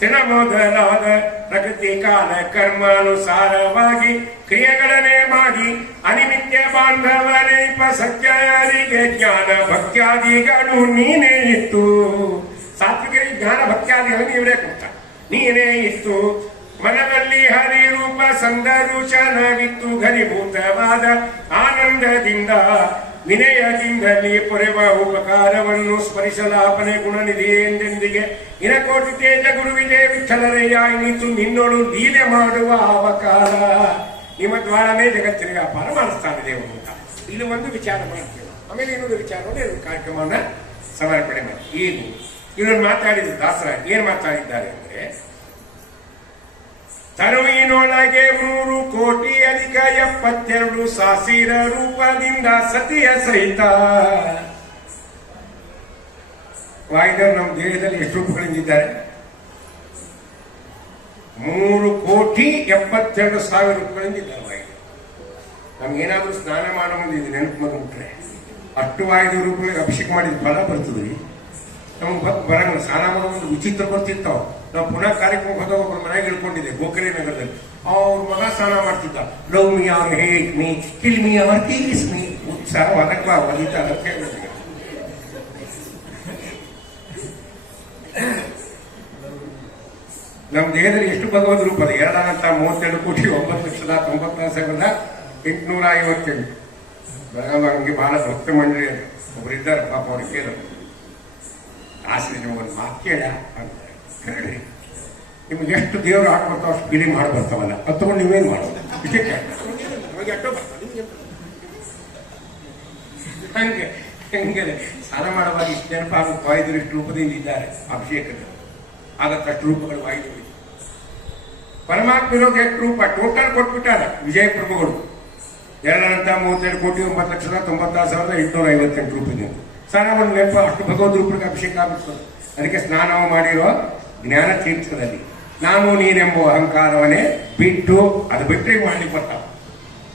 ಜನ ಮೊದಲಾದ ಪ್ರಕೃತಿ ಕಾಲ ಕರ್ಮಾನುಸಾರವಾಗಿ ಕ್ರಿಯೆಗಳನ್ನೇ ಮಾಡಿ ಅನಿಮಿತ್ಯ ಬಾಂಧವನೇಪ ಸತ್ಯರಿಗೆ ಜ್ಞಾನ ಭಕ್ತ್ಯಾದಿಗಳು ನೀನೇ ಇತ್ತು. ಸಾತ್ವಿಕರಿಗೆ ಜ್ಞಾನ ಭಕ್ತ್ಯಾದಿಗಳನ್ನು ಇವರೇ ಕೊಟ್ಟ, ನೀನೇ ಇತ್ತು. ಮನದಲ್ಲಿ ಹರಿರೂಪ ಸಂದರುಚನವಿತ್ತು ಘನೀಭೂತವಾದ ಆನಂದದಿಂದ ವಿನಯದಿಂದಲೇ ಪೊರೆವ ಉಪಕಾರವನ್ನು ಸ್ಮರಿಸಲಾಪನೆ ಗುಣನಿಧಿ ಎಂದೆಂದಿಗೆ ಇರಕೋಟಿ ತೇಜ ಗುರುವಿದೆ ವಿಠಲರೆಯಾಯಿ ನಿಂತು ನಿನ್ನೋಡು ಲೀಲೆ ಮಾಡುವ ಅವಕಾಲ. ನಿಮ್ಮ ದ್ವಾರನೇ ಜಗತ್ತಿನಿಗೆ ಅಪಾರ ಮಾಡಿಸ್ತಾನೆ ದೇವರು ಅಂತ ಇಲ್ಲಿ ಒಂದು ವಿಚಾರ ಮಾಡ್ತೇವೆ. ಆಮೇಲೆ ಇನ್ನೊಂದು ವಿಚಾರ ನೋಡಿ ಕಾರ್ಯಕ್ರಮವನ್ನ ಸಮರ್ಪಣೆ ಮಾಡಿ. ಈಗ ಇವರನ್ನು ಮಾತಾಡಿದ್ರು ದಾಸರ ಏನ್ ಮಾತಾಡಿದ್ದಾರೆ ಅಂದ್ರೆ, ತನುವಿನೊಳಗೆ 3,72,72 ಸಾಸಿರ ರೂಪದಿಂದ ಸತಿಯ ಸಹಿತ. ವಾಯುದೇವರು ನಮ್ಮ ದೇಹದಲ್ಲಿ ಎಷ್ಟು ರೂಪಗಳಿಂದಿದ್ದಾರೆ? 3,72,000 ರೂಪಗಳಿಂದಿದ್ದಾರೆ ವಾಯುದೇವರು. ನಮ್ಗೇನಾದ್ರೂ ಸ್ನಾನ ಮಾಡೋ ಮುಂದೆ ಇದು ನೆನಪು ಮಗ್ಬಿಟ್ರೆ ಅಷ್ಟು ವಾಯುದೇವ ರೂಪಗಳಿಗೆ ಅಭಿಷೇಕ ಮಾಡಿದ ಫಲ ಬರ್ತದ್ರಿ. ನಮ್ಗೆ ಬರಂಗ ಸ್ನಾನ ಮಾಡೋ ಒಂದು ವಿಚಿತ್ರ ಬರ್ತಿರ್ತಾವ. ನಾವು ಪುನಃ ಕಾರ್ಯಕ್ರಮ ಹೋದಾಗ ಒಬ್ಬರು ಮನೆಗೆ ಇಳ್ಕೊಂಡಿದ್ದೆ ಗೋಕರೆ ನಗರದಲ್ಲಿ. ಅವ್ರ ಮಗ ಸ್ನಾನ ಮಾಡ್ತಿದ್ದ. Love me or hate me kill me or kiss me ಉತ್ಸಾಹ ಅದಕ್ಕ ವದಿತ ಅಂತ ಹೇಳಿದ್ರೆ ನಮ್ಮ ದೇಹದಲ್ಲಿ ಎಷ್ಟು ಭಗವದ್ ರೂಪ ಇದೆ? 2,9,90,9,858 ಬೆಳಗಾವಿ ಹಂಗೆ ಬಹಳ ಭಕ್ತ ಮಂಡಳಿ ಅದು ಒಬ್ಬರಿದ್ದಾರೆ. ಪಾಪ ಅವ್ರಿಗೆ ಕೇಳಿದ್ರು, ಆಸೆ ಒಂದು ಮಾತು ಕೇಳ ಅಂತ ಹೇಳಿ, ನಿಮ್ಗೆ ಎಷ್ಟು ದೇವರು ಆಟ ಬರ್ತಾವ ಅಷ್ಟು ಫೀಲಿಂಗ್ ಮಾಡಿ ಬರ್ತಾವಲ್ಲ, ಅದು ತಗೊಂಡು ನೀವೇನು ಮಾಡೋದು? ವಿಷಯಕ್ಕೆ ನಮಗೆ ಅಡ್ಡ ಬರ್ತಾವೆ. ಹಂಗೆ ಹಂಗೆ ಸ್ನಾನ ಮಾಡುವಾಗ ಇಷ್ಟು ನೆನಪಾಗ ವಾಯುದೇವರು ಇಷ್ಟು ರೂಪದಿಂದ ಇದ್ದಾರೆ ಅಭಿಷೇಕದಲ್ಲಿ. ಆಗತ್ತಷ್ಟು ರೂಪಗಳು ವಾಯುದೇವರು. ಪರಮಾತ್ಮ ಇರೋದು ಎಷ್ಟು ರೂಪ ಟೋಟಲ್ ಕೊಟ್ಬಿಟ್ಟಾರ ವಿಜಯ ಪ್ರಭುಗಳು. 2,32,9,96,858 ರೂಪಾಯಿ ಸ್ನಾನ ಮಾಡಿ ನೆನಪ ಅಷ್ಟು ಭಗವದ್ ರೂಪಕ್ಕೆ ಅಭಿಷೇಕ ಆಗ್ಬಿಡ್ತದೆ. ಅದಕ್ಕೆ ಸ್ನಾನವು ಮಾಡಿರೋ ಜ್ಞಾನ ತೀರ್ಥದಲ್ಲಿ ನಾನು ನೀನೆಂಬ ಅಹಂಕಾರವನ್ನೇ ಬಿಟ್ಟು ಅದು ಬಿಟ್ಟರೆ ಮಾಡ್ಲಿಕ್ಕೆ ಬರ್ತಾವ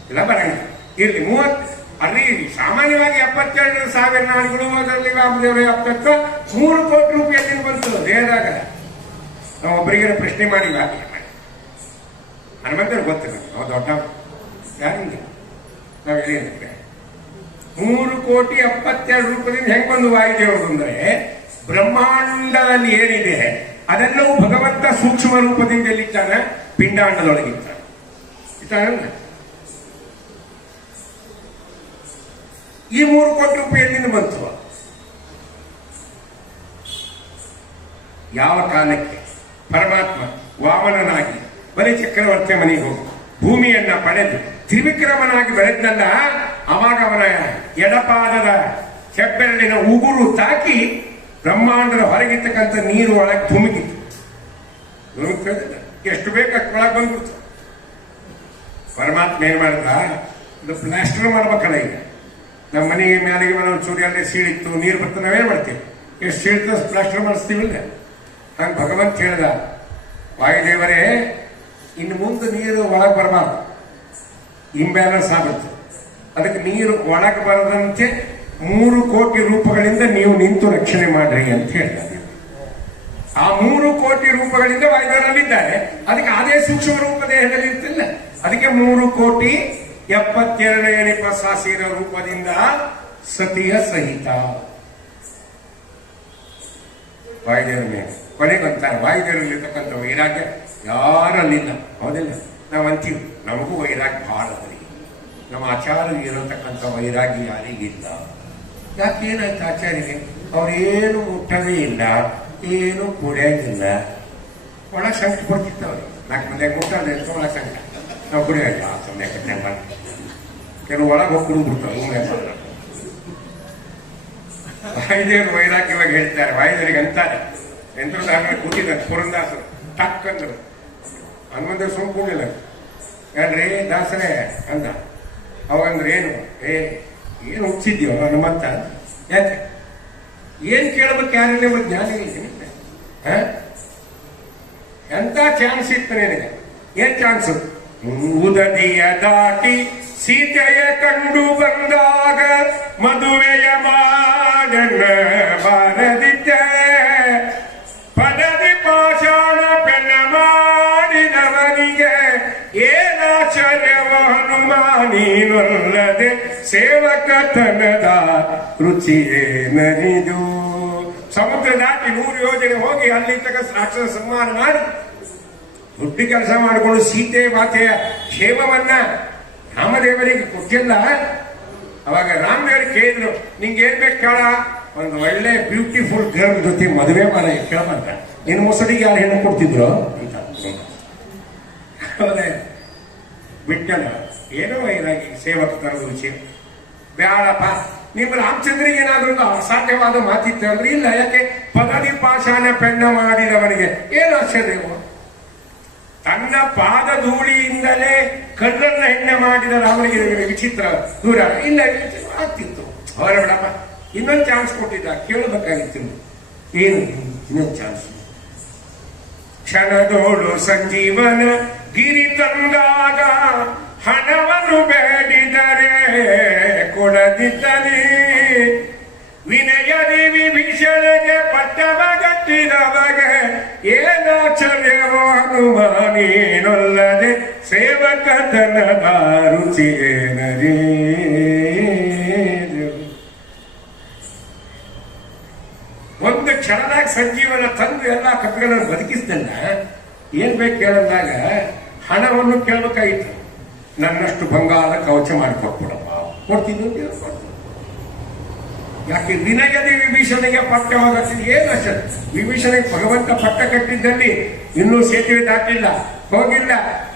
ಇಲ್ಲ ಬರಂಗಿಲ್ಲ. ಇರ್ಲಿ 30 ಅಲ್ಲಿ ಸಾಮಾನ್ಯವಾಗಿ 72,000 ನಾಡಿಗಳು ಅದರಲ್ಲಿ ವಾಮದೇವರ 3 ಕೋಟಿ ರೂಪಾಯಿ ಬಂತು ದೇಹದಾಗ. ನಾವು ಒಬ್ಬರಿಗೆ ಪ್ರಶ್ನೆ ಮಾಡಿಲ್ಲ, ಹನುಮಂತರು ಗೊತ್ತಿಲ್ಲ, ನಾವು ದೊಡ್ಡ ಯಾರಿಂದ ನಾವು ಹೇಳಿ 3,72,00,000 ರೂಪಾಯಿಂದ ಹೆಂಗ್ ಬಂದು ವಾಯುದೇವರು ಅಂದ್ರೆ ಬ್ರಹ್ಮಾಂಡದಲ್ಲಿ ಏನಿದೆ ಅದೆಲ್ಲವೂ ಭಗವಂತ ಸೂಕ್ಷ್ಮ ರೂಪದಿಂದ ಎಲ್ಲಿದ್ದಾನೆ? ಪಿಂಡಾಂಡದೊಳಗಿದ್ದಾನೆ. ಈ 3 ಕೋಟಿ ರೂಪಾಯಿ ಎಲ್ಲಿಂದ ಬಂತು? ಯಾವ ಕಾಲಕ್ಕೆ ಪರಮಾತ್ಮ ವಾಮನನಾಗಿ ಬಲಿ ಚಕ್ರವರ್ತಿ ಮನೆಗೆ ಹೋಗಿ ಭೂಮಿಯನ್ನ ಪಡೆದು ತ್ರಿವಿಕ್ರಮನಾಗಿ ಬೆಳೆದಲ್ಲ, ಅವಾಗ ಅವನ ಎಡಪಾದದ ಹೆಬ್ಬೆರಳಿನ ಉಗುರು ತಾಕಿ ಬ್ರಹ್ಮಾಂಡದ ಹೊರಗಿರ್ತಕ್ಕಂಥ ನೀರು ಒಳಗೆ ಧುಮುಕಿತು. ಎಷ್ಟು ಬೇಕು ಅಷ್ಟು ಒಳಗೆ ಬಂದ್ಬಿಡ್ತು. ಪರಮಾತ್ಮ ಏನ್ ಮಾಡಿದ? ಇದು ಪ್ಲಾಸ್ಟರ್ ಮಾಡ್ಬೇಕಲ್ಲ. ಈಗ ನಮ್ಮ ಮನೆಗೆ ಮ್ಯಾಲಿಗೆ ಒಂದು ಚೂರಿಯಲ್ಲಿ ಸೀಳಿತ್ತು, ನೀರು ಬರ್ತದೆ, ನಾವೇನ್ ಮಾಡ್ತೀವಿ? ಎಷ್ಟು ಸೀಳ್ತ ಪ್ಲಾಸ್ಟರ್ ಮಾಡಿಸ್ತೀವಿಲ್ಲ. ಹಂಗೆ ಭಗವಂತ ಹೇಳಿದ, ವಾಯುದೇವರೇ, ಇನ್ನು ಮುಂದೆ ನೀರು ಒಳಗೆ ಬರಬಾರ್ದು, ಇಂಬ್ಯಾಲೆನ್ಸ್ ಆಗುತ್ತೆ. ಅದಕ್ಕೆ ನೀರು ಒಳಗೆ ಬರದಂತೆ 3 ಕೋಟಿ ರೂಪಗಳಿಂದ ನೀವು ನಿಂತು ರಕ್ಷಣೆ ಮಾಡ್ರಿ ಅಂತ ಹೇಳಿದ್ದಾರೆ. ಆ 3 ಕೋಟಿ ರೂಪಗಳಿಂದ ವಾಯುದೇವರಲ್ಲಿದ್ದಾರೆ. ಅದಕ್ಕೆ ಅದೇ ಸೂಕ್ಷ್ಮ ರೂಪ ದೇಹದಲ್ಲಿ ಇರ್ತಿಲ್ಲ. ಅದಕ್ಕೆ 3 ಕೋಟಿ 72 ಸಾಸಿರ ರೂಪದಿಂದ ಸತಿಯ ಸಹಿತ ವಾಯುದೇವರ ಮೇಲೆ ಕೊನೆಗಂತಾರೆ. ವಾಯುದೇವರಲ್ಲಿರ್ತಕ್ಕಂಥ ವೈರಾಗ್ಯ ಯಾರಲ್ಲಿಲ್ಲ, ಹೌದಿಲ್ಲ? ನಾವು ಅಂತೀವಿ ನಮಗೂ ವೈರಾಗ್ಯ ಬಹಳ ಅದರಿ, ನಮ್ಮ ಆಚಾರ್ಯ ಇರತಕ್ಕಂಥ ವೈರಾಗ್ಯ ಯಾರಿಗಿಲ್ಲ. ಯಾಕೇನಾಯ್ತು ಆಚಾರ್ಯಗೆ? ಅವ್ರೇನು ಮುಟ್ಟದೇ ಇಲ್ಲ, ಏನು ಕುಡಿಯೋದಿಲ್ಲ. ಒಳ ಸಂಕಟ ಕೊಡ್ತಿತ್ತವ್ರಿಗೆ. 4 ಮಂದಿ ಮುಟ್ಟೋದು ಎಷ್ಟು ಒಳ ಸಂಕಟ. ನಾವು ಕುಡಿಯೋಲ್ಲ, ಸುಮ್ಮನೆ ಕಟ್ಟೆ ಮಾಡಿ ಕೆಲವು ಒಳಗೆ ಹೋಗಿ ಕುಡಿದ್ಬಿಡ್ತಾವೆ. ವಾಯುದೇವರು ವೈರಾಗ್ಯವಾಗಿ ಹೇಳ್ತಾರೆ. ವಾಯುದೇವರಿಗೆ ಅಂತಾರೆ, ಯಂತ್ರಧಾರ ಕೂತಿದ್ದಾರೆ ಪುರಂದಾಸರು. ಟಕ್ ಅಂದರು. ಹನುಮಂತ ಸುಮ್ ಕೂಡಲಿಲ್ಲ. ಏನ್ರಿ ದಾಸರೇ ಅಂದ. ಅವಾಗಂದ್ರೆ ಏನು ಹುಚ್ಚಿದ್ಯೋ ಹನುಮಂತ? ಯಾಕೆ ಏನ್ ಕೇಳ್ಬೇಕು? ಯಾರಿಲ್ಲ ಜ್ಞಾನ ಇಲ್ಲ. ಎಂತ ಚಾನ್ಸ್ ಇತ್ತು ನಿನಗೆ? ಏನ್ ಚಾನ್ಸ್? ಉದದಿಯ ದಾಟಿ ಸೀತೆಯ ಕಂಡು ಬಂದಾಗ ಮದುವೆಯ ಮಾಡನ ಬಾರದಿದ್ದೆ, ಪದವಿ ಪಾಷಾಣ ಪೆನ್ನ ಮಾಡಿದವನಿಗೆ ಏನಾಶ್ಚರ್ಯವ ಹನುಮ ನೀನೊಲ್ಲದೆ ಸೇವಕತನದ ರುಚಿಯೇನರಿದು. ಸಮುದ್ರ ದಾಟಿ 100 ಯೋಜನೆ ಹೋಗಿ ಅಲ್ಲಿ ತಕ್ಕ ರಾಕ್ಷಸ ಸಂಹಾರ ಮಾಡಿ ದೊಡ್ಡ ಕೆಲಸ ಮಾಡಿಕೊಂಡು ಸೀತೆ ಮಾತೆಯ ಕ್ಷೇಮವನ್ನ ರಾಮದೇವರಿಗೆ ಕೊಟ್ಟಿಲ್ಲ. ಅವಾಗ ರಾಮದೇವರಿಗೆ ಕೇಳಿದ್ರು, ನಿಂಗೆ ಏನ್ ಬೇಕು ಕೇಳ? ಒಂದು ಒಳ್ಳೆ ಬ್ಯೂಟಿಫುಲ್ ಗರ್ಲ್ ಜೊತೆ ಮದುವೆ ಮಾಡ ಕೇಳಬಂತ. ನಿನ್ನ ಮುಸಡಿಗೆ ಯಾರು ಹೆಣ್ಣು ಕೊಡ್ತಿದ್ರು ಅಂತ. ಹೌದೇ ಬಿಟ್ಟಲ್ಲ. ಏನೋ ವೈರಾಗಿ ಸೇವಕ ತರದ ರುಚಿ ಬೇಡಪ್ಪ. ನಿಮ್ಮ ರಾಮಚಂದ್ರಿಗೆ ಏನಾದ್ರೂ ಅಸಾಧ್ಯವಾದ ಮಾತಿತ್ತು ಅಂದ್ರೆ ಇಲ್ಲ. ಯಾಕೆ? ಪದವಿ ಪಾಷಾಣ ಪೆಣ್ಣ ಮಾಡಿದವನಿಗೆ ಏನು ಆಶ್ಚರ್ಯವು? ತನ್ನ ಪಾದ ಧೂಳಿಯಿಂದಲೇ ಕಲ್ಲನ್ನ ಹೆಣ್ಣೆ ಮಾಡಿದ ರಾಮನಿಗೆ ವಿಚಿತ್ರ ದೂರ ಇಲ್ಲ ಆಗ್ತಿತ್ತು. ಅವರ ಬಿಡಪ್ಪ, ಇನ್ನೊಂದು ಚಾನ್ಸ್ ಕೊಟ್ಟಿದ್ದ, ಕೇಳಬೇಕಾಗಿತ್ತು. ಏನು ಇನ್ನೊಂದು ಚಾನ್ಸ್? ಕ್ಷಣದೋಳು ಸಂಜೀವನ ಗಿರಿ ತಂದಾಗ ಹಣವನ್ನು ಬೇಡಿದರೆ ಕೊಡದಿದ್ದರೆ, ವಿನಯದಿ ವಿಭೀಷಣಗೆ ಪಟ್ಟವ ಗಟ್ಟಿದವಗೆ ಏನಾಶ್ಚರ್ಯವೋ ಹನುಮ ನೀನೊಲ್ಲದೆ ಸೇವಕತನದ ರುಚಿಯೇನರೇ. ಒಂದು ಕ್ಷಣದಾಗ ಸಂಜೀವನ ತಂದು ಎಲ್ಲ ಕಪ್ಪೆಗಳನ್ನು ಬದುಕಿಸ್ದಲ್ಲ. ಏನ್ ಬೇಕು ಕೇಳಂದಾಗ ಹಣವನ್ನು ಕೇಳಬೇಕಾಗಿತ್ತು. ನನ್ನಷ್ಟು ಬಂಗಾರ ಕವಚ ಮಾಡಿಕೊಟ್ಬಿಡಪ್ಪ, ಕೊಡ್ತಿದ್ದು ಕೊಡ್ತೀನಿ. ಯಾಕೆ? ವಿನಯದಿ ವಿಭೀಷಣಿಗೆ ಪಟ್ಟ ಹೋಗತ್ತಿದ್ದು ಏನು ಅಷ್ಟ? ವಿಭೀಷಣಿಗೆ ಭಗವಂತ ಪಟ್ಟ ಕಟ್ಟಿದ್ದಲ್ಲಿ ಇನ್ನೂ ಸೇತುವೆ ದಾಟಿಲ್ಲ, ಹೋಗಿಲ್ಲ,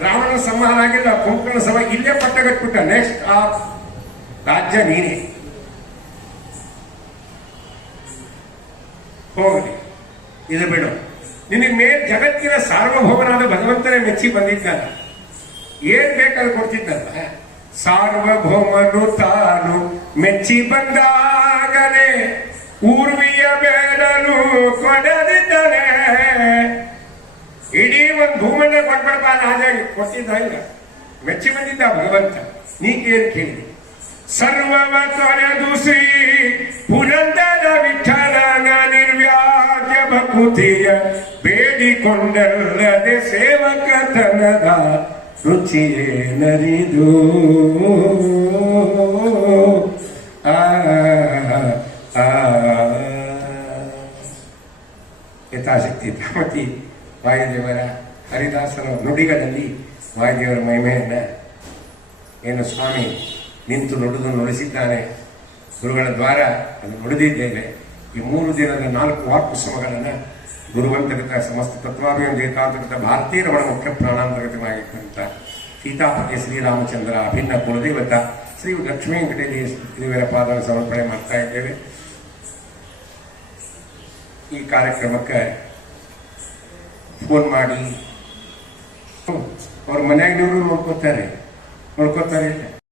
ರಾವಣ ಸಂಹಾರ ಆಗಿಲ್ಲ, ಕುಂಕುಣ ಸಭಾ ಇಲ್ಲೇ ಪಟ್ಟ ಕಟ್ಬಿಟ್ಟ. ನೆಕ್ಸ್ಟ್ ಆ ರಾಜ್ಯ ನೀನೇ ಹೋಗಲಿ, ಇದು ಬಿಡು. ನಿನಗೆ ಮೇಲ್ ಜಗತ್ತಿನ ಸಾರ್ವಭೌಮನಾದ ಭಗವಂತನೇ ಮೆಚ್ಚಿ ಬಂದಿದ್ದಾನೆ. ಏನ್ ಬೇಕಾದ್ರೂ ಕೊಡ್ತಿದ್ದಲ್ಲ. ಸಾರ್ವಭೌಮನು ತಾನು ಮೆಚ್ಚಿ ಬಂದಾಗಲೇ ಊರ್ವಿಯ ಬೇಡಲು ಕೊಡದಿದ್ದನೆ. ಇಡೀ ಒಂದು ಭೂಮನ್ನ ಕೊಟ್ಬಿಡಪ್ಪ ರಾಜ ಕೊಟ್ಟಿದ್ದ ಇಲ್ಲ, ಮೆಚ್ಚಿ ಬಂದಿದ್ದ ಭಗವಂತ. ನೀಕೇನ್ ಕೇಳಿ? ಸರ್ವವ ತೊರೆದು ಶ್ರೀ ಪುರಂದರ ವಿಠಲನ ನಿರ್ವ್ಯಾಜ ಭಕುತಿಯ ಬೇಡಿಕೊಂಡಲ್ಲದೆ ಸೇವಕತನದ ರುಚಿಯೇನರಿದು. ಚಿತ್ತಾಶಕ್ತಿ ಧಾಮತಿ ವಾಯುದೇವರ ಹರಿದಾಸರ ನುಡಿಗಳಲ್ಲಿ ವಾಯುದೇವರ ಮಹಿಮೆಯನ್ನು ಏನು ಸ್ವಾಮಿ ನಿಂತು ನುಡಿಸಿದ್ದಾನೆ, ಗುರುಗಳ ದ್ವಾರ ಅದು ನುಡಿದಿದ್ದೇವೆ. ಈ 3 ದಿನದ 4 ವಾಕುಸುಮಗಳನ್ನು ಗುರುವಂತರಿತ ಸಮಸ್ತ ತತ್ವಾಭಿಮಾನಿತ ಭಾರತೀಯ ರಮಣ ಮುಖ್ಯ ಪ್ರಾಣಾಂತರ್ಗತವಾಗಿದ್ದಂಥ ಸೀತಾಪತಿ ಶ್ರೀರಾಮಚಂದ್ರ ಅಭಿನ್ನ ಕುಲದೇವತ ಶ್ರೀ ಲಕ್ಷ್ಮೀ ವೆಂಕಟೇಶ ದೇವರ ಪಾದವನ್ನು ಸಮರ್ಪಣೆ ಮಾಡ್ತಾ ಇದ್ದೇವೆ. ಈ ಕಾರ್ಯಕ್ರಮಕ್ಕೆ ಫೋನ್ ಮಾಡಿ ಅವ್ರ ಮನೆಯಾಗ ನೋಡ್ಕೋತಾರೆ